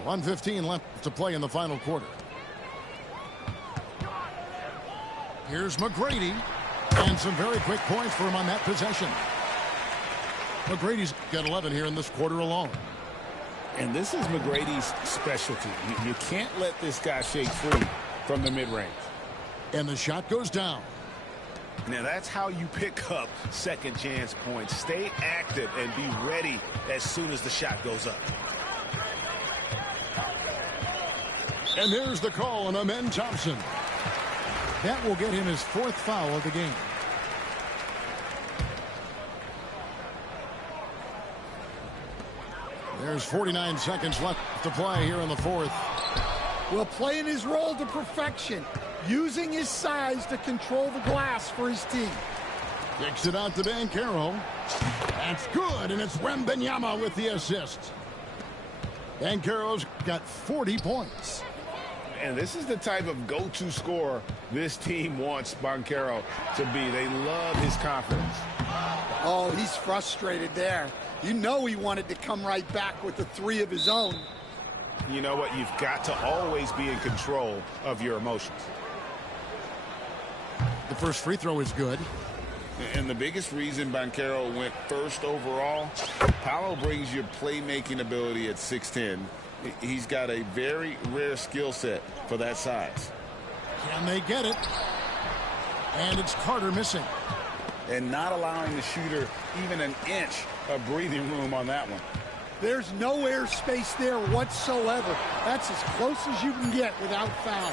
1:15 left to play in the final quarter. Here's McGrady. And some very quick points for him on that possession. McGrady's got 11 here in this quarter alone. And this is McGrady's specialty. You can't let this guy shake free from the mid-range. And the shot goes down. Now, that's how you pick up second chance points. Stay active and be ready as soon as the shot goes up. And there's the call on Amen Thompson. That will get him his 4th foul of the game. There's 49 seconds left to play here in the 4th. Well, playing his role to perfection, using his size to control the glass for his team. Kicks it out to Banchero. That's good, and it's Wembanyama with the assist. Banchero's got 40 points. And this is the type of go-to scorer this team wants Banchero to be. They love his confidence. Oh, he's frustrated there. You know he wanted to come right back with the 3 of his own. You know what? You've got to always be in control of your emotions. The first free throw is good. And the biggest reason Banchero went first overall, Paolo brings your playmaking ability at 6'10". He's got a very rare skill set for that size. Can they get it? And it's Carter missing. And not allowing the shooter even an inch of breathing room on that one. There's no air space there whatsoever. That's as close as you can get without foul.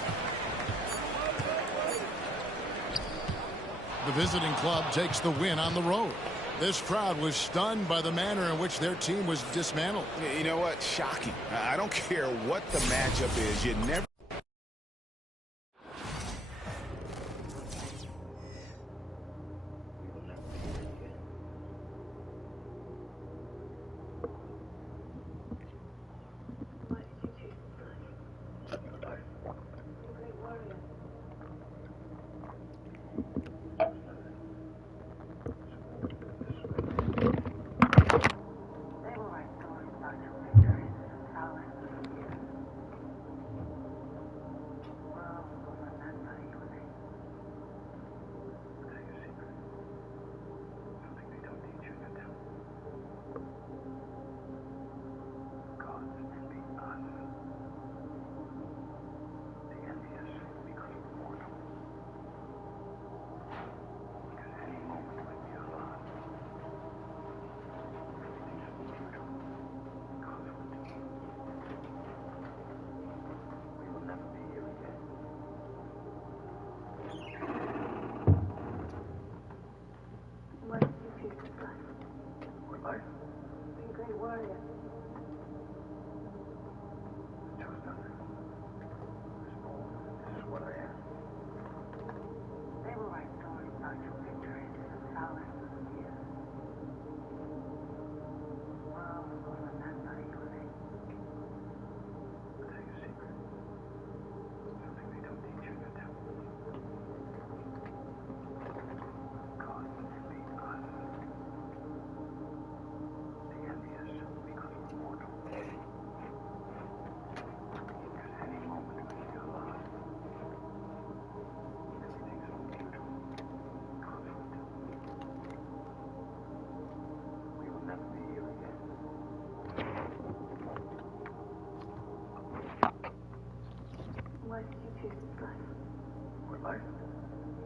The visiting club takes the win on the road. This crowd was stunned by the manner in which their team was dismantled. You know what? Shocking. I don't care what the matchup is. You never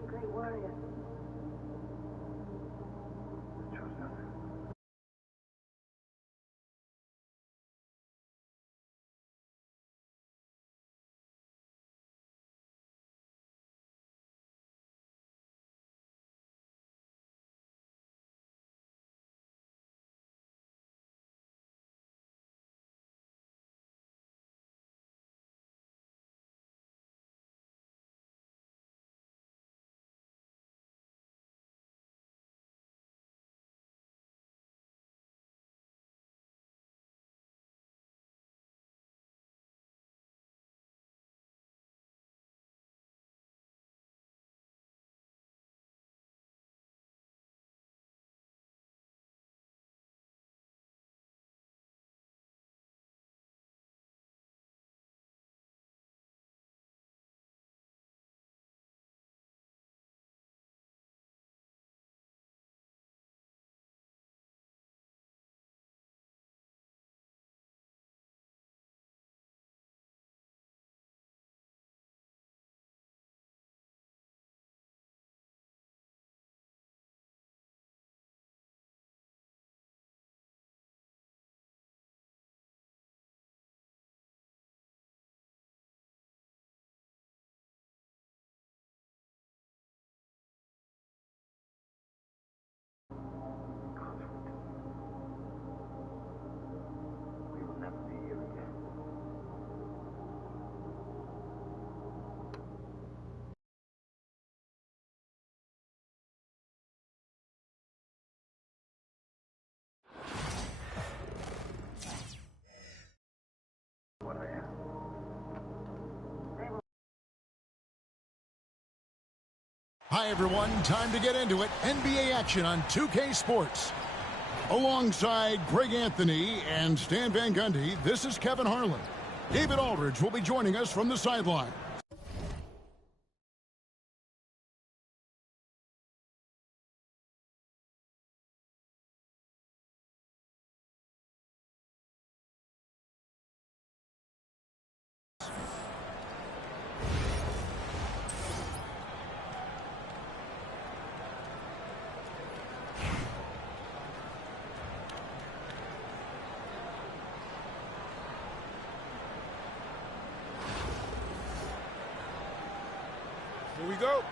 Great warrior. Hi, everyone. Time to get into it. NBA action on 2K Sports. Alongside Greg Anthony and Stan Van Gundy, this is Kevin Harlan. David Aldridge will be joining us from the sideline. Here we go.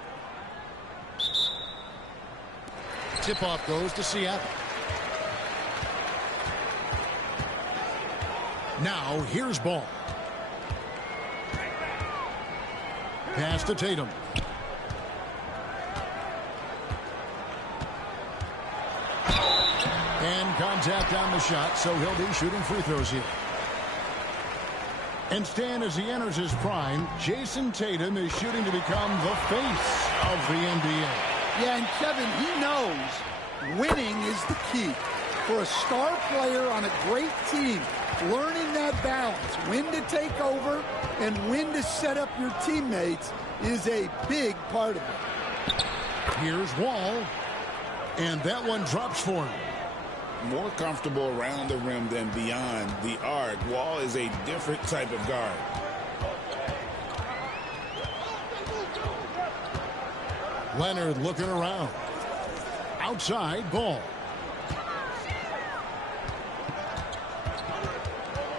Tip-off goes to Seattle. Now, here's ball. Pass to Tatum. And contact on the shot, so he'll be shooting free throws here. And Stan, as he enters his prime, Jason Tatum is shooting to become the face of the NBA. Yeah, and Kevin, he knows winning is the key. For a star player on a great team, learning that balance, when to take over and when to set up your teammates is a big part of it. Here's Wall, and that one drops for him. More comfortable around the rim than beyond the arc. Wall is a different type of guard. Leonard looking around. Outside, ball.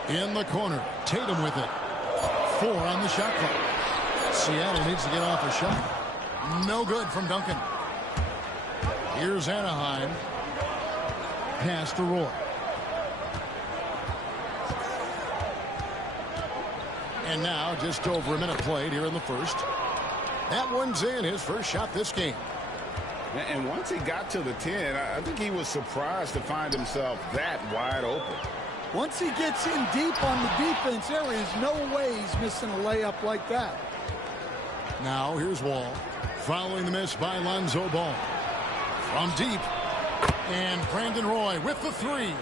In the corner, Tatum with it. 4 on the shot clock. Seattle needs to get off a shot. No good from Duncan. Here's Anaheim. Pass to Roy. And now just over a minute played here in the first. That one's in, his first shot this game. And once he got to the 10, I think he was surprised to find himself that wide open. Once he gets in deep on the defense, there is no way he's missing a layup like that. Now here's Wall. Following the miss by Lonzo Ball. From deep. And Brandon Roy with the 3.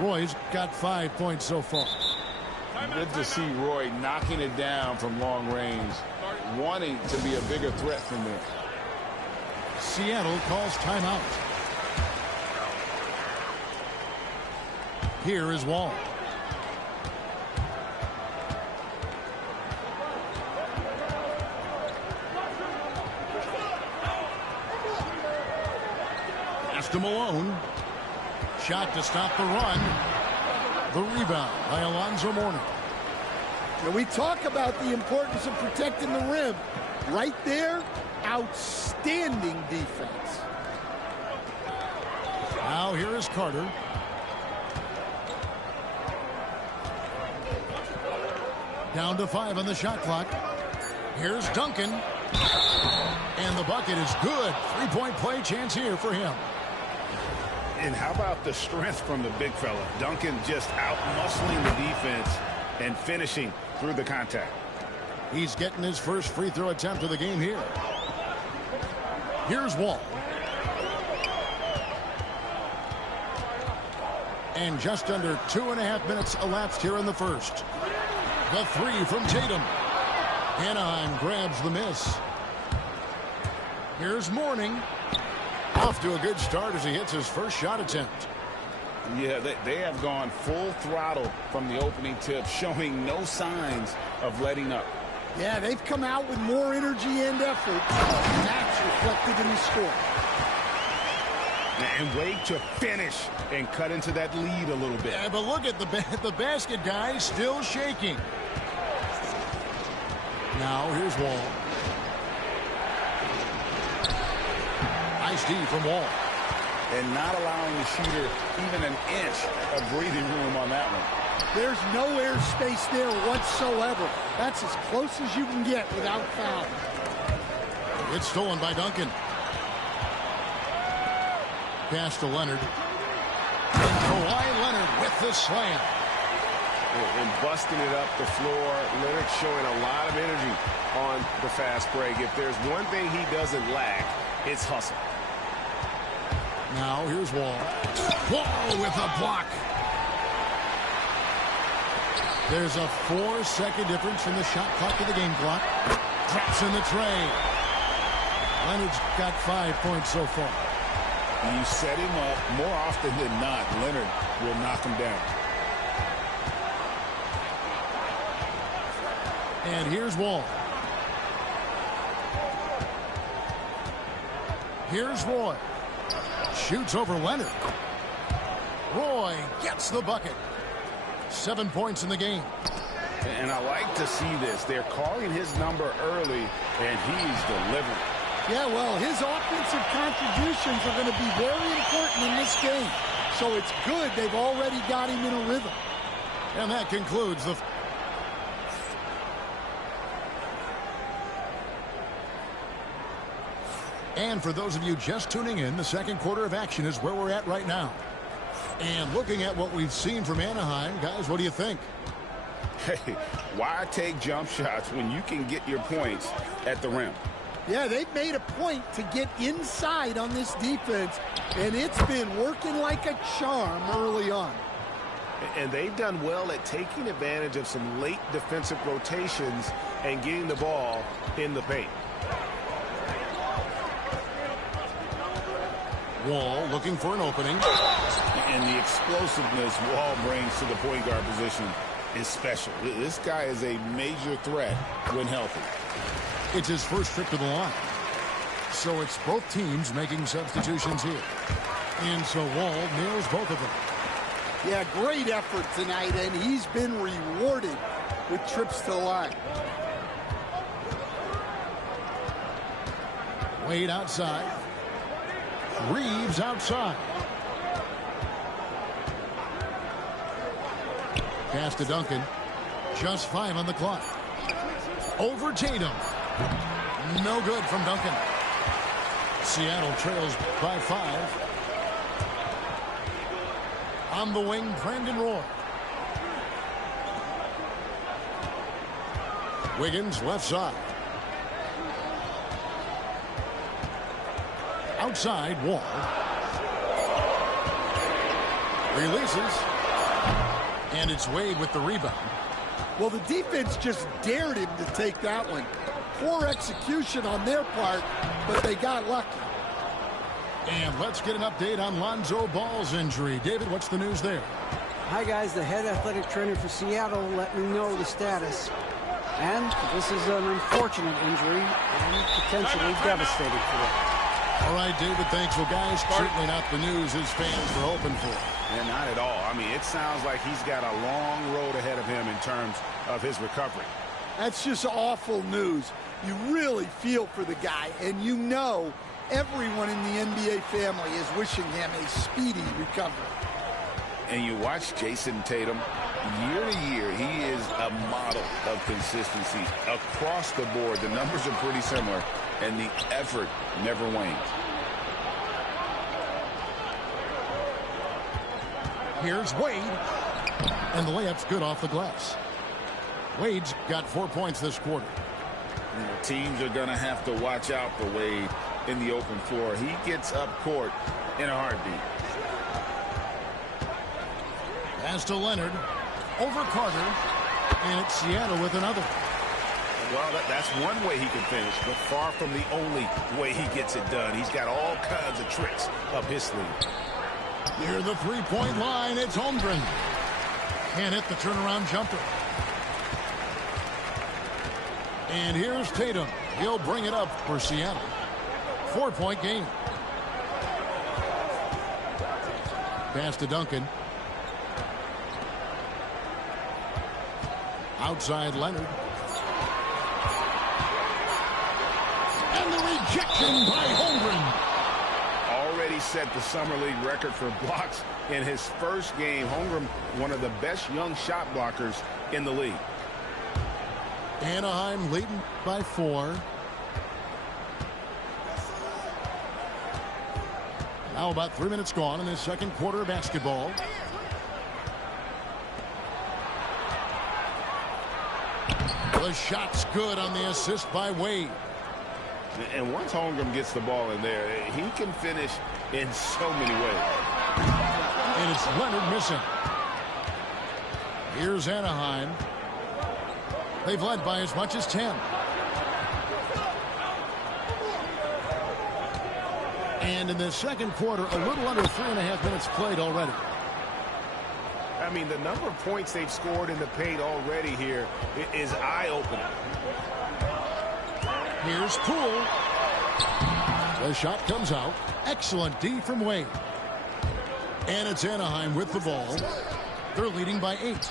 Roy's got 5 points so far. Good to see Roy knocking it down from long range, wanting to be a bigger threat from there. Seattle calls timeout. Here is Wall. Pass to Malone. Shot to stop the run. The rebound by Alonzo Mourning. And we talk about the importance of protecting the rim. Right there, outstanding defense. Now here is Carter. Down to 5 on the shot clock. Here's Duncan. And the bucket is good. 3-point play chance here for him. And how about the strength from the big fella? Duncan just out-muscling the defense and finishing through the contact. He's getting his first free throw attempt of the game here. Here's Wall. And just under 2.5 minutes elapsed here in the first. The 3 from Tatum. Anaheim grabs the miss. Here's Mourning. Off to a good start as he hits his first shot attempt. Yeah, they have gone full throttle from the opening tip, showing no signs of letting up. Yeah, they've come out with more energy and effort, and that's reflected in the score. And wait to finish and cut into that lead a little bit. Yeah, but look at the basket guy still shaking. Now here's Wall. Nice D from Wall. And not allowing the shooter even an inch of breathing room on that one. There's no airspace there whatsoever. That's as close as you can get without foul. It's stolen by Duncan. Pass to Leonard. And Kawhi Leonard with the slam. And busting it up the floor. Leonard showing a lot of energy on the super fast break. If there's one thing he doesn't lack, it's hustle. Now here's Wall. Wall with a block. There's a 4-second difference from the shot clock to the game clock. Drops in the tray. Leonard's got 5 points so far. You set him up more often than not. Leonard will knock him down. And here's Wall. Here's Roy. Shoots over Leonard. Roy gets the bucket. 7 points in the game. And I like to see this. They're calling his number early, and he's delivering. Yeah, well, his offensive contributions are going to be very important in this game. So it's good they've already got him in a rhythm. And that concludes the... And for those of you just tuning in, the second quarter of action is where we're at right now. And looking at what we've seen from Anaheim, guys, what do you think? Hey, why take jump shots when you can get your points at the rim? Yeah, they've made a point to get inside on this defense, and it's been working like a charm early on. And they've done well at taking advantage of some late defensive rotations and getting the ball in the paint. Wall looking for an opening. And the explosiveness Wall brings to the point guard position is special. This guy is a major threat when healthy. It's his first trip to the line. So it's both teams making substitutions here. And so Wall nails both of them. Yeah, great effort tonight, and he's been rewarded with trips to the line. Wade outside. Reeves outside. Pass to Duncan. Just 5 on the clock. Over Tatum. No good from Duncan. Seattle trails by 5. On the wing, Brandon Roy. Wiggins left side. Outside, Wall. Releases. And it's Wade with the rebound. Well, the defense just dared him to take that one. Poor execution on their part, but they got lucky. And let's get an update on Lonzo Ball's injury. David, what's the news there? Hi, guys. The head athletic trainer for Seattle let me know the status. And this is an unfortunate injury and potentially devastating for them. All right, David, thanks. Well, guys, certainly not the news his fans were hoping for. And not at all. I mean, it sounds like he's got a long road ahead of him in terms of his recovery. That's just awful news. You really feel for the guy, and you know everyone in the NBA family is wishing him a speedy recovery. And you watch Jason Tatum, year to year, he is a model of consistency across the board. The numbers are pretty similar, and the effort never wanes. Here's Wade, and the layup's good off the glass. Wade's got 4 points this quarter. Teams are going to have to watch out for Wade in the open floor. He gets up court in a heartbeat. Pass to Leonard, over Carter, and it's Seattle with another. Well, that's one way he can finish, but far from the only way he gets it done. He's got all kinds of tricks up his sleeve. Near the three-point line, it's Holmgren. Can't hit the turnaround jumper. And here's Tatum. He'll bring it up for Seattle. 4-point game. Pass to Duncan. Outside Leonard. And the rejection by Holmgren. Already set the Summer League record for blocks in his first game. Holmgren, one of the best young shot blockers in the league. Anaheim leading by 4. Now about 3 minutes gone in the second quarter of basketball. The The shot's good on the assist by Wade. And once Holmgren gets the ball in there, he can finish in so many ways. And it's Leonard missing. Here's Anaheim. They've led by as much as 10. And in the second quarter, a little under 3.5 minutes played already. I mean, the number of points they've scored in the paint already here is eye-opening. Here's Poole. The shot comes out. Excellent D from Wade. And it's Anaheim with the ball. They're leading by 8.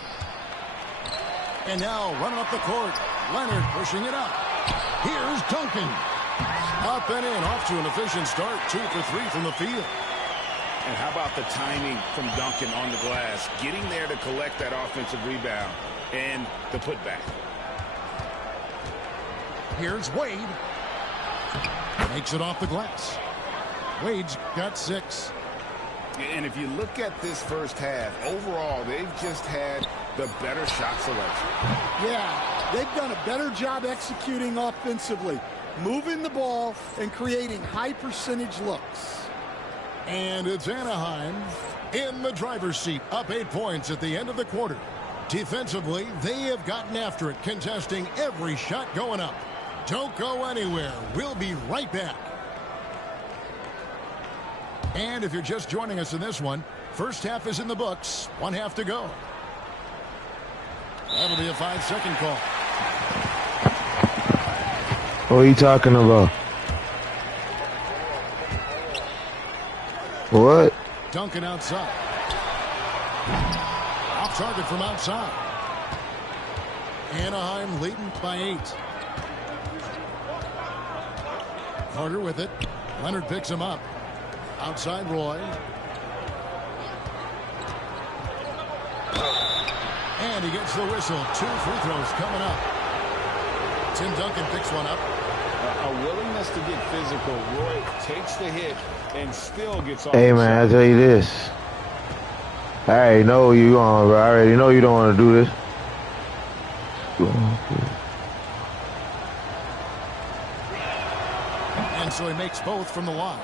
And now running up the court. Leonard pushing it up. Here's Duncan. Up and in. Off to an efficient start. 2 for 3 from the field. And how about the timing from Duncan on the glass? Getting there to collect that offensive rebound and the putback. Here's Wade. Makes it off the glass. Wade's got 6. And if you look at this first half, overall, they've just had the better shot selection. Yeah, they've done a better job executing offensively, moving the ball and creating high percentage looks. And it's Anaheim in the driver's seat, up 8 points at the end of the quarter. Defensively, they have gotten after it, contesting every shot going up. Don't go anywhere. We'll be right back. And if you're just joining us in this one, first half is in the books. 1 half to go. That'll be a 5-second call. What are you talking about? What? Duncan outside. Off target from outside. Anaheim leading by 8. Carter with it. Leonard picks him up. Outside Roy. And he gets the whistle. 2 free throws coming up. Tim Duncan picks one up. A willingness to get physical. Roy takes the hit and still gets off. Hey, man, I tell you this. I already know you on, bro. I already know you don't want to do this. And so he makes both from the line.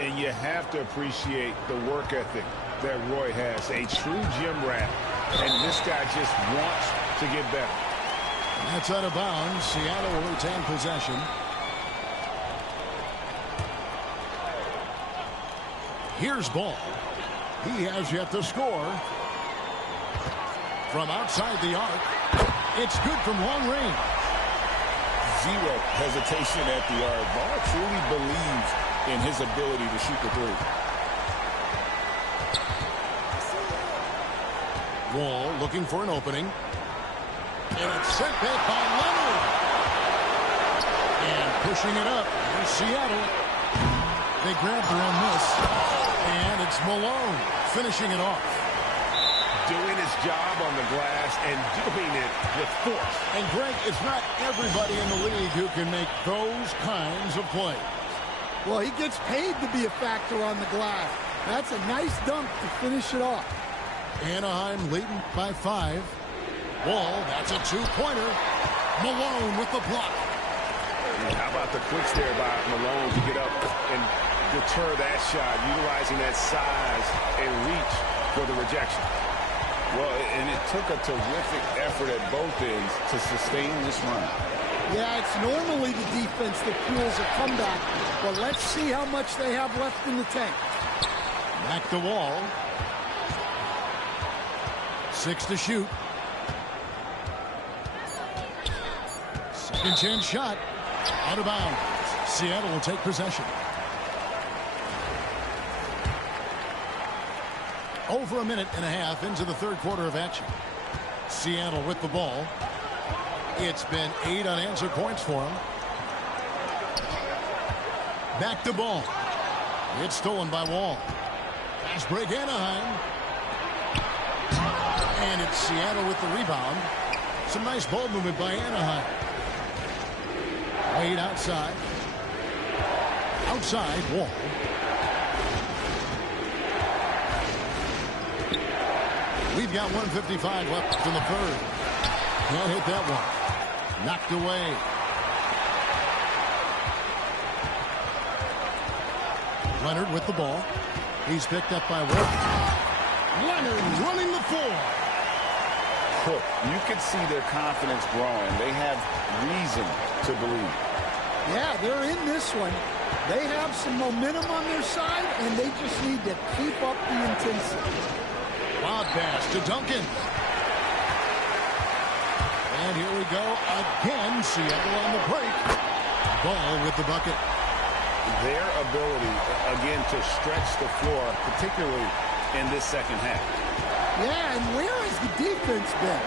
And you have to appreciate the work ethic that Roy has. A true gym rat. And this guy just wants to get better. That's out of bounds. Seattle will retain possession. Here's Ball. He has yet to score. From outside the arc. It's good from long range. Zero hesitation at the arc. Ball truly believes in his ability to shoot the 3. Wall looking for an opening. And it's sent back by Leonard. And pushing it up. Here's Seattle. They grab their own miss. And it's Malone finishing it off. Doing his job on the glass and doing it with force. And Greg, it's not everybody in the league who can make those kinds of plays. Well, he gets paid to be a factor on the glass. That's a nice dunk to finish it off. Anaheim leading by 5. Wall, that's a 2-pointer. Malone with the block. How about the quicks there by Malone to get up and deter that shot, utilizing that size and reach for the rejection. Well, and it took a terrific effort at both ends to sustain this run. Yeah, it's normally the defense that fuels a comeback, but let's see how much they have left in the tank. Back to Wall. 6 to shoot. Second chance shot. Out of bounds. Seattle will take possession. Over a minute and a half into the third quarter of action. Seattle with the ball. It's been 8 unanswered points for them. Back to Ball. It's stolen by Wall. Pass break Anaheim. And it's Seattle with the rebound. Some nice ball movement by Anaheim. Wade outside. Outside Wall. We've got 1:55 left in the third. Can't hit that one. Knocked away. Leonard with the ball. He's picked up by Ward. Leonard running the floor. You can see their confidence growing. They have reason to believe. Yeah, they're in this one. They have some momentum on their side, and they just need to keep up the intensity. Wild pass to Duncan. And here we go again. Seattle on the break. Ball with the bucket. Their ability, again, to stretch the floor, particularly in this second half. Yeah, and where has the defense been?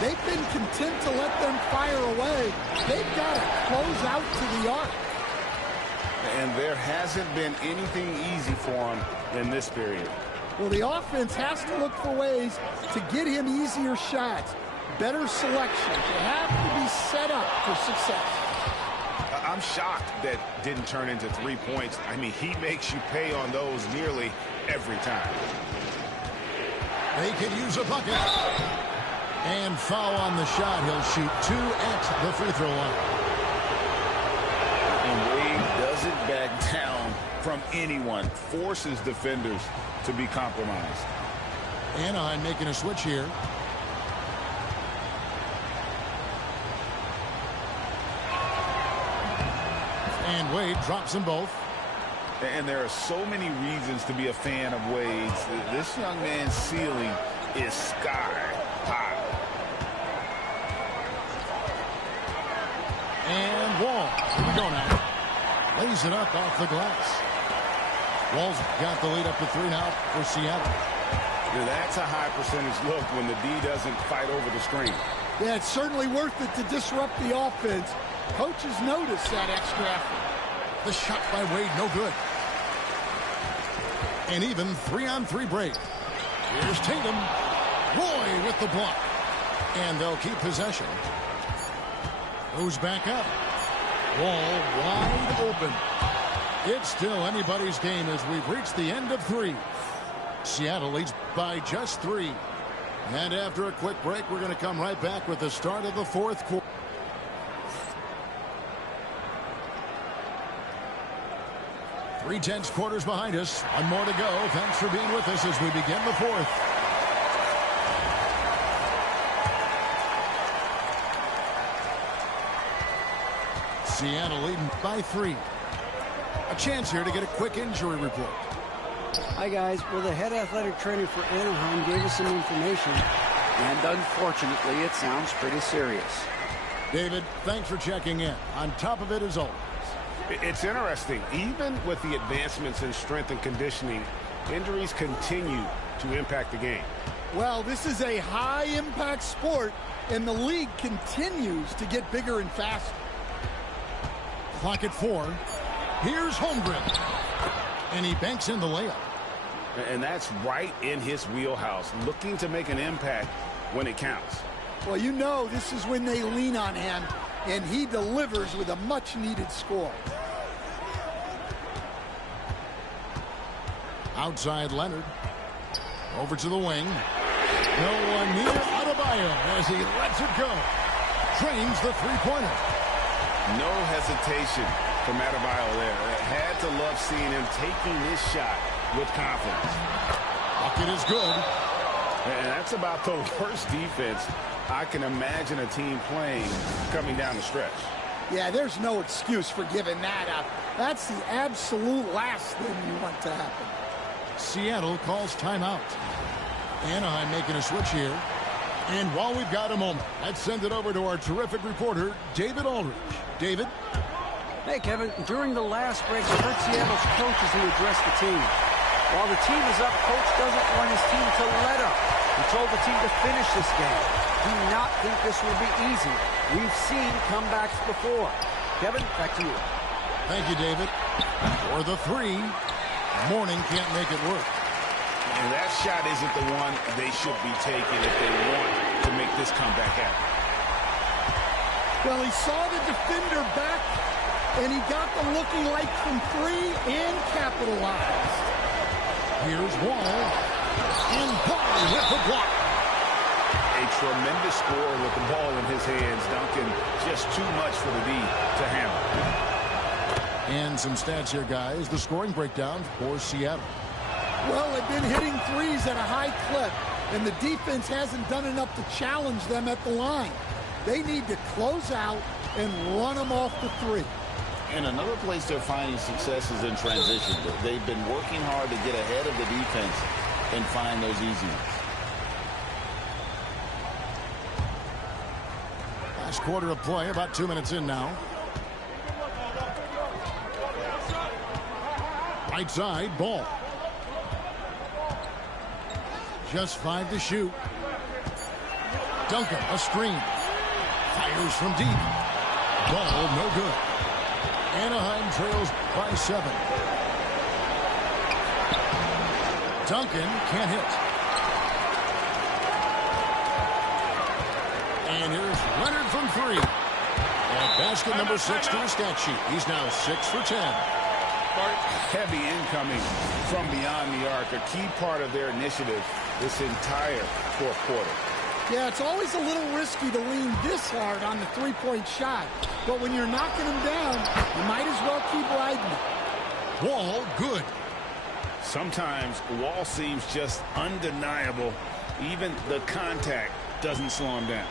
They've been content to let them fire away. They've got to close out to the arc. And there hasn't been anything easy for them in this period. Well, the offense has to look for ways to get him easier shots, better selection. They have to be set up for success. I'm shocked that didn't turn into 3 points. I mean, he makes you pay on those nearly every time. They can use a bucket. And foul on the shot. He'll shoot 2 at the free throw line. And Wade doesn't back down from anyone. Forces defenders to be compromised. Anaheim making a switch here. And Wade drops them both. And there are so many reasons to be a fan of Wade's. This young man's ceiling is sky high. And Wall. Here we go now. Lays it up off the glass. Wall's got the lead up to 3 now for Seattle. That's a high percentage look when the D doesn't fight over the screen. Yeah, it's certainly worth it to disrupt the offense. Coaches notice that extra effort. The shot by Wade, no good. An even 3-on-3 break. Here's Tatum. Roy with the block. And they'll keep possession. Goes back up. Wall wide open. It's still anybody's game as we've reached the end of 3. Seattle leads by just 3. And after a quick break, we're going to come right back with the start of the 4th quarter. Three-tenths quarters behind us. One more to go. Thanks for being with us as we begin the 4th. Seattle leading by 3. A chance here to get a quick injury report. Hi, guys. Well, the head athletic trainer for Anaheim gave us some information, and unfortunately, it sounds pretty serious. David, thanks for checking in. On top of it, as always. It's interesting. Even with the advancements in strength and conditioning, injuries continue to impact the game. Well, this is a high-impact sport, and the league continues to get bigger and faster. Clock at 4. Here's Holmgren. And he banks in the layup. And that's right in his wheelhouse, looking to make an impact when it counts. Well, you know this is when they lean on him, and he delivers with a much-needed score. Outside Leonard. Over to the wing. No one near Adebayo as he lets it go. Drains the three-pointer. No hesitation from Adebayo there. Had to love seeing him taking this shot with confidence. Bucket is good. And that's about the worst defense I can imagine a team playing coming down the stretch. Yeah, there's no excuse for giving that up. That's the absolute last thing you want to happen. Seattle calls timeout. Anaheim making a switch here. And while we've got a moment, let's send it over to our terrific reporter, David Aldridge. David? Hey, Kevin. During the last break, I heard Seattle's coaches who addressed the team. While the team is up, coach doesn't want his team to let up. He told the team to finish this game. Do not think this will be easy. We've seen comebacks before. Kevin, back to you. Thank you, David. For the 3, Morning can't make it work. And that shot isn't the one they should be taking if they want to make this comeback happen. Well, he saw the defender back, and he got them looking like from 3 and capitalized. Here's Wall. And Paul with the block. a tremendous scorer with the ball in his hands. Duncan, just too much for the D to handle. And some stats here, guys. The scoring breakdown for Seattle. Well, they've been hitting threes at a high clip, and the defense hasn't done enough to challenge them at the line. They need to close out and run them off the three. And another place they're finding success is in transition. They've been working hard to get ahead of the defense and find those easy ones. Last quarter of play, about 2 minutes in now. Right side, ball. Just 5 to shoot. Duncan, a screen. Fires from deep. Ball, no good. Anaheim trails by 7. Duncan can't hit. And here's Leonard from 3. And basket number 6 to his stat sheet. He's now 6 for 10. Heavy incoming from beyond the arc, a key part of their initiative this entire fourth quarter. Yeah, it's always a little risky to lean this hard on the three-point shot. But when you're knocking them down, you might as well keep riding it. Wall, good. Sometimes Wall seems just undeniable. Even the contact doesn't slow him down.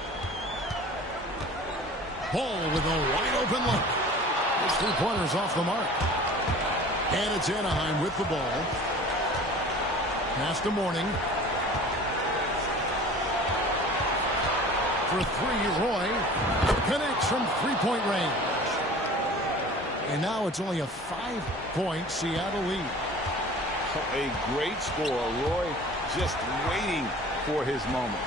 Ball with a wide-open look. His three-pointer's off the mark. And it's Anaheim with the ball. Pass to Morning. For 3, Roy connects from three-point range. And now it's only a 5-point Seattle lead. A great score. Roy just waiting for his moment.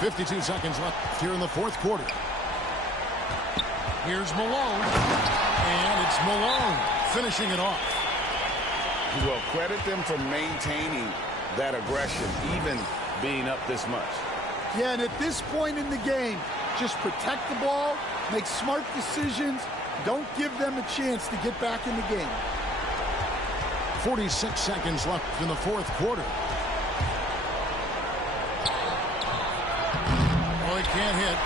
52 seconds left here in the fourth quarter. Here's Malone. And it's Malone finishing it off. Well, credit them for maintaining that aggression, even being up this much. Yeah, and at this point in the game, just protect the ball, make smart decisions, don't give them a chance to get back in the game. 46 seconds left in the fourth quarter. Oh, he can't hit.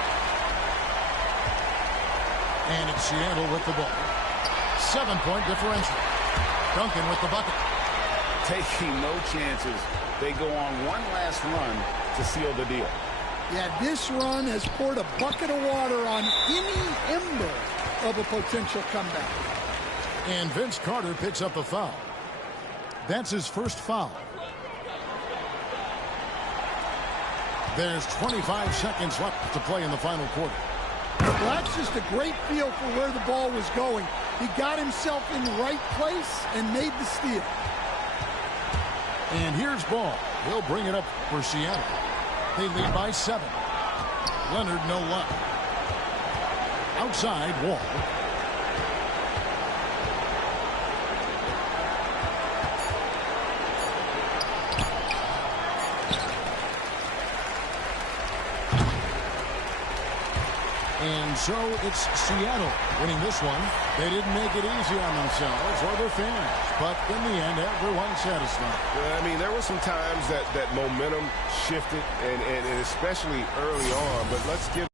And it's Seattle with the ball. 7-point differential. Duncan with the bucket. Taking no chances. They go on one last run to seal the deal. Yeah, this run has poured a bucket of water on any ember of a potential comeback. And Vince Carter picks up a foul. That's his first foul. There's 25 seconds left to play in the final quarter. Well, that's just a great feel for where the ball was going. He got himself in the right place and made the steal. And here's Ball. He'll bring it up for Seattle. They lead by 7. Leonard, no luck. Outside, Wall. And so it's Seattle winning this one. They didn't make it easy on themselves or their fans, but in the end, everyone's satisfied. I mean, there were some times that momentum shifted, and especially early on, but let's give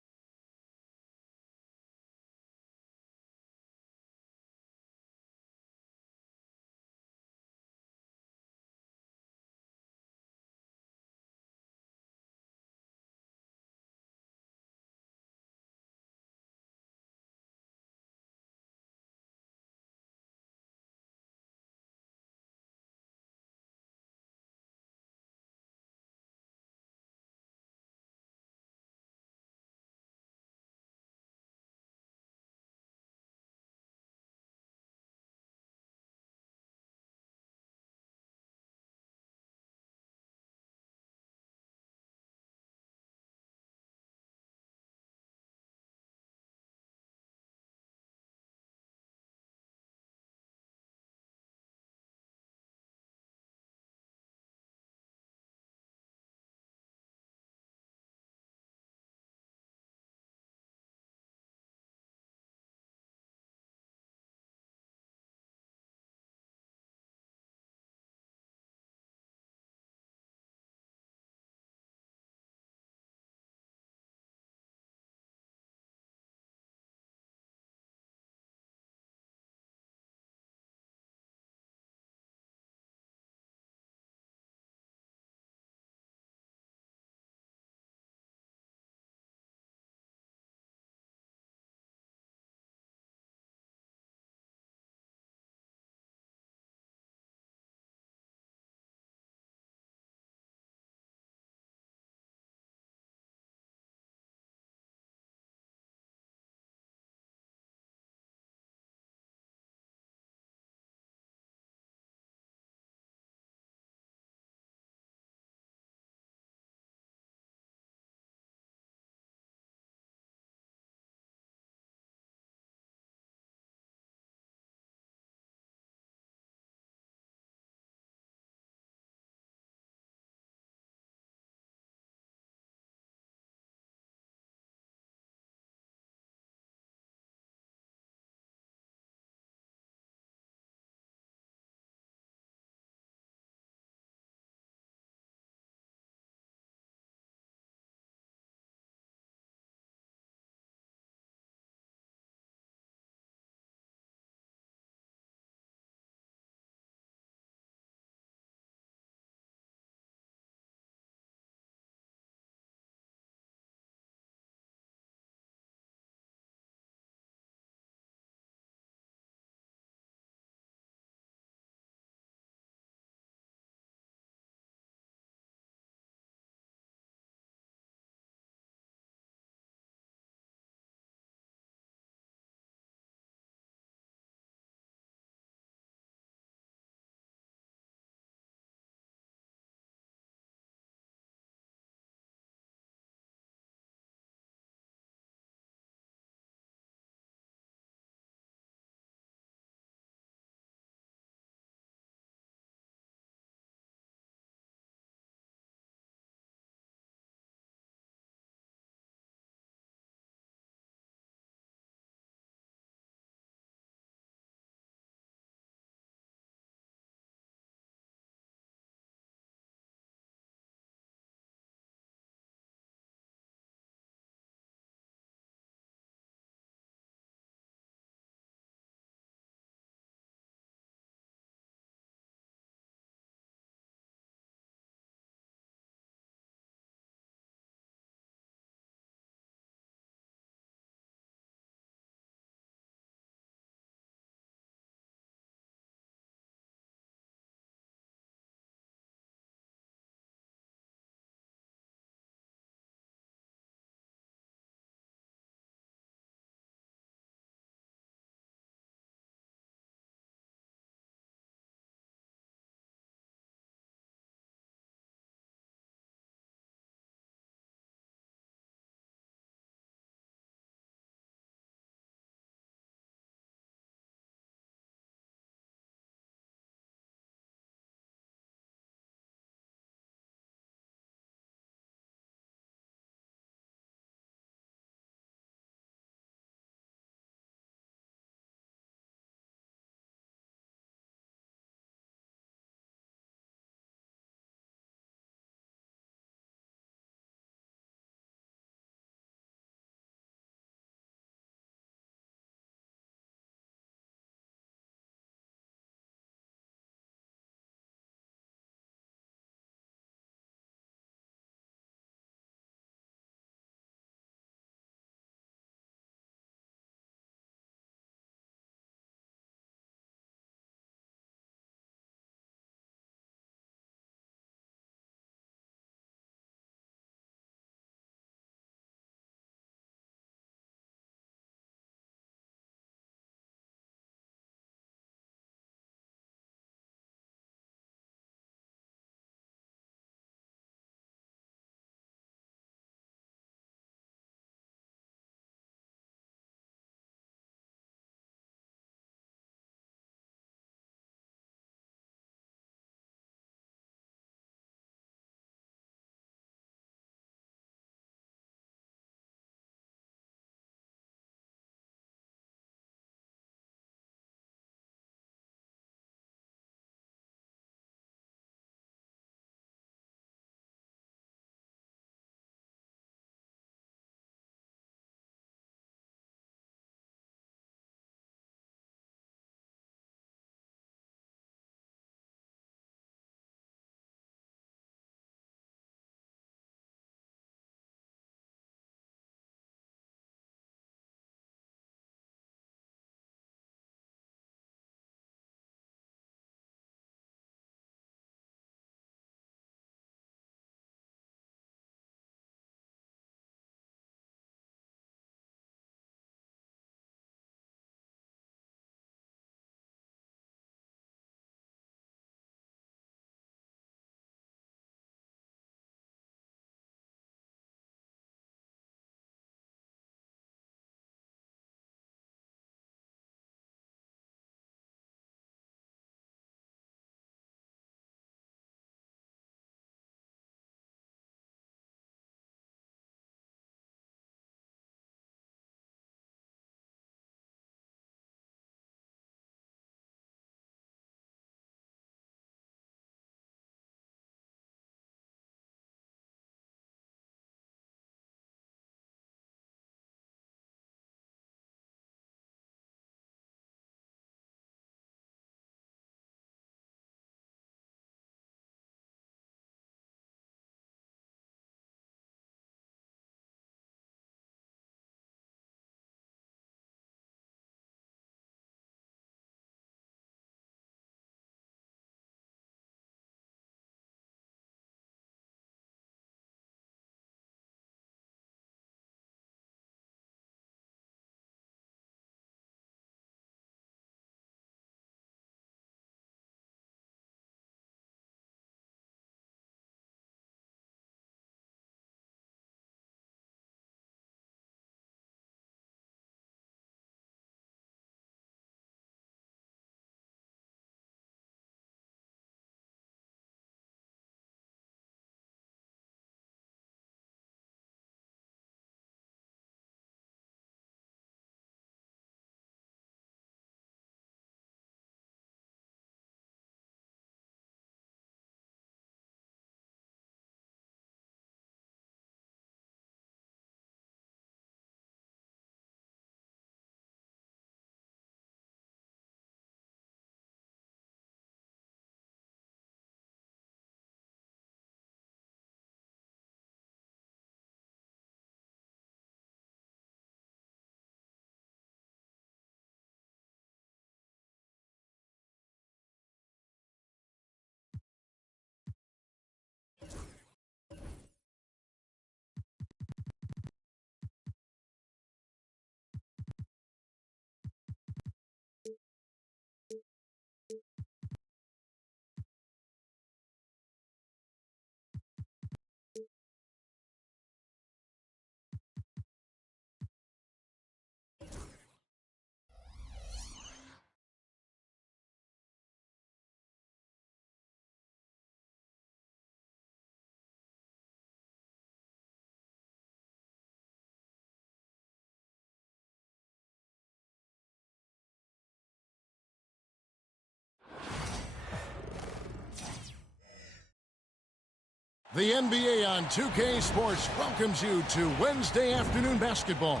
The NBA on 2K Sports welcomes you to Wednesday afternoon basketball.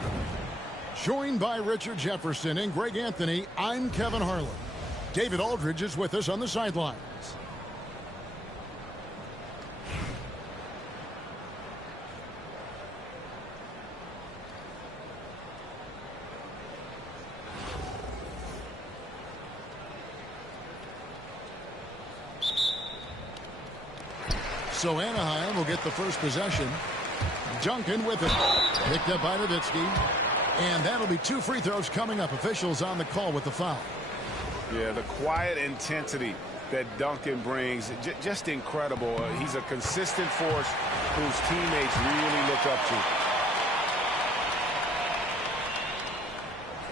Joined by Richard Jefferson and Greg Anthony, I'm Kevin Harlan. David Aldridge is with us on the sidelines. So Anaheim will get the first possession. Duncan with it. Picked up by Nowitzki. And that'll be 2 free throws coming up. Officials on the call with the foul. Yeah, the quiet intensity that Duncan brings, just incredible. He's a consistent force whose teammates really look up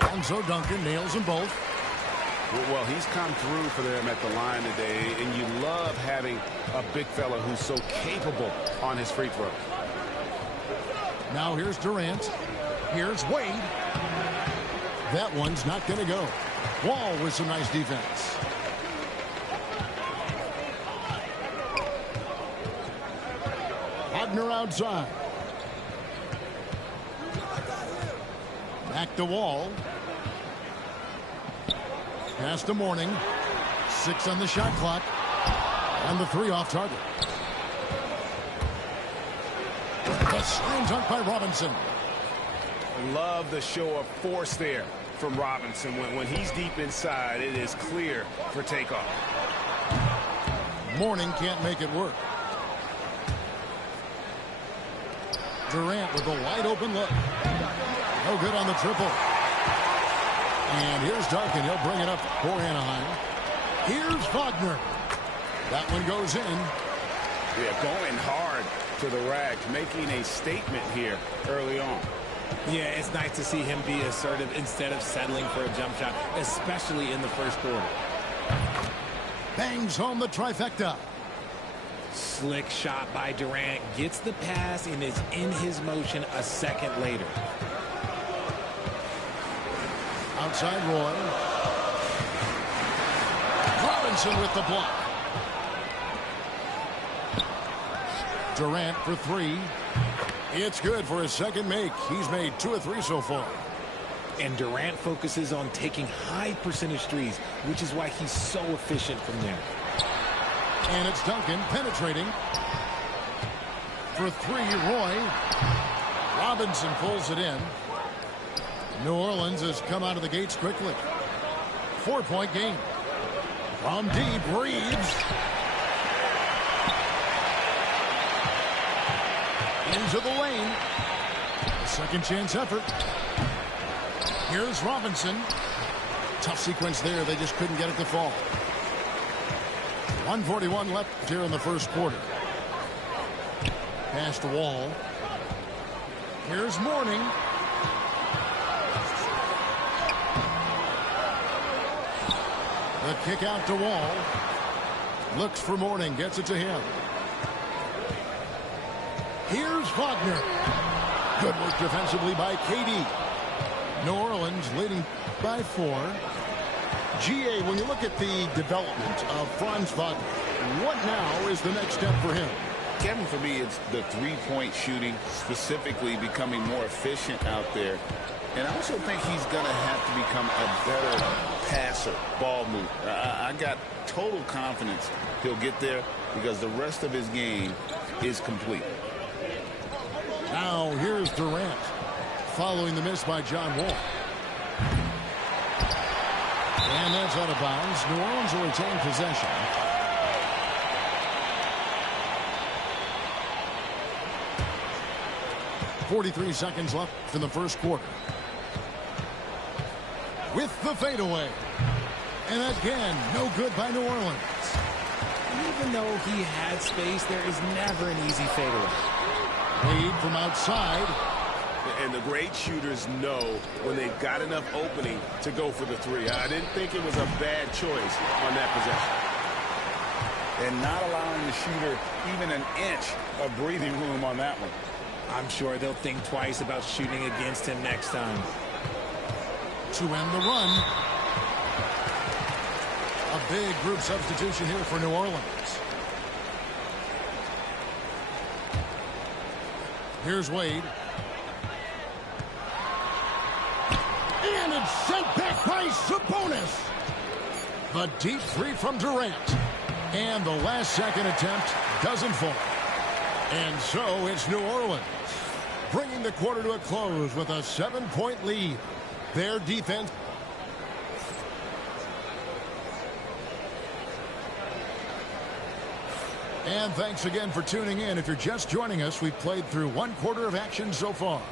to. And so Duncan nails them both. Well, he's come through for them at the line today, and you love having a big fella who's so capable on his free throw. Now here's Durant. Here's Wade. That one's not going to go. Wall with some nice defense. Wagner outside. Back to Wall. Pass to Mourning. 6 on the shot clock. And the 3 off target. A slam dunk by Robinson. Love the show of force there from Robinson. When he's deep inside, it is clear for takeoff. Mourning can't make it work. Durant with a wide open look. No good on the triple. And here's Duncan. He'll bring it up for Anaheim. Here's Wagner. That one goes in. Yeah, going hard to the rack, making a statement here early on. Yeah, it's nice to see him be assertive instead of settling for a jump shot, especially in the first quarter. Bangs home the trifecta. Slick shot by Durant. Gets the pass and is in his motion a second later. Outside Roy. Robinson with the block. Durant for 3. It's good for his second make. He's made 2 of 3 so far. And Durant focuses on taking high percentage threes, which is why he's so efficient from there. And it's Duncan penetrating. For 3, Roy. Robinson pulls it in. New Orleans has come out of the gates quickly. 4-point game. From deep, Reeves. Into the lane. A second chance effort. Here's Robinson. Tough sequence there. They just couldn't get it to fall. 1:41 left here in the first quarter. Pass to Wall. Here's Mourning. The kick out to Wall. Looks for Mourning. Gets it to him. Here's Wagner. Good work defensively by KD. New Orleans leading by 4. GA, when you look at the development of Franz Wagner, what now is the next step for him? Kevin, for me, it's the three-point shooting, specifically becoming more efficient out there. And I also think he's going to have to become a better passer, ball mover. I got total confidence he'll get there because the rest of his game is complete. Now here's Durant following the miss by John Wall. And that's out of bounds. New Orleans will retain possession. .43 seconds left in the first quarter. With the fadeaway. And again, no good by New Orleans. Even though he had space, there is never an easy fadeaway. Lead from outside. And the great shooters know when they've got enough opening to go for the 3. I didn't think it was a bad choice on that possession. And not allowing the shooter even an inch of breathing room on that one. I'm sure they'll think twice about shooting against him next time. To end the run. A big group substitution here for New Orleans. Here's Wade. And it's sent back by Sabonis. The deep three from Durant. And the last second attempt doesn't fall. And so it's New Orleans, bringing the quarter to a close with a 7-point lead. Their defense. And thanks again for tuning in. If you're just joining us, we've played through one quarter of action so far.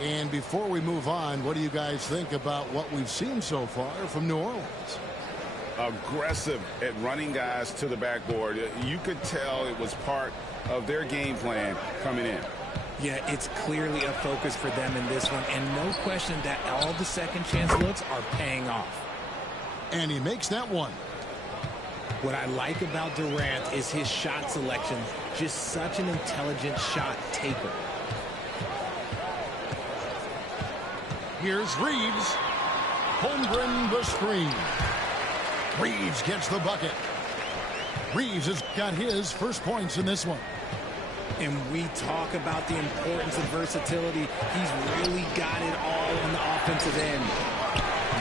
And before we move on, what do you guys think about what we've seen so far from New Orleans? Aggressive at running guys to the backboard. You could tell it was part of their game plan coming in. Yeah, it's clearly a focus for them in this one, and no question that all the second chance looks are paying off. And he makes that one. What I like about Durant is his shot selection, just such an intelligent shot taker. Here's Reeves. Holmgren the screen. Reeves gets the bucket. Reeves has got his first points in this one. And we talk about the importance of versatility. He's really got it all on the offensive end.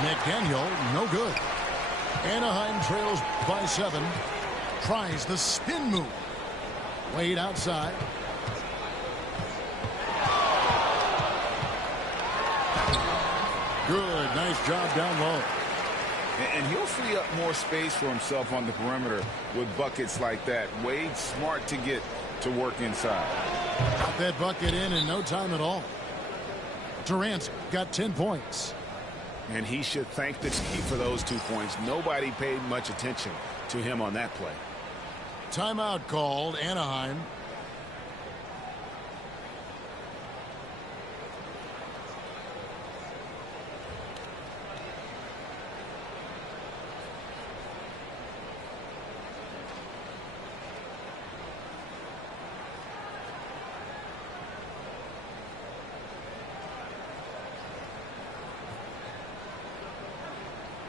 McDaniel, no good. Anaheim trails by 7. Tries the spin move. Wade outside. Good, nice job down low. And he'll free up more space for himself on the perimeter with buckets like that. Wade's smart to get to work inside. Got that bucket in no time at all. Durant's got 10 points. And he should thank the team for those 2 points. Nobody paid much attention to him on that play. Timeout called, Anaheim.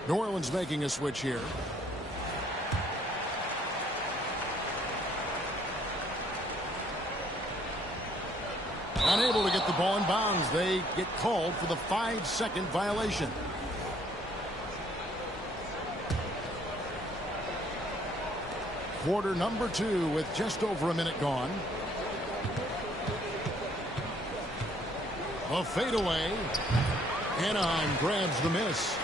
New Orleans making a switch here. Unable to get the ball in bounds. They get called for the 5-second violation. Quarter number 2 with just over a minute gone. A fadeaway. Anaheim grabs the miss.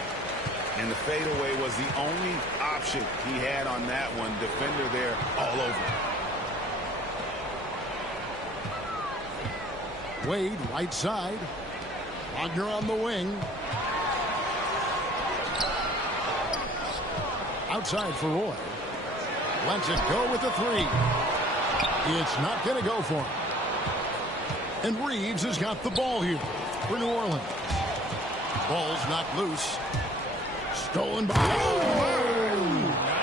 And the fadeaway was the only option he had on that one. Defender there all over. Wade, right side. Wagner on the wing. Outside for Roy. Lets it go with the 3. It's not going to go for him. And Reeves has got the ball here for New Orleans. Ball's knocked loose. Stolen by... Oh,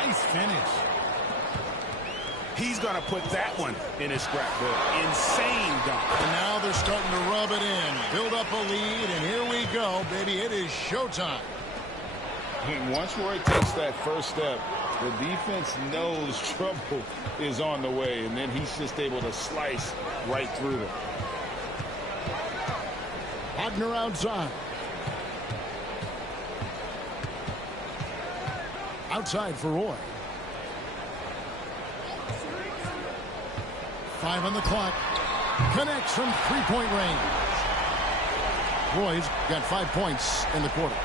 nice finish. He's going to put that one in his scrapbook. Insane dunk. And now they're starting to rub it in. Build up a lead, and here we go, baby. It is showtime. Once Roy takes that first step, the defense knows trouble is on the way, and then he's just able to slice right through them. Wagner outside. Outside for Roy. 5 on the clock. Connects from 3-point range. Roy's got 5 points in the quarter.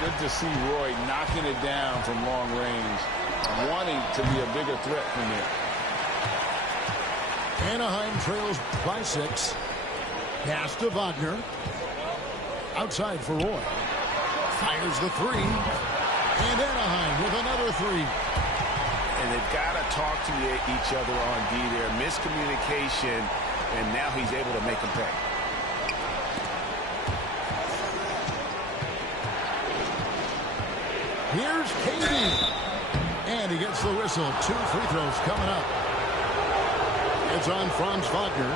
Good to see Roy knocking it down from long range, wanting to be a bigger threat from there. Anaheim trails by 6. Pass to Wagner. Outside for Roy. Fires the 3. And Anaheim with another 3. And they've got to talk to each other on D there. Miscommunication, and now he's able to make them pay. Here's KD. And he gets the whistle. 2 free throws coming up. It's on Franz Wagner.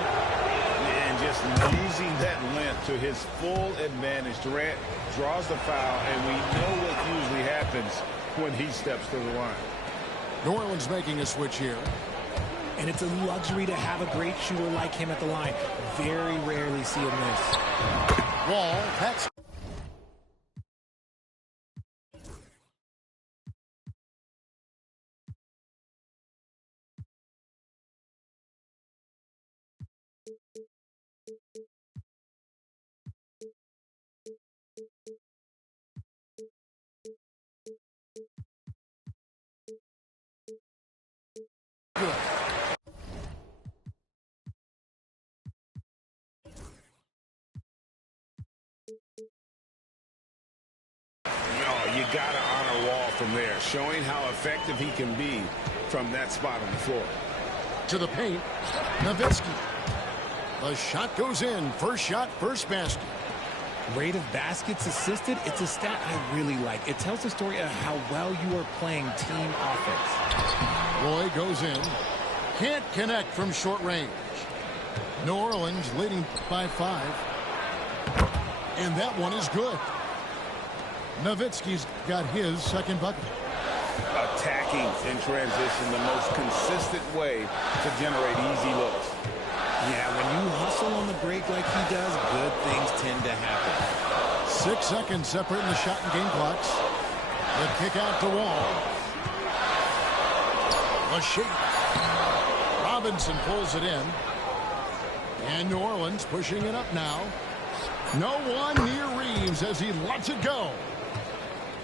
And just using that length to his full advantage. Durant draws the foul, and we know what usually happens when he steps to the line. New Orleans making a switch here. and it's a luxury to have a great shooter like him at the line. Very rarely see him miss. Wall, that's good. You got to honor Wall from there, showing how effective he can be from that spot on the floor. To the paint, Nowitzki. The shot goes in. First shot, first basket. Rate of baskets assisted, it's a stat I really like. It tells the story of how well you are playing team offense. Roy goes in. Can't connect from short range. New Orleans leading by 5. And that one is good. Nowitzki's got his second bucket. Attacking in transition, the most consistent way to generate easy looks. Yeah, when you hustle on the break like he does, good things tend to happen. 6 seconds separating the shot and game clocks. The kick out to Wall. A shake. Robinson pulls it in. And New Orleans pushing it up now. No one near Reeves as he lets it go.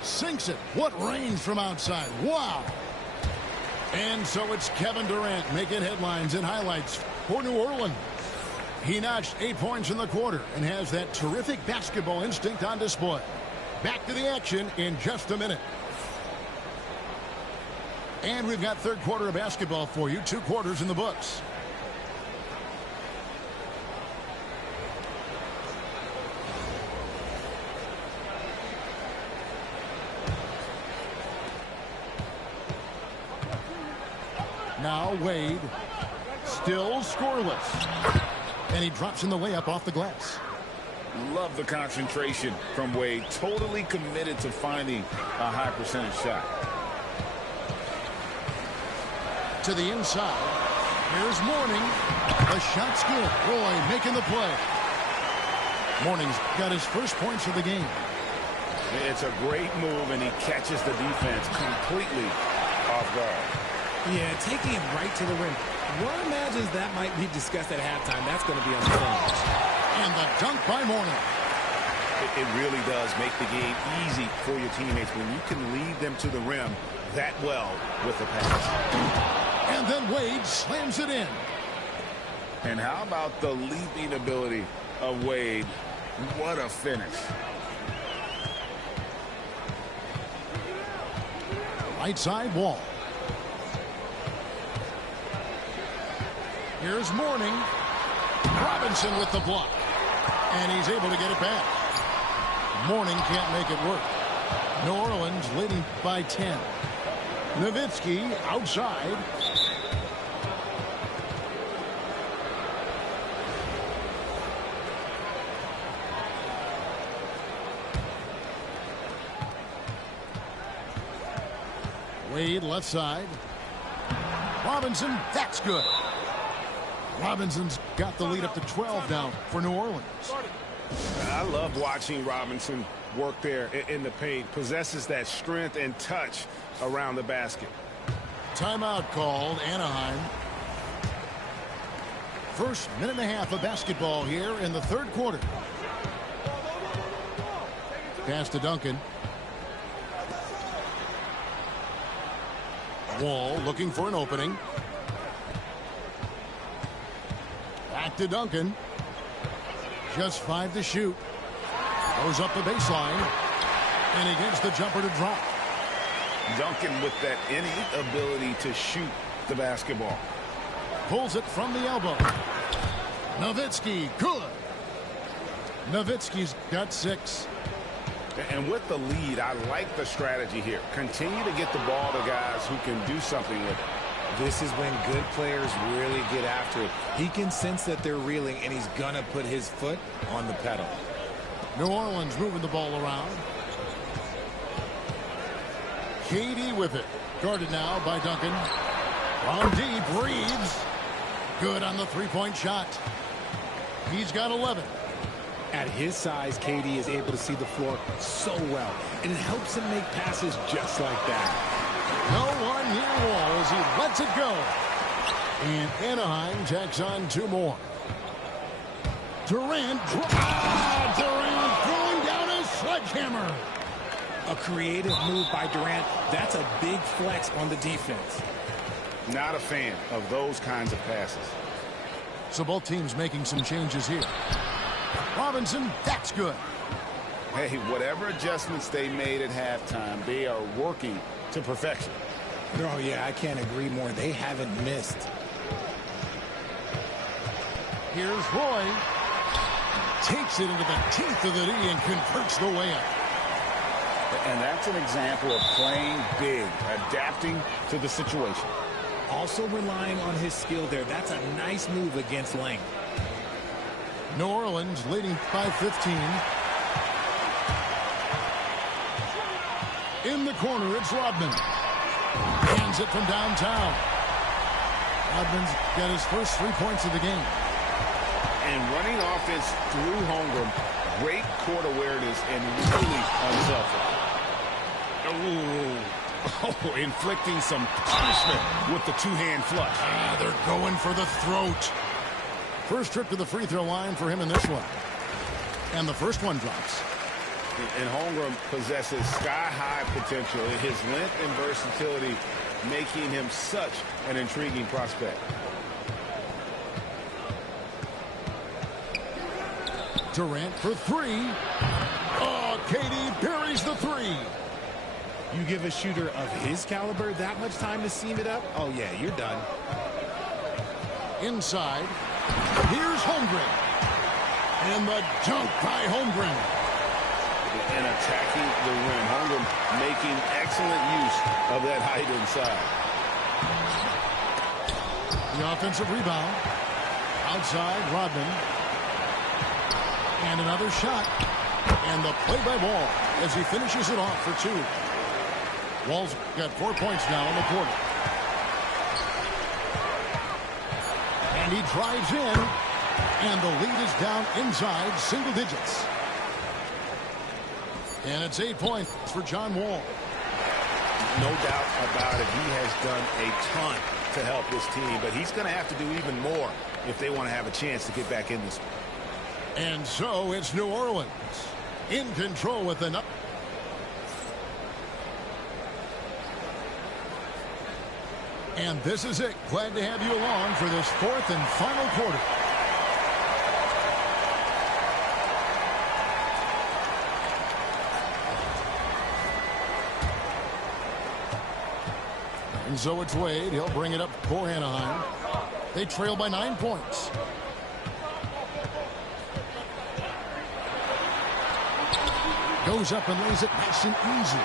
Sinks it. What range from outside. Wow. And so it's Kevin Durant making headlines and highlights for New Orleans. He notched 8 points in the quarter and has that terrific basketball instinct on display. Back to the action in just a minute. And we've got third quarter of basketball for you. 2 quarters in the books. Now Wade, still scoreless. And he drops in the layup off the glass. Love the concentration from Wade. Totally committed to finding a high percentage shot. To the inside. Here's Mourning. The shot's good. Roy making the play. Mourning's got his first points of the game. It's a great move, and he catches the defense completely off guard. Yeah, taking it right to the rim. One imagines that might be discussed at halftime. That's going to be on the phone. And the dunk by Mourning. It really does make the game easy for your teammates when you can lead them to the rim that well with the pass. And then Wade slams it in. And how about the leaping ability of Wade? What a finish. Right side Wall. Here's Mourning. Robinson with the block. And he's able to get it back. Mourning can't make it work. New Orleans leading by 10. Nowitzki outside. Wade left side. Robinson, that's good. Robinson's got the lead up to 12 now for New Orleans. I love watching Robinson work there in the paint. Possesses that strength and touch around the basket. Timeout called, Anaheim. First minute and a half of basketball here in the third quarter. Pass to Duncan. Wall looking for an opening. Back to Duncan. Just 5 to shoot. Goes up the baseline. And he gets the jumper to drop. Duncan with that innate ability to shoot the basketball. Pulls it from the elbow. Nowitzki, good. Nowitzki's got 6. And with the lead, I like the strategy here. Continue to get the ball to guys who can do something with it. This is when good players really get after it. He can sense that they're reeling, and he's going to put his foot on the pedal. New Orleans moving the ball around. KD with it. Guarded now by Duncan. From deep, Reeves. Good on the three-point shot. He's got 11. At his size, KD is able to see the floor so well, and it helps him make passes just like that. No one near Wall as he lets it go. And Anaheim tacks on 2 more. Durant throwing down a sledgehammer. A creative move by Durant. That's a big flex on the defense. Not a fan of those kinds of passes. So both teams making some changes here. Robinson, that's good. Hey, whatever adjustments they made at halftime, they are working to perfection. Oh, yeah, I can't agree more. They haven't missed. Here's Roy. Takes it into the teeth of the D and converts the layup. And that's an example of playing big, adapting to the situation. Also relying on his skill there. That's a nice move against length. New Orleans leading by 15. In the corner, it's Rodman. Hands it from downtown. Rodman's got his first 3 points of the game. And running offense through Holmgren, great court awareness and really unselfish. Oh, inflicting some punishment with the two-hand flush. They're going for the throat. First trip to the free throw line for him in this one. And the first one drops. And Holmgren possesses sky-high potential. His length and versatility making him such an intriguing prospect. Durant for 3. Oh, KD buries the 3. You give a shooter of his caliber that much time to seam it up? Oh, yeah, you're done. Inside. Here's Holmgren. And the dunk by Holmgren. And attacking the rim. Holmgren making excellent use of that height inside. The offensive rebound. Outside, Rodman. And another shot. And the play by Wall as he finishes it off for 2. Wall's got 4 points now in the quarter. And he drives in. And the lead is down inside single digits. And it's 8 points for John Wall. No doubt about it. He has done a ton to help this team, but he's going to have to do even more if they want to have a chance to get back in this. And so it's New Orleans in control with the... And this is it. Glad to have you along for this 4th and final quarter. And so it's Wade. He'll bring it up for Anaheim. They trail by 9 points. Goes up and lays it nice and easy.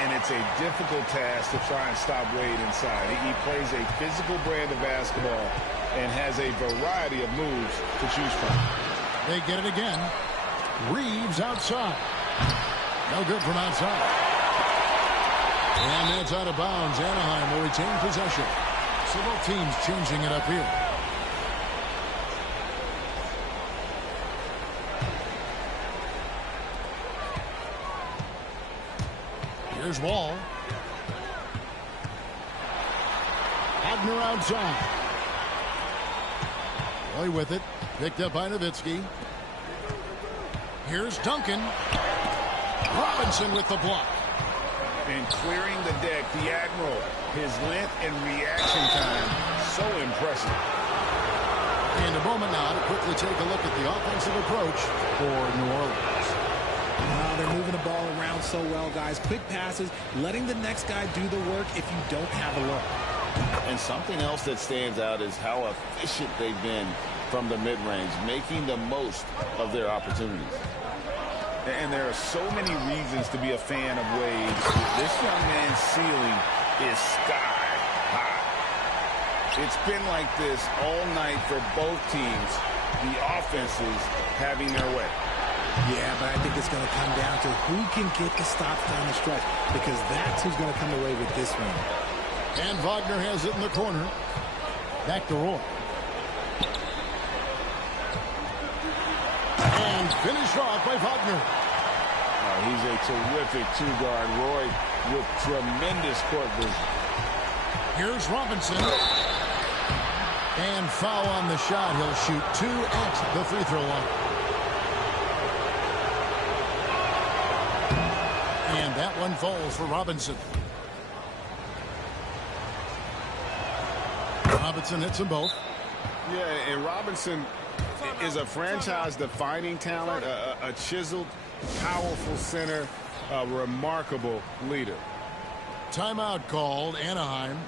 And it's a difficult task to try and stop Wade inside. He plays a physical brand of basketball and has a variety of moves to choose from. They get it again. Reeves outside. No good from outside. And it's out of bounds. Anaheim will retain possession. So both teams changing it up here. Here's Wall. Wagner outside. Roy with it. Picked up by Nowitzki. Here's Duncan. Robinson with the block. And clearing the deck, the Admiral. His length and reaction time, so impressive. And a moment now to quickly take a look at the offensive approach for New Orleans. They're moving the ball around so well, guys. Quick passes, letting the next guy do the work if you don't have a look. And something else that stands out is how efficient they've been from the mid-range, making the most of their opportunities. And there are so many reasons to be a fan of Wade. This young man's ceiling is sky high. It's been like this all night for both teams, the offenses having their way. Yeah, but I think it's going to come down to who can get the stops down the stretch, because that's who's going to come away with this one. And Wagner has it in the corner. Back to Roy. And finished off by Wagner. He's a terrific two-guard. Roy with tremendous court vision. Here's Robinson. And foul on the shot. He'll shoot 2 at the free throw line. And that one falls for Robinson. Robinson hits them both. Yeah, and Robinson is a franchise-defining talent, a chiseled, powerful center, a remarkable leader. Timeout called, Anaheim.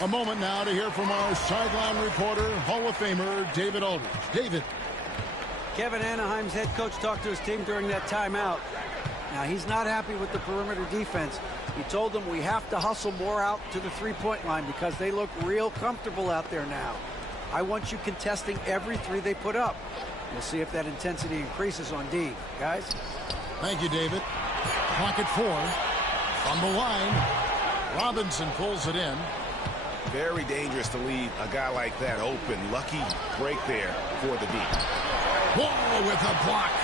A moment now to hear from our sideline reporter, Hall of Famer David Aldridge. David. Kevin, Anaheim's head coach talked to his team during that timeout. Now, he's not happy with the perimeter defense. He told them we have to hustle more out to the three-point line because they look real comfortable out there now. I want you contesting every three they put up. We'll see if that intensity increases on D. Guys? Thank you, David. Clock at 4. On the line, Robinson pulls it in. Very dangerous to leave a guy like that open. Lucky break there for the D. Wall with a block.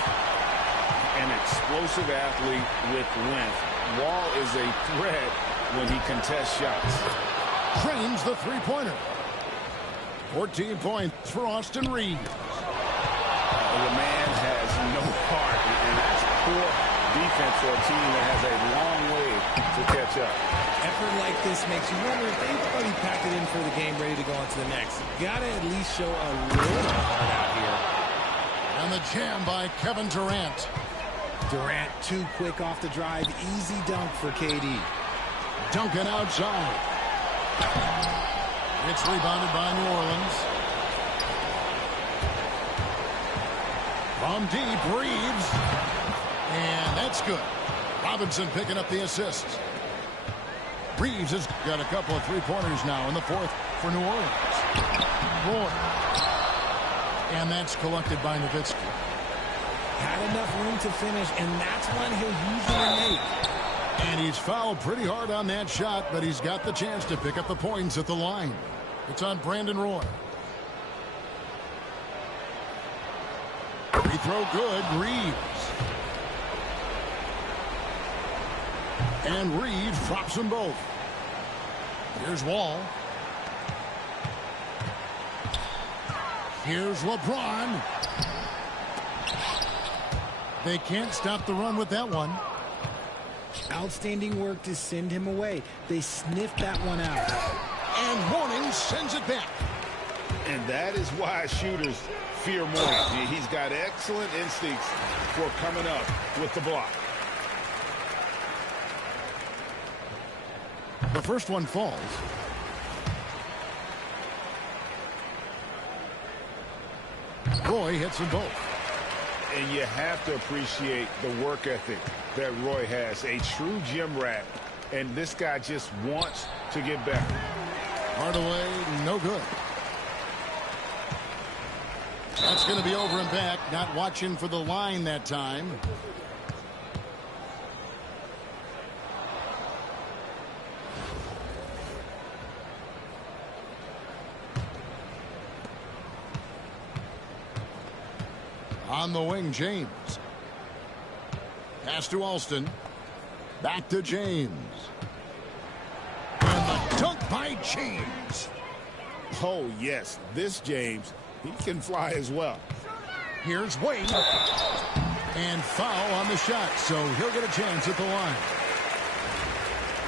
An explosive athlete with length. Wall is a threat when he contests shots. Trains the three-pointer. 14 points for Austin Reeves. The man has no heart, and that's poor defense for a team that has a long way to catch up. Effort like this makes you wonder if they've already packed it in for the game, ready to go on to the next. Gotta at least show a little heart out here. And the jam by Kevin Durant. Durant too quick off the drive. Easy dunk for KD. Duncan outside. It's rebounded by New Orleans. From deep, Reeves. And that's good. Robinson picking up the assist. Reeves has got a couple of three-pointers now in the fourth for New Orleans. Roy. And that's collected by Nowitzki. Had enough room to finish, and that's one he'll usually make. And he's fouled pretty hard on that shot, but he's got the chance to pick up the points at the line. It's on Brandon Roy. Free throw good, Reeves. And Reeves drops them both. Here's Wall. Here's LeBron. They can't stop the run with that one. Outstanding work to send him away. They sniffed that one out. And Warning sends it back. And that is why shooters fear Mourning. He's got excellent instincts for coming up with the block. The first one falls. Roy hits them both. And you have to appreciate the work ethic that Roy has. A true gym rat. And this guy just wants to get better. Hardaway, no good. That's going to be over and back. Not watching for the line that time. On the wing, James. Pass to Alston. Back to James. And the dunk by James. Oh, yes. This James, he can fly as well. Here's Wade. And foul on the shot, so he'll get a chance at the line.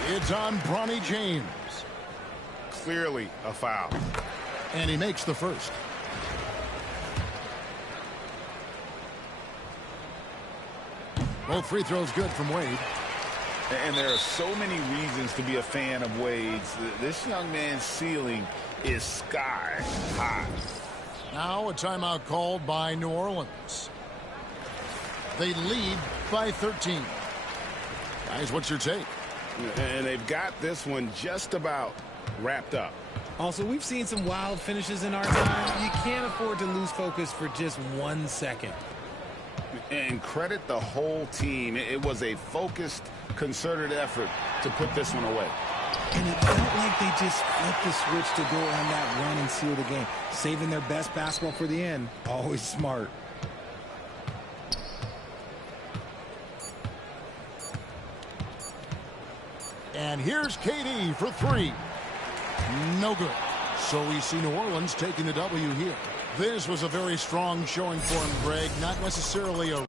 It's on Bronny James. Clearly a foul. And he makes the first. Both free throws good from Wade. And there are so many reasons to be a fan of Wade's. This young man's ceiling is sky high. Now a timeout called by New Orleans. They lead by 13. Guys, what's your take? And they've got this one just about wrapped up. Also, we've seen some wild finishes in our time. You can't afford to lose focus for just 1 second. And credit the whole team. It was a focused, concerted effort to put this one away. And it felt like they just flipped the switch to go on that run and seal the game. Saving their best basketball for the end. Always smart. And here's KD for three. No good. So we see New Orleans taking the W here. This was a very strong showing for him, Greg. Not necessarily a...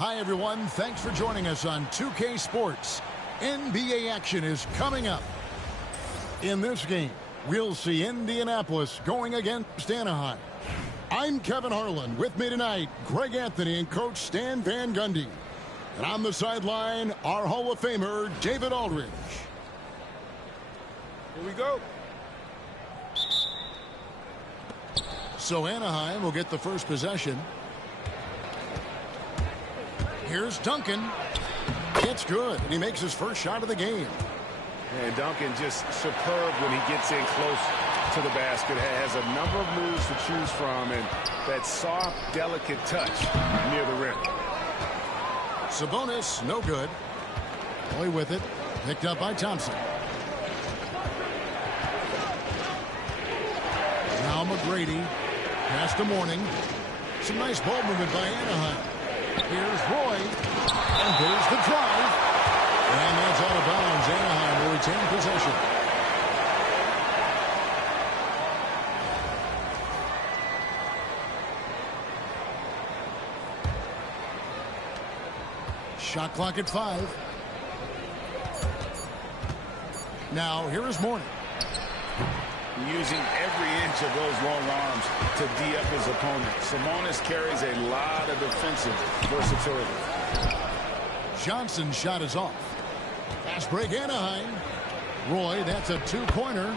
Hi, everyone. Thanks for joining us on 2K Sports. NBA action is coming up. In this game, we'll see Indianapolis going against Anaheim. I'm Kevin Harlan. With me tonight, Greg Anthony and Coach Stan Van Gundy. And on the sideline, our Hall of Famer, David Aldridge. Here we go. So Anaheim will get the first possession. Here's Duncan. It's good, and he makes his first shot of the game. And Duncan just superb when he gets in close to the basket. Has a number of moves to choose from, and that soft, delicate touch near the rim. Sabonis, no good. Boy with it. Picked up by Thompson. Now McGrady. Pass to Mourning. Some nice ball movement by Anaheim. Here's Roy. And there's the drive. And that's out of bounds. Anaheim will retain possession. Shot clock at 5. Now here is Mourning. Using every inch of those long arms to D up his opponent. Sabonis carries a lot of defensive versatility. Johnson's shot is off. Fast break Anaheim. Roy, that's a two-pointer.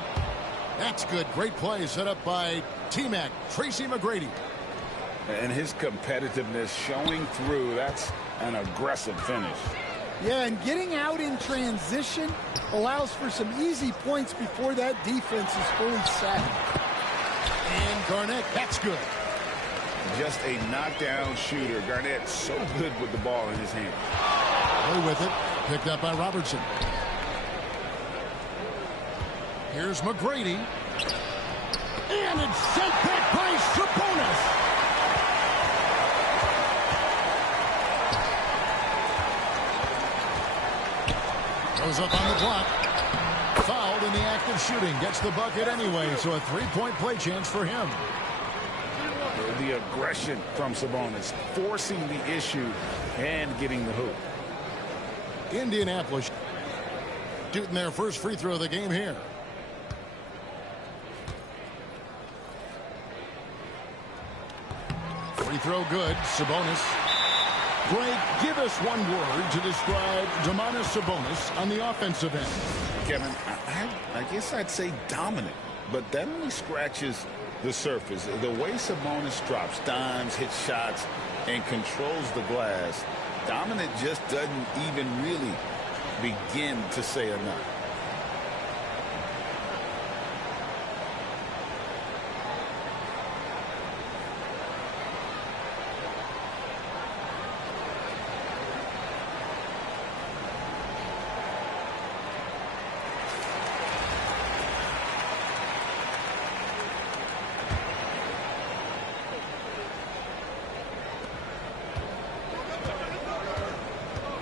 That's good. Great play set up by T-Mac, Tracy McGrady. And his competitiveness showing through. That's an aggressive finish. Yeah, and getting out in transition allows for some easy points before that defense is fully set. And Garnett, that's good. Just a knockdown shooter. Garnett so good with the ball in his hand. Play with it. Picked up by Robertson. Here's McGrady. And it's sent back by Sabonis. Goes up on the block. Fouled in the act of shooting. Gets the bucket anyway, so a three-point play chance for him. The aggression from Sabonis, forcing the issue and getting the hoop. Indianapolis shooting their first free throw of the game here. Free throw good. Sabonis. Greg, give us one word to describe Domantas Sabonis on the offensive end. Kevin, I guess I'd say dominant, but that only scratches the surface. The way Sabonis drops dimes, hits shots, and controls the glass, dominant just doesn't even really begin to say enough.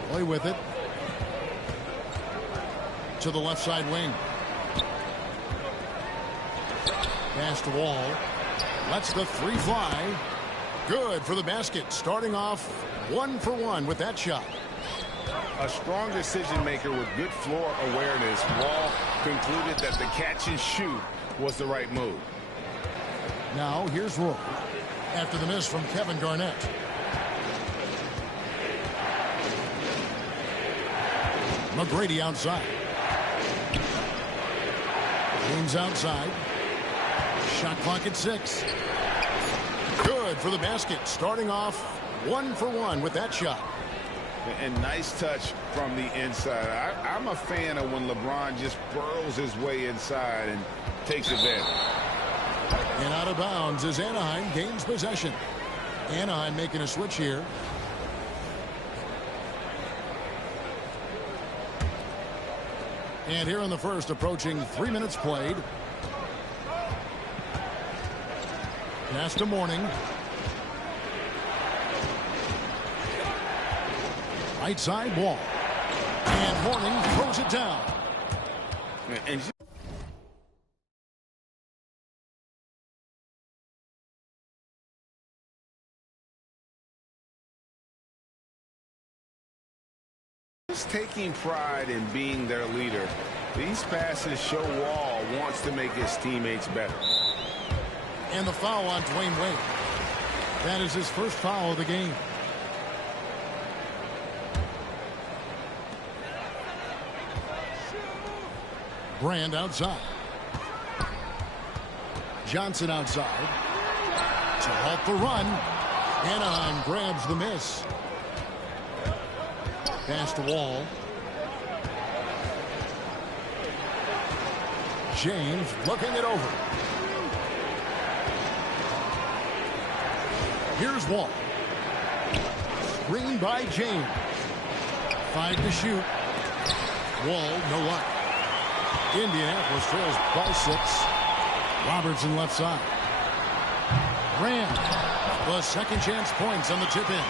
Play with it. To the left side wing. Pass to Wall. Lets the three fly. Good for the basket. Starting off 1 for 1 with that shot. A strong decision maker with good floor awareness. Wall concluded that the catch and shoot was the right move. Now here's Roy after the miss from Kevin Garnett. McGrady outside. James outside. Shot clock at 6. Good for the basket. Starting off 1 for 1 with that shot. And nice touch from the inside. I'm a fan of when LeBron just burrows his way inside and takes advantage. And out of bounds as Anaheim gains possession. Anaheim making a switch here. And here in the first, approaching 3 minutes played. Pass to Mourning. Right side Wall. And Mourning throws it down. And just taking pride in being their leader. These passes show Wall wants to make his teammates better. And the foul on Dwayne Wade. That is his first foul of the game. Brand outside. Johnson outside. To halt the run. Anaheim grabs the miss. Pass to Wall. James looking it over. Here's Wall. Screen by James. 5 to shoot. Wall, no luck. Indianapolis trails by 6. Robertson left side. Rand. The second chance points on the tip in.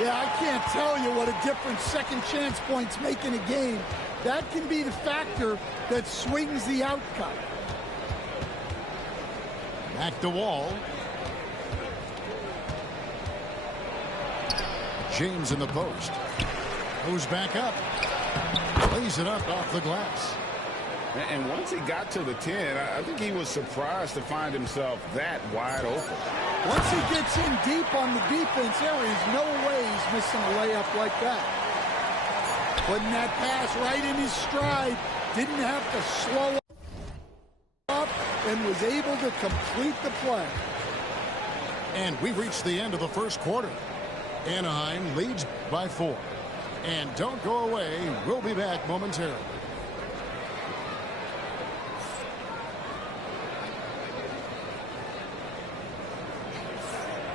Yeah, I can't tell you what a difference second chance points make in a game. That can be the factor that swings the outcome. Back to Wall. James in the post. Goes back up. Lays it up off the glass. And once he got to the 10, I think he was surprised to find himself that wide open. Once he gets in deep on the defense, there is no way he's missing a layup like that. Putting that pass right in his stride. Didn't have to slow up. and was able to complete the play. And we've reached the end of the first quarter. Anaheim leads by 4. And don't go away. We'll be back momentarily.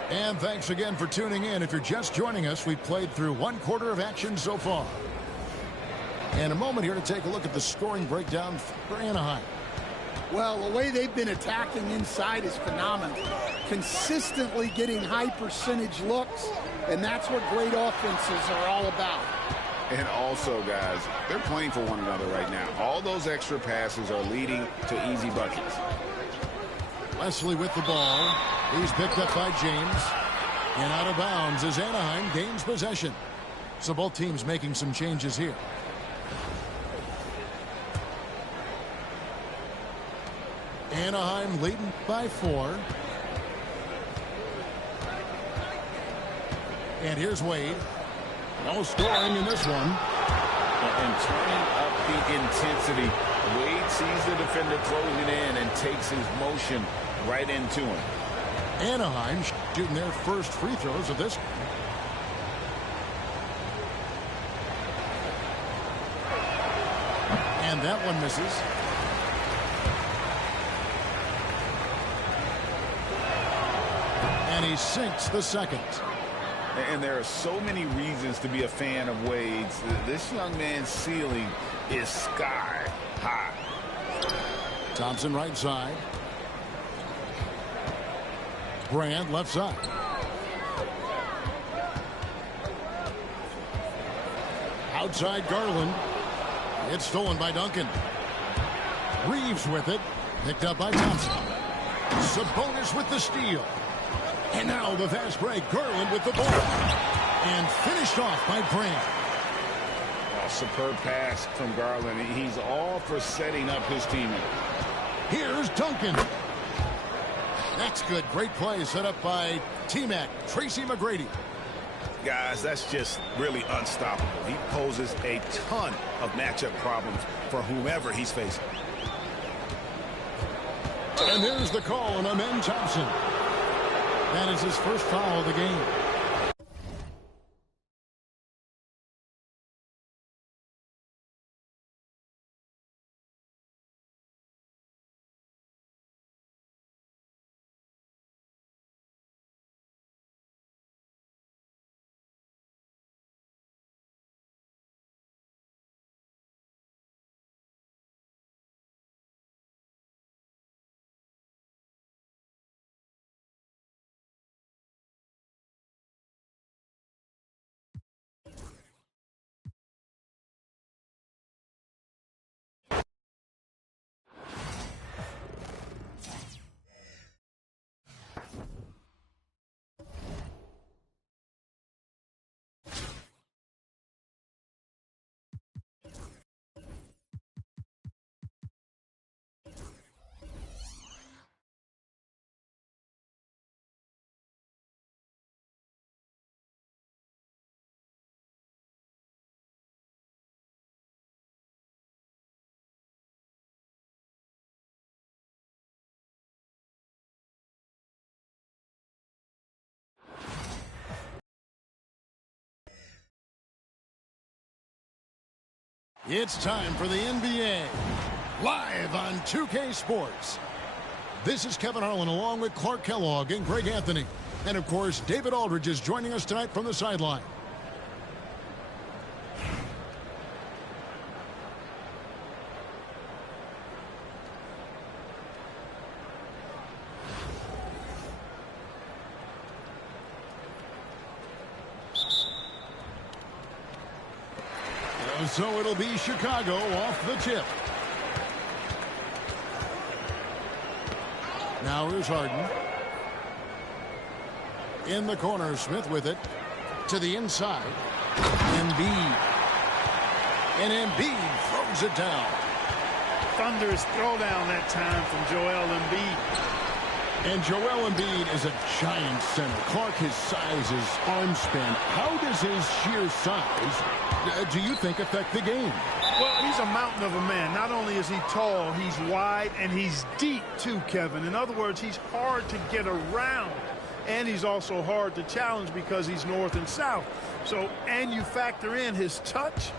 And thanks again for tuning in. If you're just joining us, we've played through 1 quarter of action so far. And a moment here to take a look at the scoring breakdown for Anaheim. Well, the way they've been attacking inside is phenomenal. Consistently getting high percentage looks, and that's what great offenses are all about. And also, guys, they're playing for one another right now. All those extra passes are leading to easy buckets. Wesley with the ball. He's picked up by James. And out of bounds as Anaheim gains possession. So both teams making some changes here. Anaheim leading by 4. And here's Wade. No scoring in this one. And turning up the intensity. Wade sees the defender closing in and takes his motion right into him. Anaheim shooting their first free throws of this. And that one misses. And he sinks the second. And there are so many reasons to be a fan of Wade's. This young man's ceiling is sky high. Thompson right side. Brand left side. Outside Garland. It's stolen by Duncan. Reeves with it. Picked up by Thompson. Sabonis with the steal. And now the fast break. Garland with the ball. And finished off by Brand. Oh, superb pass from Garland. He's all for setting up his teammate. Here's Duncan. That's good. Great play set up by T-Mac, Tracy McGrady. Guys, that's just really unstoppable. He poses a ton of matchup problems for whomever he's facing. And there's the call on Amen Thompson. That is his first foul of the game. It's time for the NBA, live on 2K Sports. This is Kevin Harlan along with Clark Kellogg and Greg Anthony. And, of course, David Aldridge is joining us tonight from the sideline. So it'll be Chicago off the tip. Now here's Harden. In the corner, Smith with it. To the inside. Embiid. And Embiid throws it down. Thunderous throwdown that time from Joel Embiid. And Joel Embiid is a giant center. Clark, his size, his arm span. How does his sheer size, do you think, affect the game? Well, he's a mountain of a man. Not only is he tall, he's wide, and he's deep too, Kevin. In other words, he's hard to get around. And he's also hard to challenge because he's north and south. So, and you factor in his touch.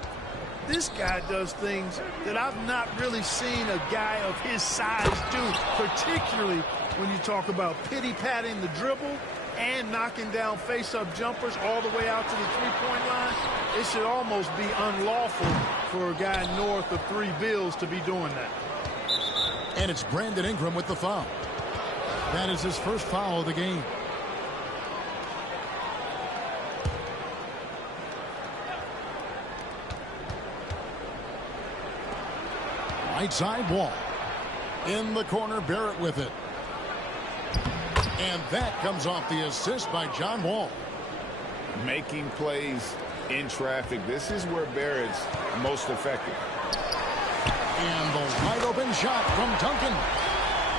This guy does things that I've not really seen a guy of his size do, particularly when you talk about pity-patting the dribble and knocking down face-up jumpers all the way out to the three-point line. It should almost be unlawful for a guy north of 3 bills to be doing that. And it's Brandon Ingram with the foul. That is his first foul of the game. Right side Wall. In the corner, Barrett with it. And that comes off the assist by John Wall. Making plays in traffic. This is where Barrett's most effective. And the wide open shot from Duncan.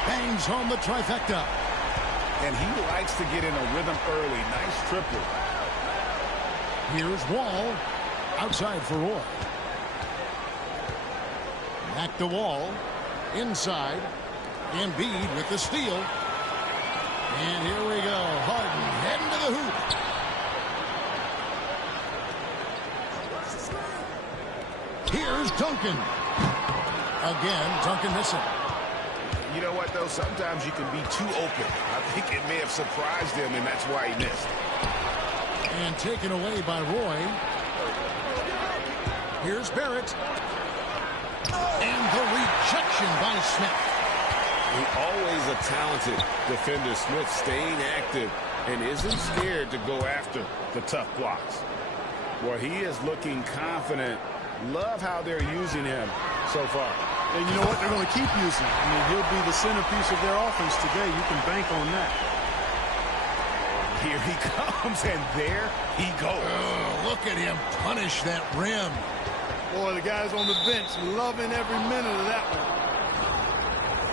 Bangs home the trifecta. And he likes to get in a rhythm early. Nice triple. Here's Wall. Outside for Roy. Back to Wall. Inside. Embiid with the steal. And here we go. Harden heading to the hoop. Here's Duncan. Again, Duncan missing. You know what, though? Sometimes you can be too open. I think it may have surprised him, and that's why he missed. And taken away by Roy. Here's Barrett. And the rejection by Smith. Always a talented defender. Smith staying active and isn't scared to go after the tough blocks. Well, he is looking confident. Love how they're using him so far. And you know what? They're going to keep using him. I mean, he'll be the centerpiece of their offense today. You can bank on that. Here he comes, and there he goes. Oh, look at him punish that rim. Boy, the guys on the bench loving every minute of that one.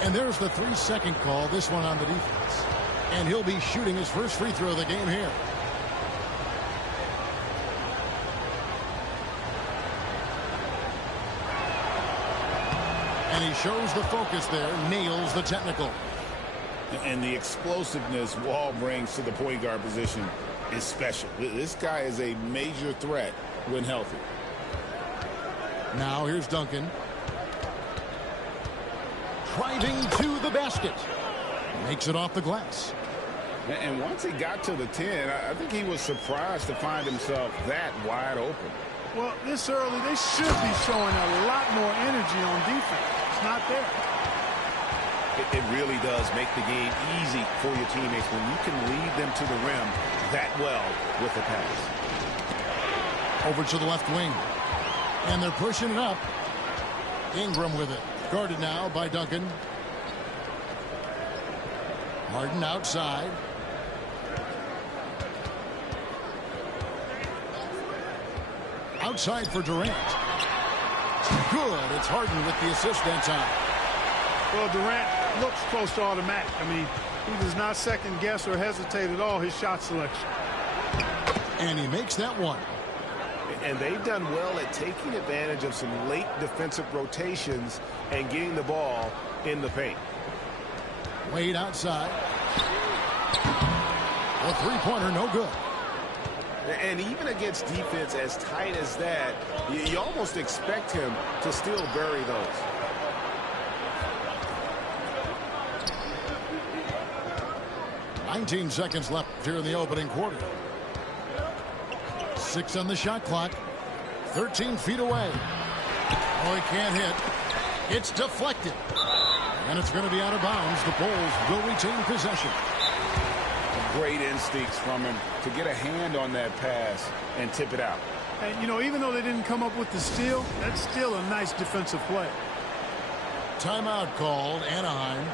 And there's the 3-second call, this one on the defense. And he'll be shooting his first free throw of the game here. And he shows the focus there, nails the technical. And the explosiveness Wall brings to the point guard position is special. This guy is a major threat when healthy. Now here's Duncan. Driving to the basket. Makes it off the glass. And once he got to the 10, I think he was surprised to find himself that wide open. Well, this early, they should be showing a lot more energy on defense. It's not there. It really does make the game easy for your teammates when you can lead them to the rim that well with the pass. Over to the left wing. And they're pushing it up. Ingram with it. Guarded now by Duncan. Harden outside. Outside for Durant. Good. It's Harden with the assist that time. Well, Durant looks close to automatic. I mean, he does not second guess or hesitate at all his shot selection. And he makes that one. And they've done well at taking advantage of some late defensive rotations and getting the ball in the paint. Wade outside. A three-pointer, no good. And even against defense as tight as that, you almost expect him to still bury those. "19 seconds left here in the opening quarter. 6 on the shot clock. 13 feet away. Oh, he can't hit. It's deflected. And it's going to be out of bounds. The Bulls will retain possession. Great instincts from him to get a hand on that pass and tip it out. And, you know, even though they didn't come up with the steal, that's still a nice defensive play. Timeout called, Anaheim.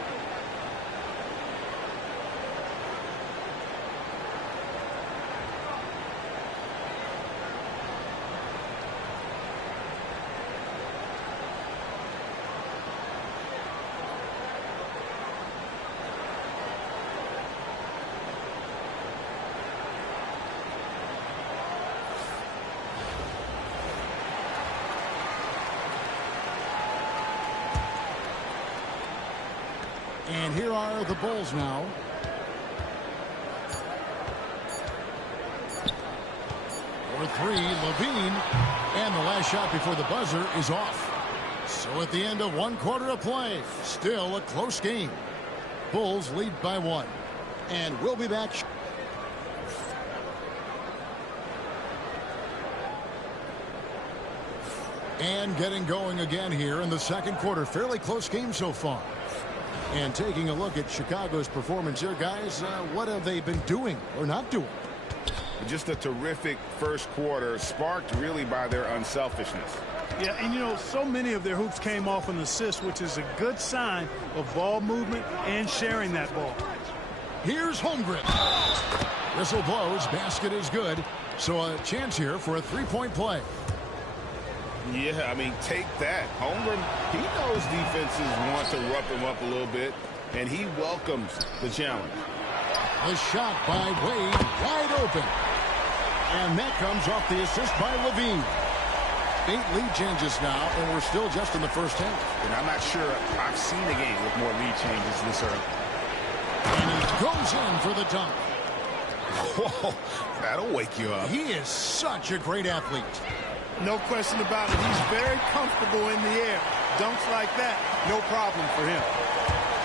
And here are the Bulls now. For three, Levine. And the last shot before the buzzer is off. So at the end of 1 quarter of play, still a close game. Bulls lead by 1. And we'll be back. And getting going again here in the second quarter. Fairly close game so far. And taking a look at Chicago's performance here, guys, what have they been doing or not doing? Just a terrific first quarter, sparked really by their unselfishness. Yeah, and you know, so many of their hoops came off an assist, which is a good sign of ball movement and sharing that ball. Here's Holmgren. Whistle blows, basket is good. So a chance here for a three-point play. Yeah, I mean, take that. Holmgren, he knows defenses want to rough him up a little bit, and he welcomes the challenge. The shot by Wade, wide open. And that comes off the assist by Levine. 8 lead changes now, and we're still just in the first half. And I'm not sure I've seen a game with more lead changes this early. And he goes in for the dunk. Whoa, that'll wake you up. He is such a great athlete. No question about it. He's very comfortable in the air. Dunks like that, no problem for him.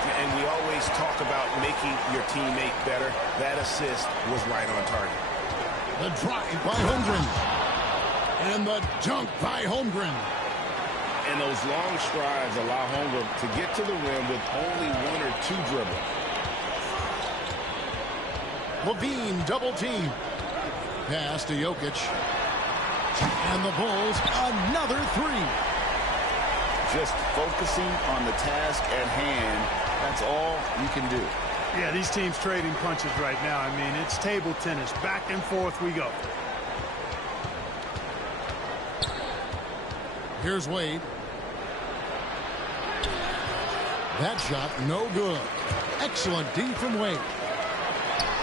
And we always talk about making your teammate better. That assist was right on target. The drive by Holmgren. And the dunk by Holmgren. And those long strides allow Holmgren to get to the rim with only 1 or 2 dribbles. Levine double team. Pass to Jokic. And the Bulls, another 3. Just focusing on the task at hand, that's all you can do. Yeah, these teams trading punches right now. I mean, it's table tennis. Back and forth we go. Here's Wade. That shot, no good. Excellent D from Wade.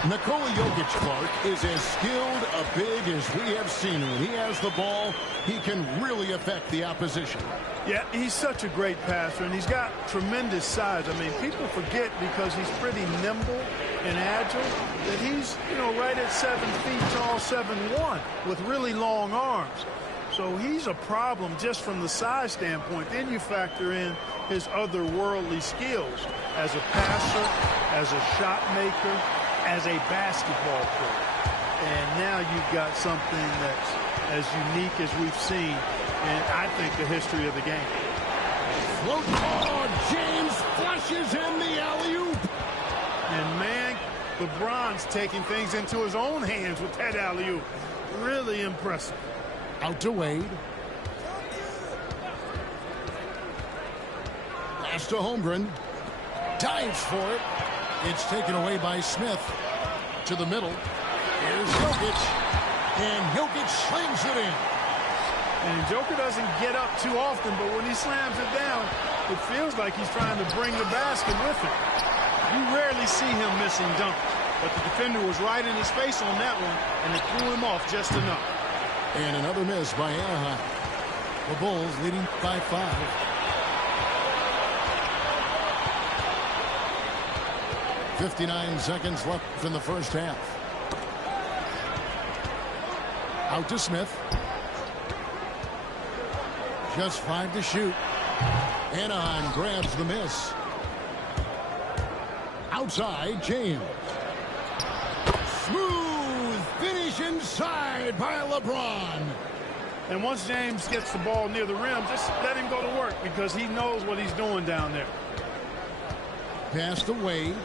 Nikola Jokic, Clark, is as skilled a big as we have seen. When he has the ball, he can really affect the opposition. Yeah, he's such a great passer, and he's got tremendous size. I mean, people forget because he's pretty nimble and agile that he's, you know, right at 7 feet tall, 7'1", with really long arms. So he's a problem just from the size standpoint. Then you factor in his otherworldly skills as a passer, as a shot maker, as a basketball player. And now you've got something that's as unique as we've seen in, I think, the history of the game. Float ball, James flushes in the alley-oop. And, man, LeBron's taking things into his own hands with that alley-oop. Really impressive. Out to Wade. Pass to Holmgren. Dives for it. It's taken away by Smith. To the middle. Here's Jokic. And Jokic slings it in. And Joker doesn't get up too often, but when he slams it down, it feels like he's trying to bring the basket with him. You rarely see him missing dunks, but the defender was right in his face on that one, and it threw him off just enough. And another miss by Anaheim. The Bulls leading by 5. .59 seconds left in the first half. Out to Smith. Just 5 to shoot. Anaheim grabs the miss. Outside, James. Smooth finish inside by LeBron. And once James gets the ball near the rim, just let him go to work because he knows what he's doing down there. Pass to Wade.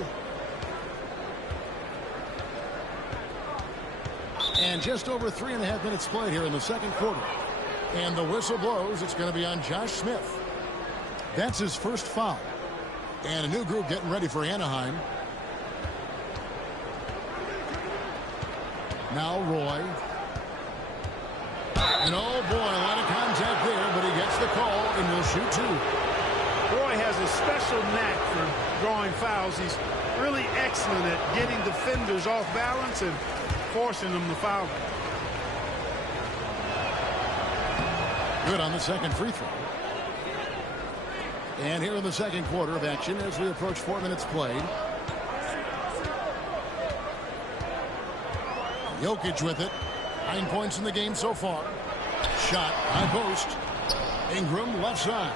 And just over 3.5 minutes played here in the second quarter. And the whistle blows. It's going to be on Josh Smith. That's his first foul. And a new group getting ready for Anaheim. Now Roy. And oh boy, a lot of contact there, but he gets the call and will shoot 2. Roy has a special knack for drawing fouls. He's really excellent at getting defenders off balance and forcing them to foul. Good on the second free throw. And here in the second quarter of action as we approach 4 minutes played. Jokic with it. 9 points in the game so far. Shot, high post. Ingram left side.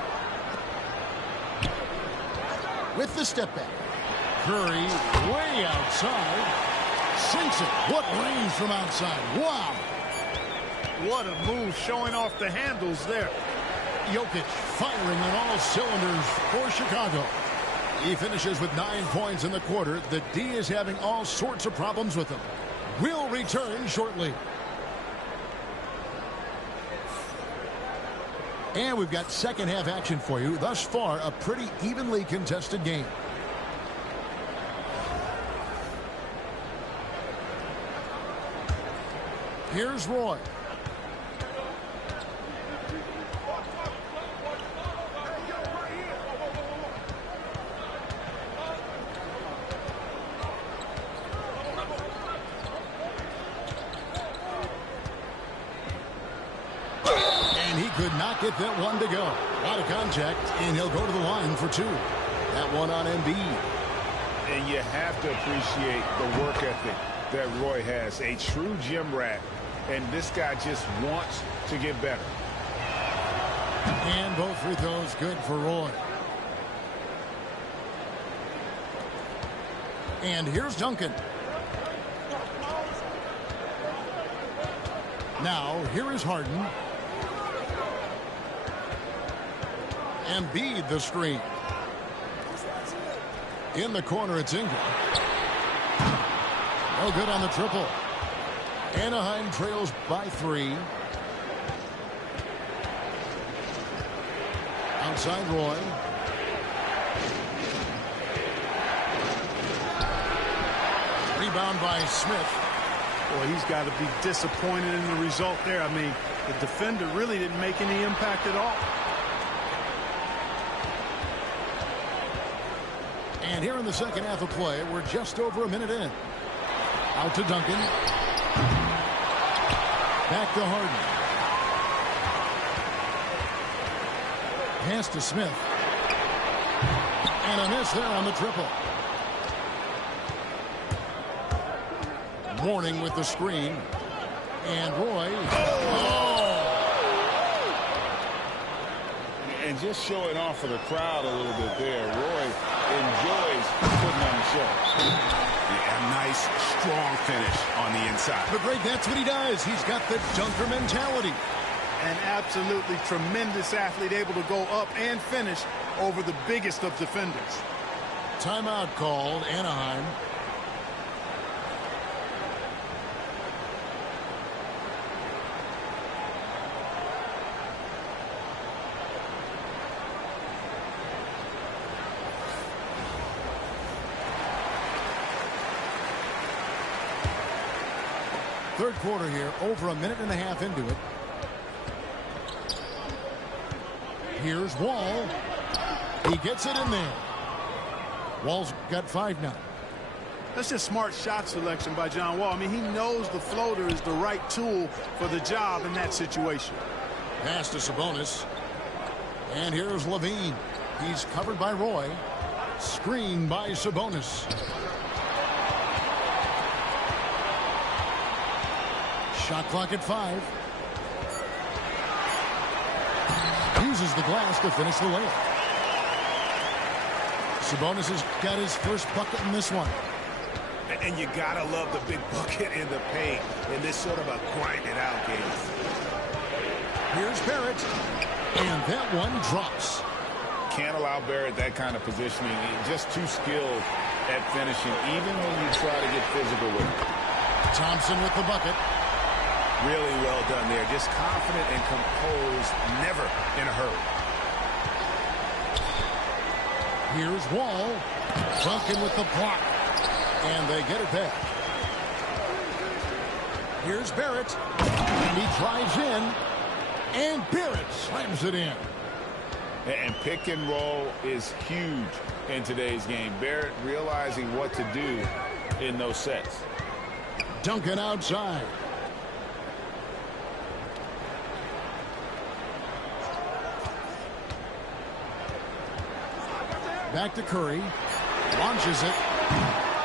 With the step back. Curry way outside. Sinks it. What range from outside. Wow. What a move, showing off the handles there. Jokic firing on all cylinders for Chicago. He finishes with 9 points in the quarter. The D is having all sorts of problems with him. We'll return shortly. And we've got second half action for you. Thus far, a pretty evenly contested game. Here's Roy. Could not get that one to go. Out of contact, and he'll go to the line for 2. That one on Embiid. And you have to appreciate the work ethic that Roy has. A true gym rat. And this guy just wants to get better. And both free throws good for Roy. And here's Duncan. Now, here is Harden. Embiid the screen. In the corner, it's Ingram. No good on the triple. Anaheim trails by 3. Outside Roy. Rebound by Smith. Boy, he's got to be disappointed in the result there. I mean, the defender really didn't make any impact at all. And here in the second half of play, we're just over a minute in. Out to Duncan. Back to Harden. Pass to Smith. And a miss there on the triple. Warning with the screen. And Roy. And just showing off for the crowd a little bit there. Roy enjoys putting on the show. Yeah, nice, strong finish on the inside. But Greg, that's what he does. He's got the dunker mentality. An absolutely tremendous athlete, able to go up and finish over the biggest of defenders. Timeout called, Anaheim. Third quarter here, over a minute and a half into it. Here's Wall. He gets it in there. Wall's got 5 now. That's just smart shot selection by John Wall. I mean, he knows the floater is the right tool for the job in that situation. Pass to Sabonis. And here's Levine. He's covered by Roy. Screen by Sabonis. Shot clock at 5. Uses the glass to finish the layup. Sabonis has got his first bucket in this one. And you gotta love the big bucket in the paint in this sort of a grind-it-out game. Here's Barrett. And that one drops. Can't allow Barrett that kind of positioning. He's just too skilled at finishing, even when you try to get physical with him. Thompson with the bucket. Really well done there. Just confident and composed, never in a hurry. Here's Wall. Duncan with the block. And they get it back. Here's Barrett. And he drives in. And Barrett slams it in. And pick and roll is huge in today's game. Barrett realizing what to do in those sets. Duncan outside. Back to Curry. Launches it.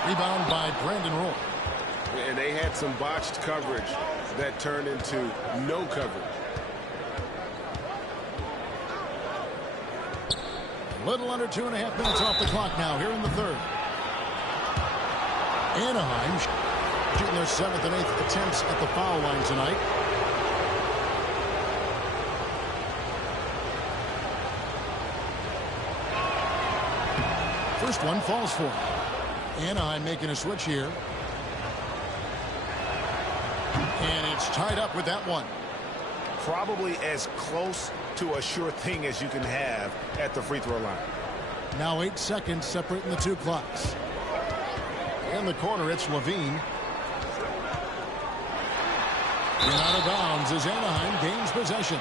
Rebound by Brandon Roy. And they had some botched coverage that turned into no coverage. A little under 2.5 minutes off the clock now here in the third. Anaheim shooting their 7th and 8th attempts at the foul line tonight. First one falls for him. Anaheim making a switch here. And it's tied up with that one. Probably as close to a sure thing as you can have at the free throw line. Now 8 seconds separating the two clocks. In the corner, it's Levine. And out of bounds as Anaheim gains possession.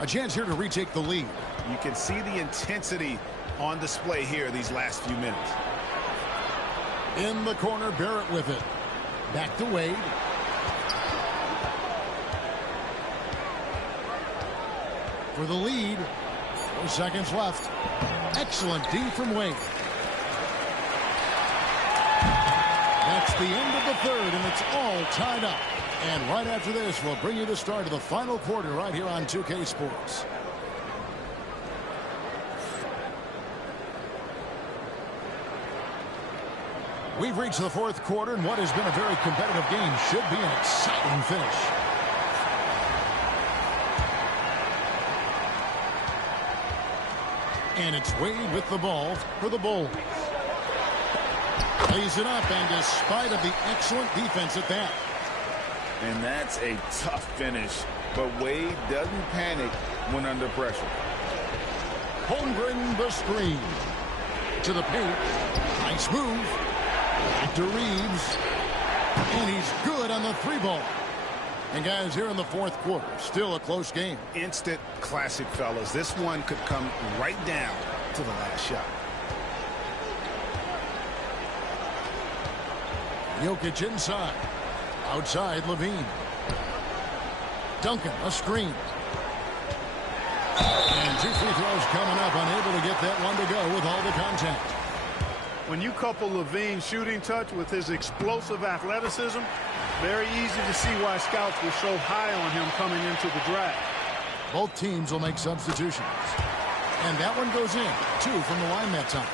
A chance here to retake the lead. You can see the intensity on display here these last few minutes. In the corner, Barrett with it. Back to Wade. For the lead. 4 seconds left. Excellent D from Wade. That's the end of the third, and it's all tied up. And right after this, we'll bring you the start of the final quarter right here on 2K Sports. We've reached the fourth quarter, and what has been a very competitive game should be an exciting finish. And it's Wade with the ball for the Bulls. Lays it up, and despite of the excellent defense at that. And that's a tough finish, but Wade doesn't panic when under pressure. Holmgren the screen. To the paint. Nice move. Back to Reeves. And he's good on the 3-ball. And guys, here in the fourth quarter, still a close game. Instant classic, fellas. This one could come right down to the last shot. Jokic inside. Outside, Levine. Duncan, a screen. And 2 free throws coming up, unable to get that one to go with all the contact. When you couple Levine's shooting touch with his explosive athleticism, very easy to see why scouts were so high on him coming into the draft. Both teams will make substitutions. And that one goes in. 2 from the line that time.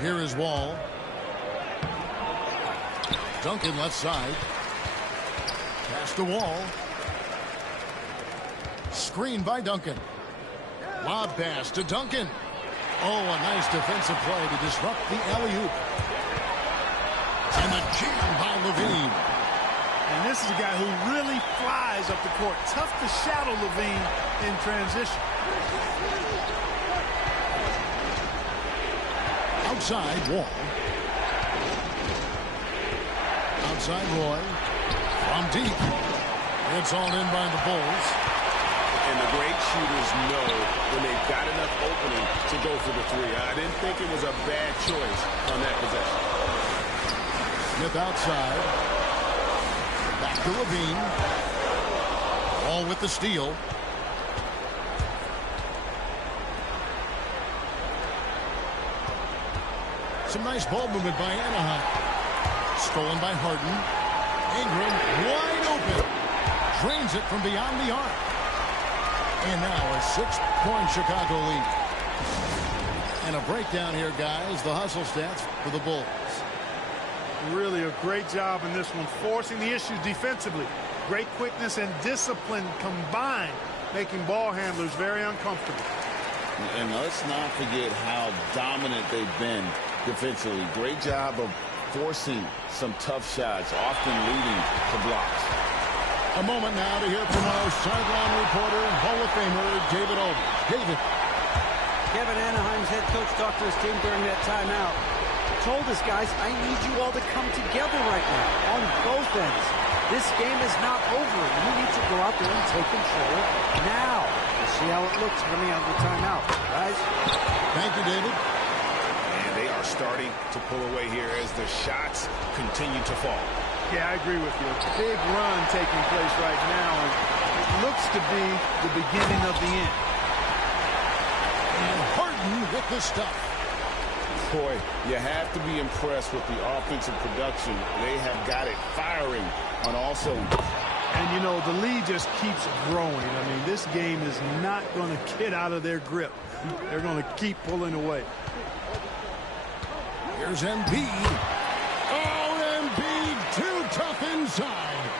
Here is Wall. Duncan left side. Pass to Wall. Screen by Duncan. Lob pass to Duncan. Oh, a nice defensive play to disrupt the alley-oop. And the jam by Levine. And this is a guy who really flies up the court. Tough to shadow Levine in transition. Outside, Wall. Outside, Roy. From deep. It's all in by the Bulls. And the great shooters know when they've got enough opening to go for the 3. I didn't think it was a bad choice on that possession. Smith outside. Back to Levine. All with the steal. Some nice ball movement by Anaheim. Stolen by Harden. Ingram wide open. Drains it from beyond the arc. And now a 6-point Chicago lead. And a breakdown here, guys. The hustle stats for the Bulls. Really a great job in this one, forcing the issues defensively. Great quickness and discipline combined, making ball handlers very uncomfortable. And let's not forget how dominant they've been defensively. Great job of forcing some tough shots, often leading to blocks. A moment now to hear from our sideline reporter, Hall of Famer David Aldridge. David. Kevin, Anaheim's head coach talked to his team during that timeout. He told his guys, I need you all to come together right now on both ends. This game is not over. You need to go out there and take control now. We'll see how it looks coming out of the timeout, guys. Thank you, David. And they are are starting to pull away here as the shots continue to fall. Yeah, I agree with you. A big run taking place right now, and it looks to be the beginning of the end. And Harden with the stuff. Boy, you have to be impressed with the offensive production. They have got it firing on all cylinders. And, you know, the lead just keeps growing. I mean, this game is not going to get out of their grip. They're going to keep pulling away. Here's Embiid. Oh, Embiid, too tough inside.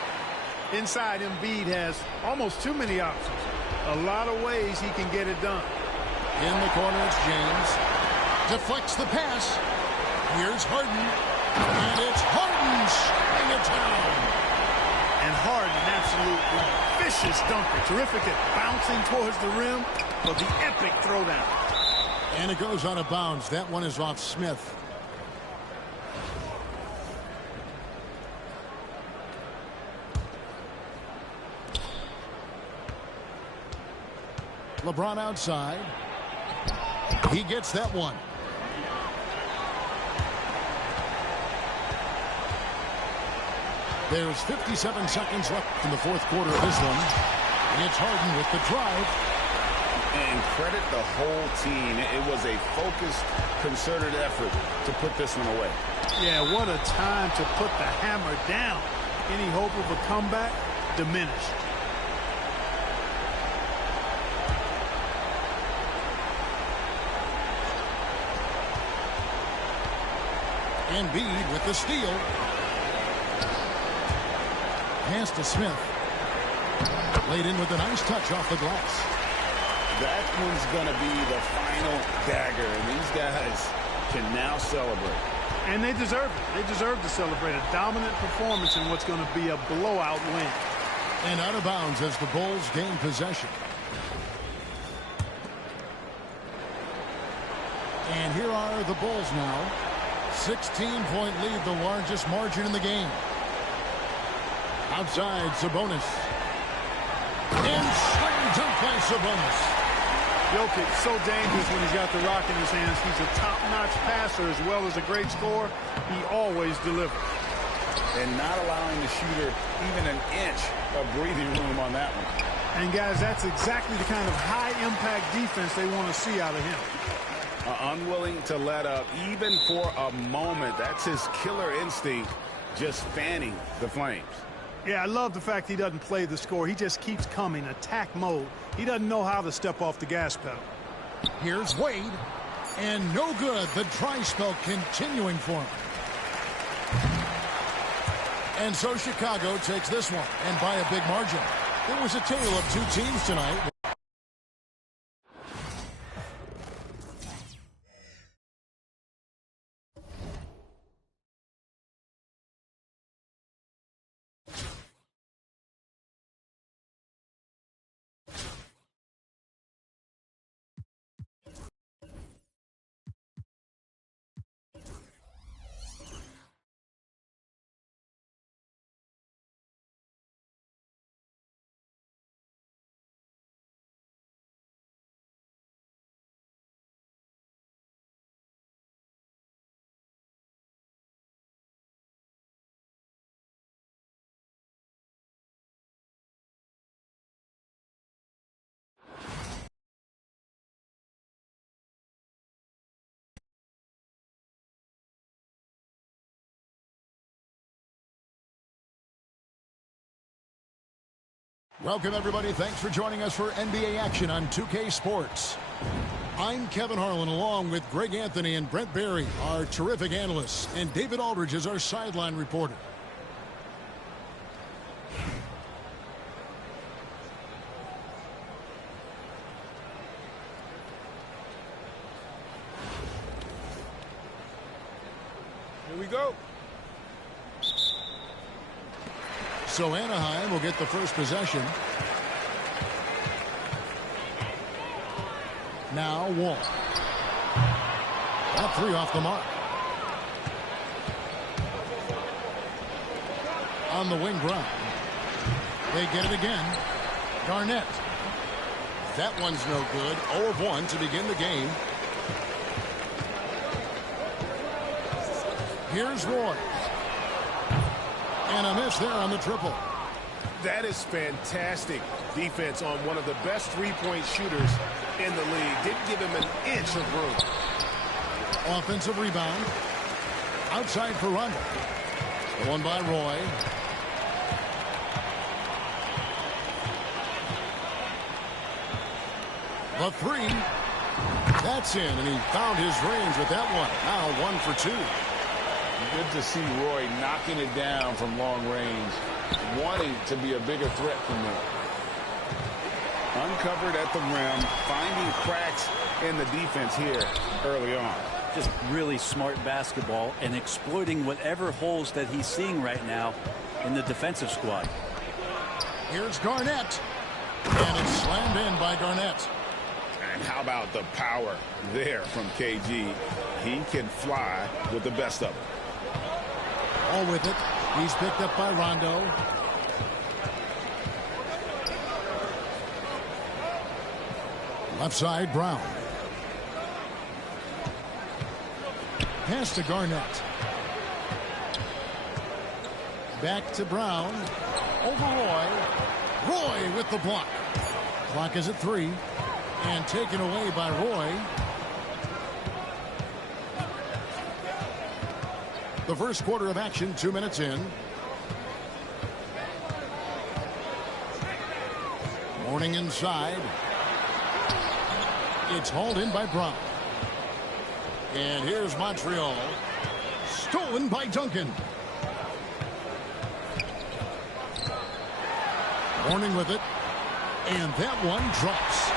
Inside, Embiid has almost too many options. A lot of ways he can get it done. In the corner, it's James. Deflects the pass. Here's Harden. And it's Harden shutting it down. And Harden, an absolutely vicious dunker. Terrific at bouncing towards the rim for the epic throwdown. And it goes out of bounds. That one is off Smith. LeBron outside. He gets that one. There's 57 seconds left in the fourth quarter of this one. It's Harden with the drive. And credit the whole team. It was a focused, concerted effort to put this one away. Yeah, what a time to put the hammer down. Any hope of a comeback diminished. Embiid with the steal. Pass to Smith. Laid in with a nice touch off the glass. That one's going to be the final dagger, and these guys can now celebrate. And they deserve it. They deserve to celebrate a dominant performance in what's going to be a blowout win. And out of bounds as the Bulls gain possession. And here are the Bulls now. 16-point lead, the largest margin in the game. Outside, Sabonis. And slam dunk by Sabonis. Jokic so dangerous when he's got the rock in his hands. He's a top-notch passer as well as a great scorer. He always delivers. And not allowing the shooter even an inch of breathing room on that one. And, guys, that's exactly the kind of high-impact defense they want to see out of him. Unwilling to let up even for a moment. That's his killer instinct, just fanning the flames. Yeah, I love the fact he doesn't play the score. He just keeps coming, attack mode. He doesn't know how to step off the gas pedal. Here's Wade. And no good. The dry spell continuing for him. And so Chicago takes this one, and by a big margin. It was a tale of two teams tonight. Welcome, everybody. Thanks for joining us for NBA action on 2K Sports. I'm Kevin Harlan, along with Greg Anthony and Brent Barry, our terrific analysts, and David Aldridge is our sideline reporter. Here we go. So Anaheim will get the first possession. Now Wall. That three off the mark. On the wing, Brown. They get it again. Garnett. That one's no good. 0 of 1 to begin the game. Here's Roy. And a miss there on the triple. That is fantastic defense on one of the best three-point shooters in the league. Didn't give him an inch of room. Offensive rebound. Outside for Rondo. One by Roy. The three. That's in, and he found his range with that one. Now 1 for 2. Good to see Roy knocking it down from long range, wanting to be a bigger threat from there. Uncovered at the rim, finding cracks in the defense here early on. Just really smart basketball and exploiting whatever holes that he's seeing right now in the defensive squad. Here's Garnett. And it's slammed in by Garnett. And how about the power there from KG? He can fly with the best of them. All with it. He's picked up by Rondo. Left side, Brown. Pass to Garnett. Back to Brown. Over Roy. Roy with the block. Clock is at 3. And taken away by Roy. The first quarter of action, 2 minutes in. Morning inside. It's hauled in by Brown. And here's Montreal. Stolen by Duncan. Warning with it. And that one drops.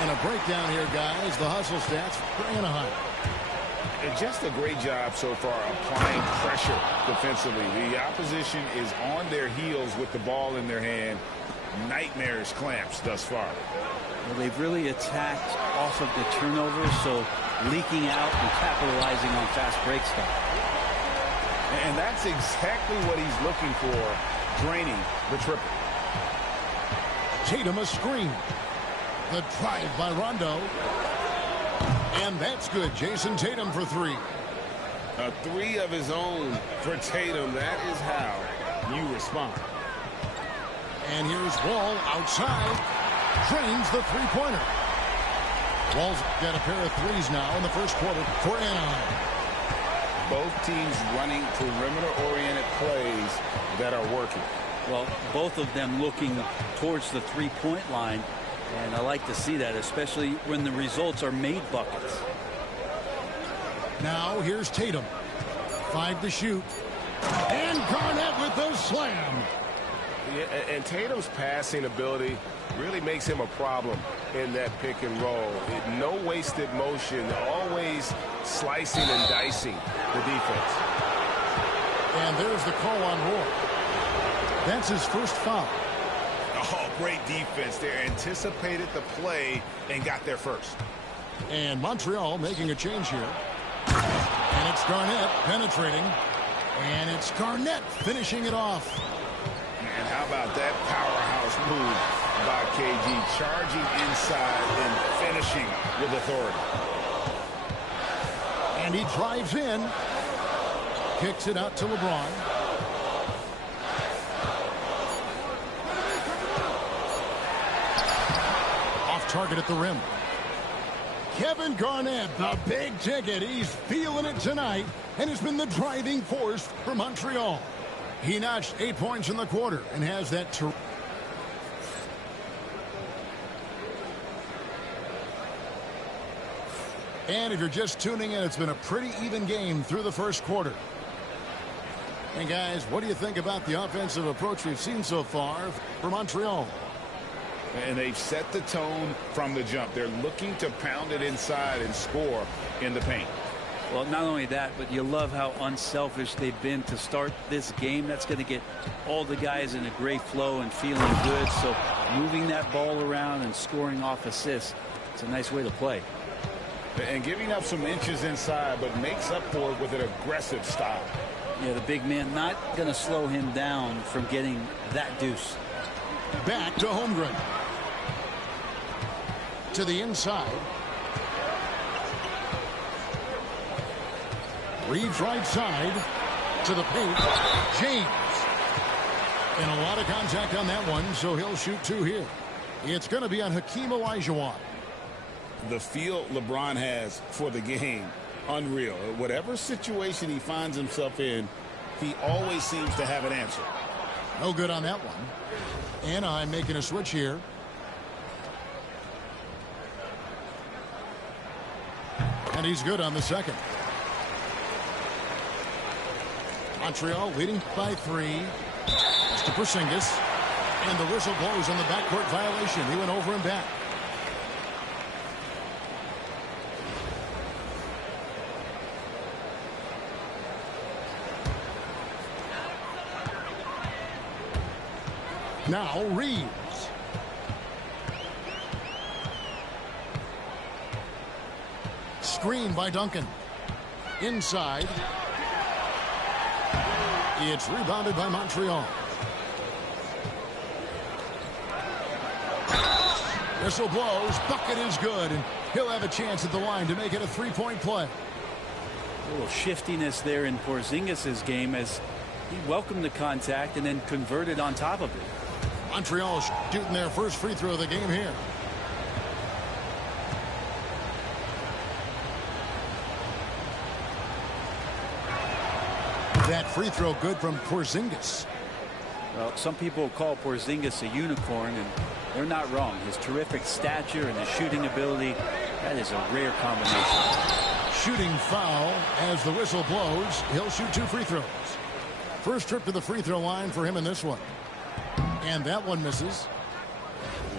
And a breakdown here, guys. The hustle stats for Anaheim. And just a great job so far applying pressure defensively. The opposition is on their heels with the ball in their hand. Nightmarish clamps thus far. Well, they've really attacked off of the turnovers, so leaking out and capitalizing on fast break stuff. And that's exactly what he's looking for, draining the triple. Tatum a screen. The drive by Rondo. And that's good. Jason Tatum for 3. A 3 of his own for Tatum. That is how you respond. And here's Wall outside. Drains the three-pointer. Wall's got a pair of threes now in the first quarter for Anaheim. Both teams running perimeter-oriented plays that are working. Well, both of them looking towards the three-point line. And I like to see that, especially when the results are made buckets. Now here's Tatum. 5 to shoot. And Garnett with the slam. Yeah, and Tatum's passing ability really makes him a problem in that pick and roll. No wasted motion, always slicing and dicing the defense. And there's the call on Roy. That's his first foul. Oh, great defense there. Anticipated the play and got there first. And Montreal making a change here. And it's Garnett penetrating. And it's Garnett finishing it off. And how about that powerhouse move by KG, charging inside and finishing with authority. And he drives in. Kicks it out to LeBron. Target at the rim. Kevin Garnett, the big ticket. He's feeling it tonight and has been the driving force for Montreal. He notched 8 points in the quarter and has that. And if you're just tuning in, it's been a pretty even game through the first quarter. And guys, what do you think about the offensive approach we've seen so far for Montreal? And they've set the tone from the jump. They're looking to pound it inside and score in the paint. Well, not only that, but you love how unselfish they've been to start this game. That's going to get all the guys in a great flow and feeling good. So moving that ball around and scoring off assists, it's a nice way to play. And giving up some inches inside, but makes up for it with an aggressive style. Yeah, the big man not going to slow him down from getting that deuce. Back to Holmgren. To the inside. Reeves right side to the paint. James. And a lot of contact on that one, so he'll shoot 2 here. It's going to be on Hakeem Olajuwon. The feel LeBron has for the game, unreal. Whatever situation he finds himself in, he always seems to have an answer. No good on that one. Anaheim making a switch here. And he's good on the second. Montreal leading by 3. It's to Porzingis. And the whistle blows on the backcourt violation. He went over and back. Now Reeves. Screen by Duncan. Inside. It's rebounded by Montreal. Whistle blows. Bucket is good. And he'll have a chance at the line to make it a 3-point play. A little shiftiness there in Porzingis' game as he welcomed the contact and then converted on top of it. Montreal shooting their first free throw of the game here. That free throw good from Porzingis. Well, some people call Porzingis a unicorn, and they're not wrong. His terrific stature and his shooting ability, that is a rare combination. Shooting foul as the whistle blows. He'll shoot 2 free throws. First trip to the free throw line for him in this one. And that one misses.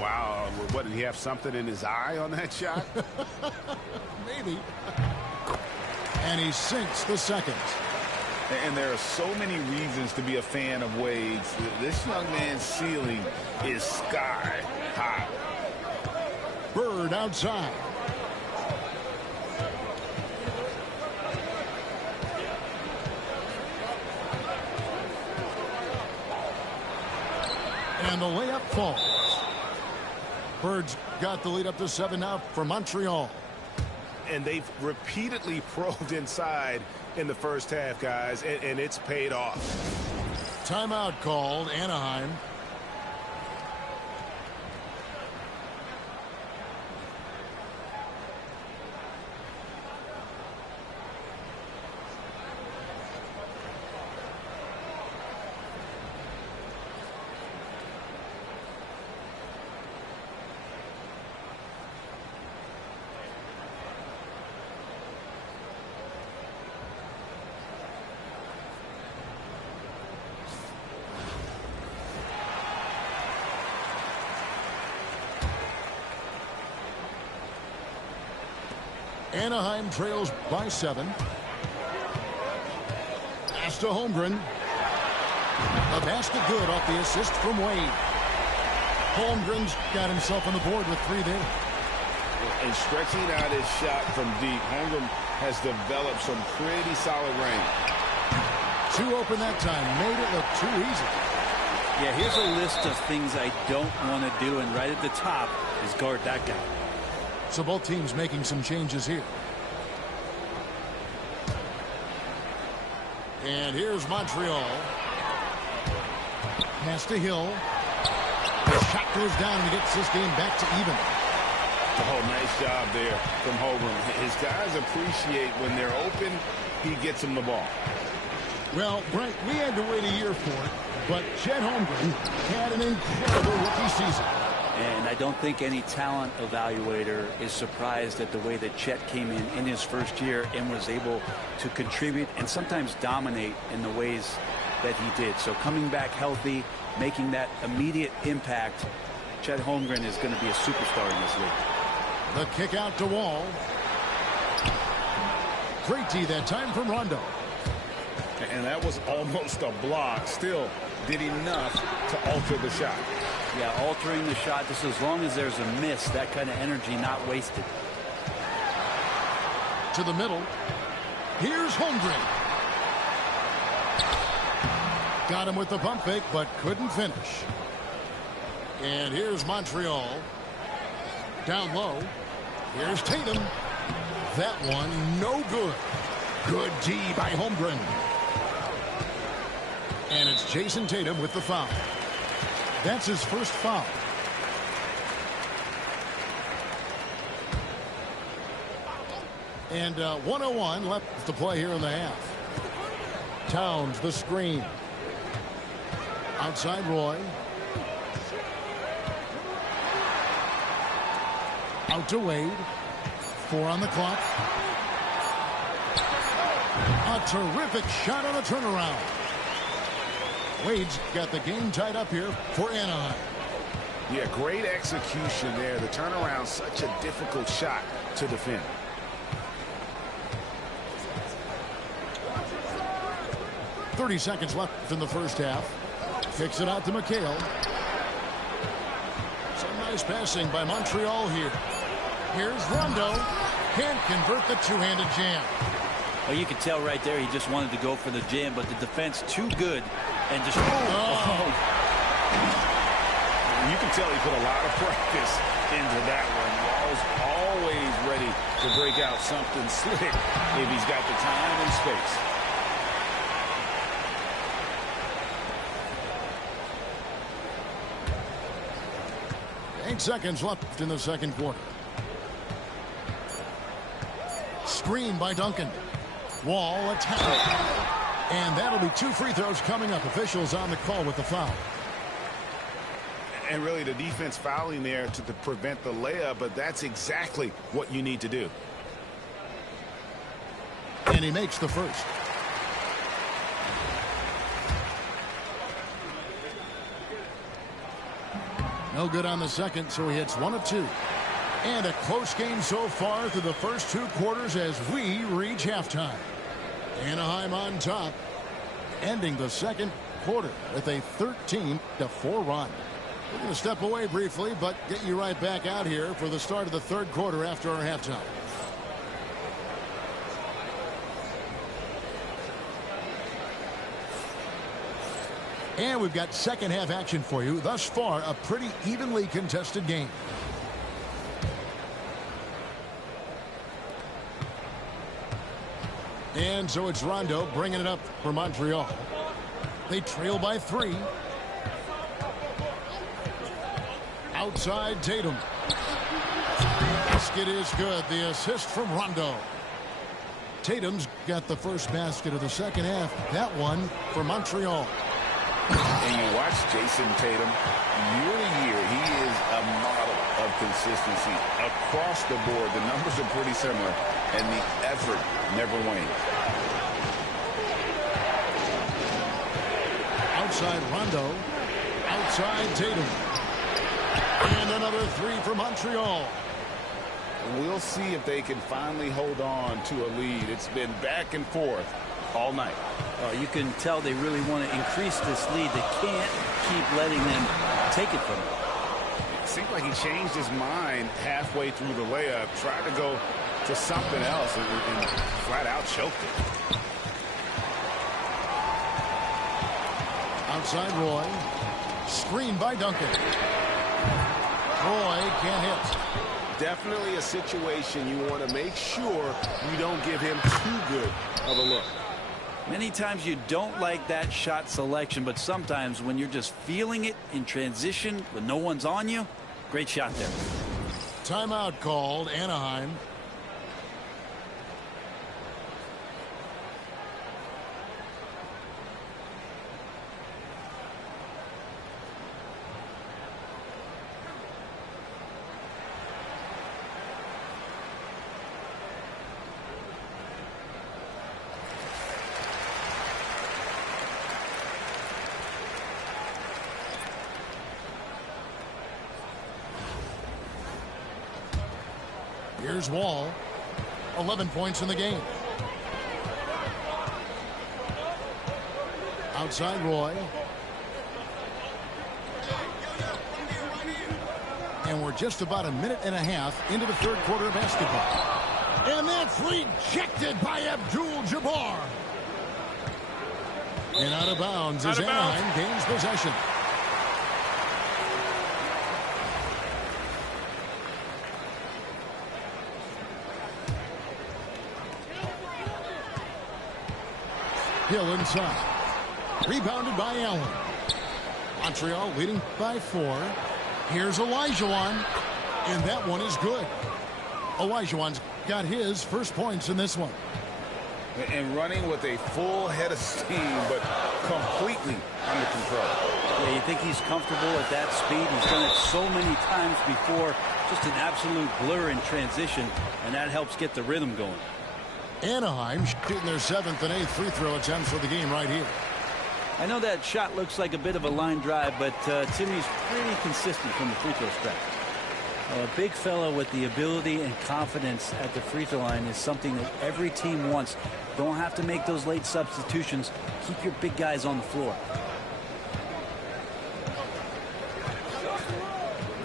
Wow. What, did he have something in his eye on that shot? Maybe. And he sinks the second. And there are so many reasons to be a fan of Wade's. This young man's ceiling is sky high. Bird outside. And the layup falls. Bird's got the lead up to 7 now for Montreal. And they've repeatedly probed inside in the first half, guys, and it's paid off. Timeout called, Anaheim. Anaheim trails by 7. Pass to Holmgren. A basket good off the assist from Wade. Holmgren's got himself on the board with 3 there. And stretching out his shot from deep, Holmgren has developed some pretty solid range. 2 open that time. Made it look too easy. Yeah, here's a list of things I don't want to do, and right at the top is guard that guy. So both teams making some changes here. And here's Montreal. Pass to Hill. The shot goes down and gets this game back to even. Oh, nice job there from Holmgren. His guys appreciate when they're open, he gets them the ball. Well, Brent, we had to wait a year for it, but Chet Holmgren had an incredible rookie season. And I don't think any talent evaluator is surprised at the way that Chet came in his first year and was able to contribute and sometimes dominate in the ways that he did. So coming back healthy, making that immediate impact, Chet Holmgren is going to be a superstar in this league. The kick out to Wall. Great D that time from Rondo. And that was almost a block. Still did enough to alter the shot. Yeah, altering the shot, just as long as there's a miss, that kind of energy not wasted. To the middle. Here's Holmgren. Got him with the pump fake, but couldn't finish. And here's Montreal. Down low. Here's Tatum. That one no good. Good D by Holmgren. And it's Jason Tatum with the foul. That's his first foul. And 1:01 left to play here in the half. Towns the screen. Outside Roy. Out to Wade. 4 on the clock. A terrific shot on the turnaround. Wade's got the game tied up here for Anaheim. Yeah, great execution there. The turnaround, such a difficult shot to defend. .30 seconds left in the first half. Kicks it out to McHale. Some nice passing by Montreal here. Here's Rondo. Can't convert the two-handed jam. Well, you can tell right there he just wanted to go for the jam, but the defense too good. And just... You can tell he put a lot of practice into that one. Wall's always ready to break out something slick if he's got the time and space. Eight seconds left in the second quarter. Screen by Duncan. Wall attack. And that'll be 2 free throws coming up. Officials on the call with the foul. And really the defense fouling there to prevent the layup, but that's exactly what you need to do. And he makes the first. No good on the second, so he hits 1 of 2. And a close game so far through the first 2 quarters as we reach halftime. Anaheim on top, ending the second quarter with a 13-4 run. We're going to step away briefly, but get you right back out here for the start of the third quarter after our halftime. And we've got second half action for you. Thus far, a pretty evenly contested game. And so it's Rondo bringing it up for Montreal. They trail by 3. Outside Tatum. Basket is good. The assist from Rondo. Tatum's got the first basket of the second half. That one for Montreal. And you watch Jason Tatum, year to year, he is a model of consistency. Across the board, the numbers are pretty similar, and the effort never wanes. Outside Rondo. Outside Tatum. And another 3 for Montreal. And we'll see if they can finally hold on to a lead. It's been back and forth all night. You can tell they really want to increase this lead. They can't keep letting them take it from them. It seemed like he changed his mind halfway through the layup, tried to go to something else, and flat out choked it. Outside Roy. Screen by Duncan. Roy can't hit. Definitely a situation you want to make sure you don't give him too good of a look. Many times you don't like that shot selection, but sometimes when you're just feeling it in transition when no one's on you, great shot there. Timeout called, Anaheim. Here's Wall. 11 points in the game. Outside Roy. And we're just about a minute and a half into the third quarter of basketball. And that's rejected by Abdul-Jabbar. And out of bounds as Anaheim gains possession. Hill inside. Rebounded by Allen. Montreal leading by 4. Here's Olajuwon, and that one is good. Olajuwon's got his first points in this one. And running with a full head of steam, but completely under control. Yeah, you think he's comfortable at that speed. He's done it so many times before. Just an absolute blur in transition, and that helps get the rhythm going. Anaheim shooting their 7th and 8th free throw attempts for the game right here. I know that shot looks like a bit of a line drive, but Timmy's pretty consistent from the free throw stretch. A big fellow with the ability and confidence at the free throw line is something that every team wants. Don't have to make those late substitutions. Keep your big guys on the floor.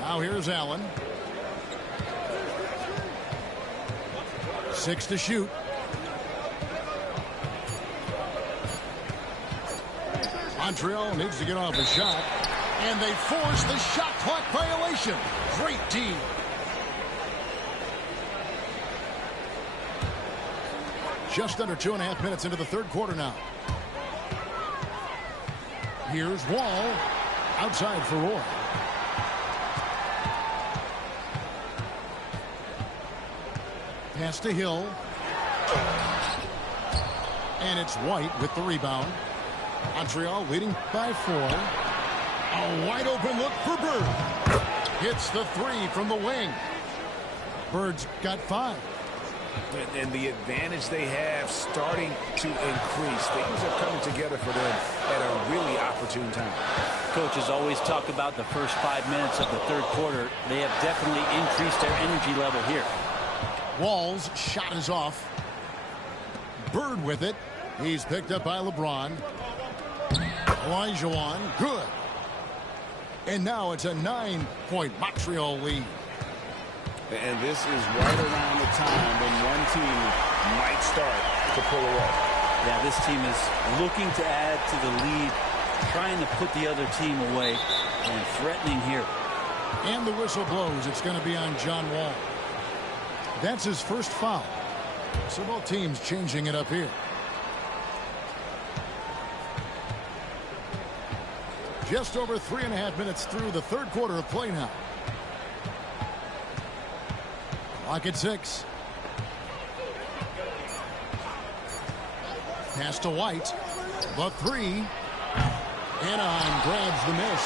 Now here's Allen. 6 to shoot. Montreal needs to get off a shot, and they force the shot clock violation. Great team. Just under 2.5 minutes into the third quarter now. Here's Wall outside for Roy. Pass to Hill. And it's White with the rebound. Montreal leading by 4. A wide open look for Bird. Hits the 3 from the wing. Bird's got 5. And the advantage they have starting to increase. Things are coming together for them at a really opportune time. Coaches always talk about the first 5 minutes of the third quarter. They have definitely increased their energy level here. Wall's shot is off. Bird with it. He's picked up by LeBron. Olajuwon, good. And now it's a 9-point Montreal lead. And this is right around the time when one team might start to pull away. Yeah, this team is looking to add to the lead, trying to put the other team away, and threatening here. And the whistle blows. It's going to be on John Wall. That's his first foul. So both teams changing it up here. Just over 3.5 minutes through the third quarter of play now. Clock at 6. Pass to White. The 3. Anaheim grabs the miss.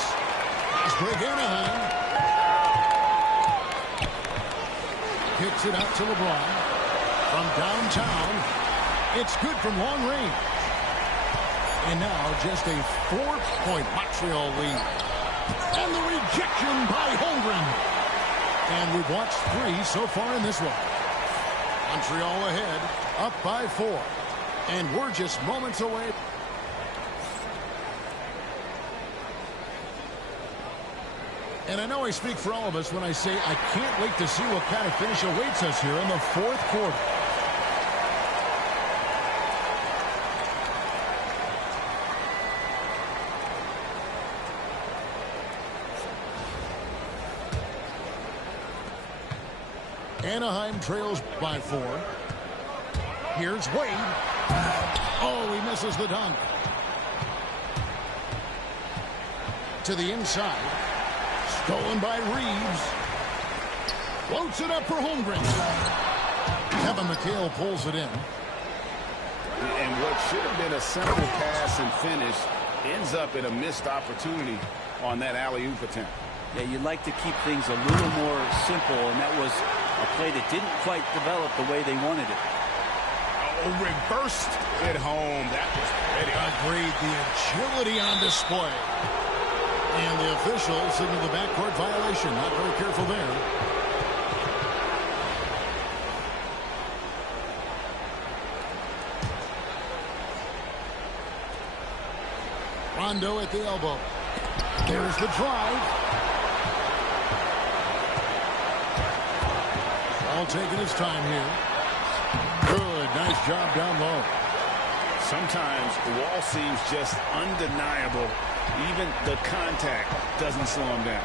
Fast break Anaheim. Kicks it out to LeBron. From downtown. It's good from long range. And now just a 4-point Montreal lead. And the rejection by Holmgren. And we've watched 3 so far in this one. Montreal ahead, up by 4. And we're just moments away. And I know I speak for all of us when I say I can't wait to see what kind of finish awaits us here in the fourth quarter. Anaheim trails by 4. Here's Wade. Oh, he misses the dunk. To the inside. Stolen by Reeves. Floats it up for Holmgren. Kevin McHale pulls it in. And what should have been a simple pass and finish ends up in a missed opportunity on that alley-oop attempt. Yeah, you'd like to keep things a little more simple, and that was a play that didn't quite develop the way they wanted it. Oh, reversed it home. That was pretty. Agreed. The agility on display. And the official signaled the backcourt violation. Not very careful there. Rondo at the elbow. There's the drive. All taking his time here. Good. Nice job down low. Sometimes the wall seems just undeniable. Even the contact doesn't slow him down.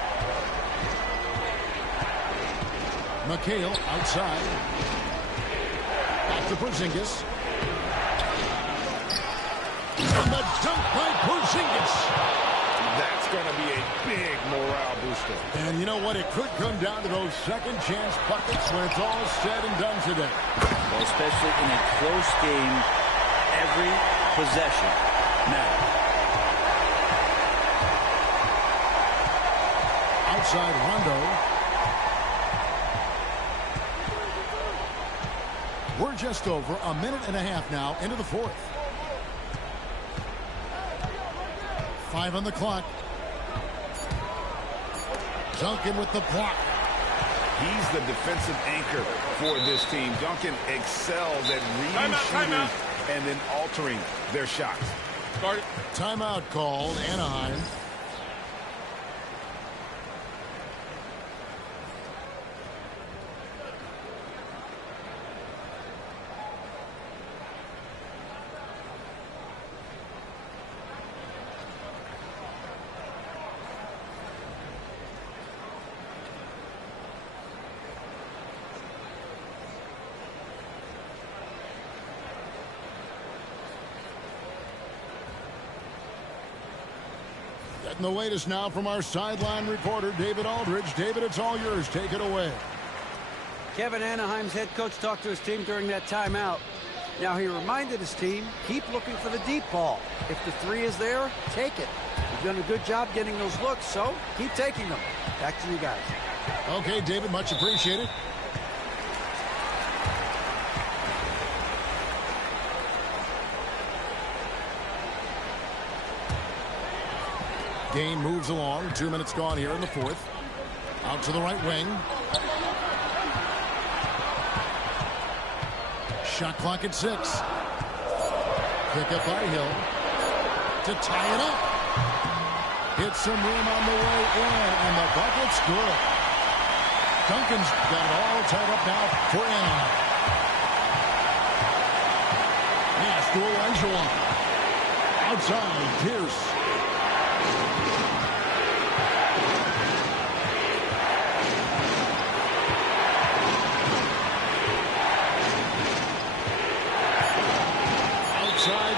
McHale outside. Back to Porzingis. And the dunk by Porzingis. That's going to be a big morale booster. And you know what? It could come down to those second chance buckets when it's all said and done today. Well, especially in a close game, every possession matters. Outside Rondo. We're just over a minute and a half now into the fourth. 5 on the clock. Duncan with the block. He's the defensive anchor for this team. Duncan excels at reading shooters and then altering their shots. Timeout called, Anaheim. Getting the latest now from our sideline reporter, David Aldridge. David, it's all yours. Take it away. Kevin, Anaheim's head coach talked to his team during that timeout. Now, he reminded his team, keep looking for the deep ball. If the three is there, take it. You've done a good job getting those looks, so keep taking them. Back to you guys. Okay, David, much appreciated. Game moves along. 2 minutes gone here in the fourth. Out to the right wing. Shot clock at 6. Pick up by Hill to tie it up. Hits some room on the way in, and the bucket's good. Duncan's got it all tied up now for Anaheim. Pass to Elijah. Outside, Pierce.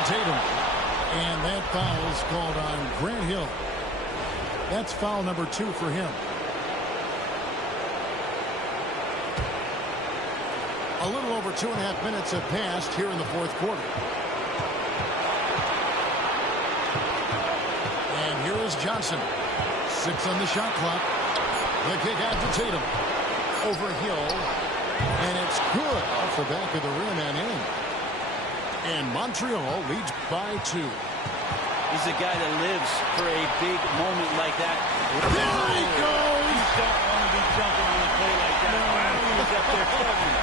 Tatum. And that foul is called on Grant Hill. That's foul number 2 for him. A little over 2.5 minutes have passed here in the fourth quarter. And here is Johnson. 6 on the shot clock. The kick out to Tatum. Over Hill. And it's good off the back of the rim and in. And Montreal leads by 2. He's a guy that lives for a big moment like that. There he goes! You don't want to be jumping on a play like that. He's up there covering.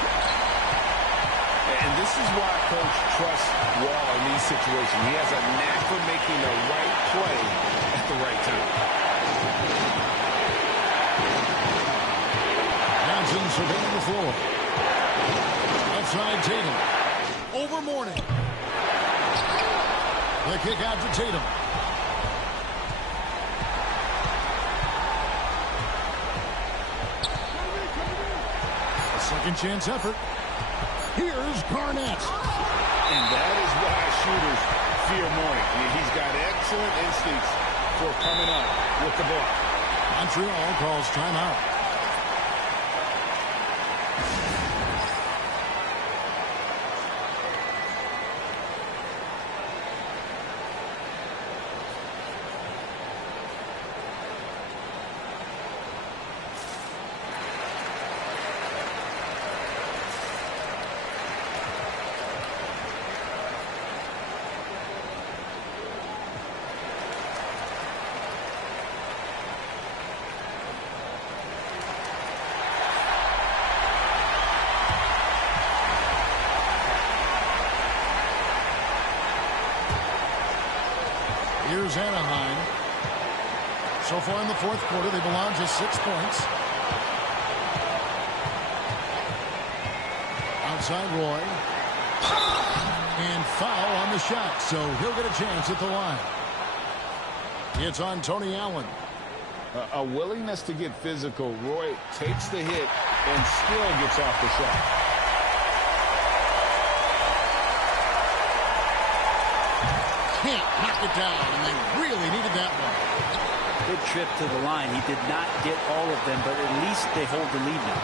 And this is why Coach trusts Wall in these situations. He has a knack for making the right play at the right time. Johnson surveying the floor. Outside Tatum. Over Mourning. The kick out to Tatum. A second chance effort. Here's Garnett. And that is why shooters fear Mourning. He's got excellent instincts for coming up with the ball. Montreal calls timeout. Here's Anaheim. So far in the fourth quarter, they've allowed just 6 points. Outside Roy. And foul on the shot, so he'll get a chance at the line. It's on Tony Allen. A willingness to get physical. Roy takes the hit and still gets off the shot. can't knock it down, and they really needed that one. Good trip to the line. He did not get all of them, but at least they hold the lead now.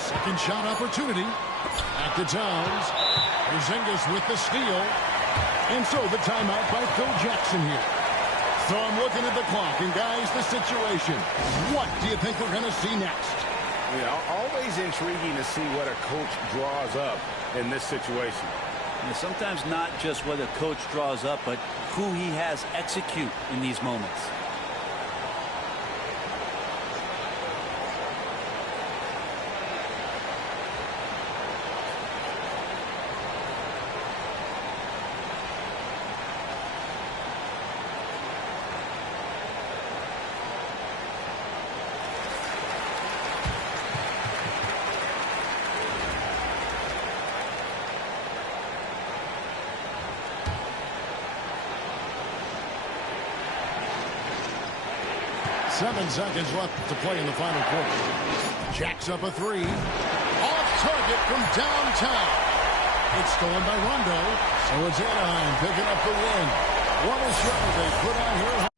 Second shot opportunity. Back to Towns. Porzingis with the steal. And so the timeout by Phil Jackson here. So I'm looking at the clock, and guys, the situation. What do you think we're going to see next? Yeah, always intriguing to see what a coach draws up in this situation. And sometimes not just what a coach draws up, but who he has execute in these moments. Seven seconds left to play in the final quarter. Jacks up a three. Off target from downtown. It's stolen by Rondo. So it's Anaheim picking up the win. What a show they put on here.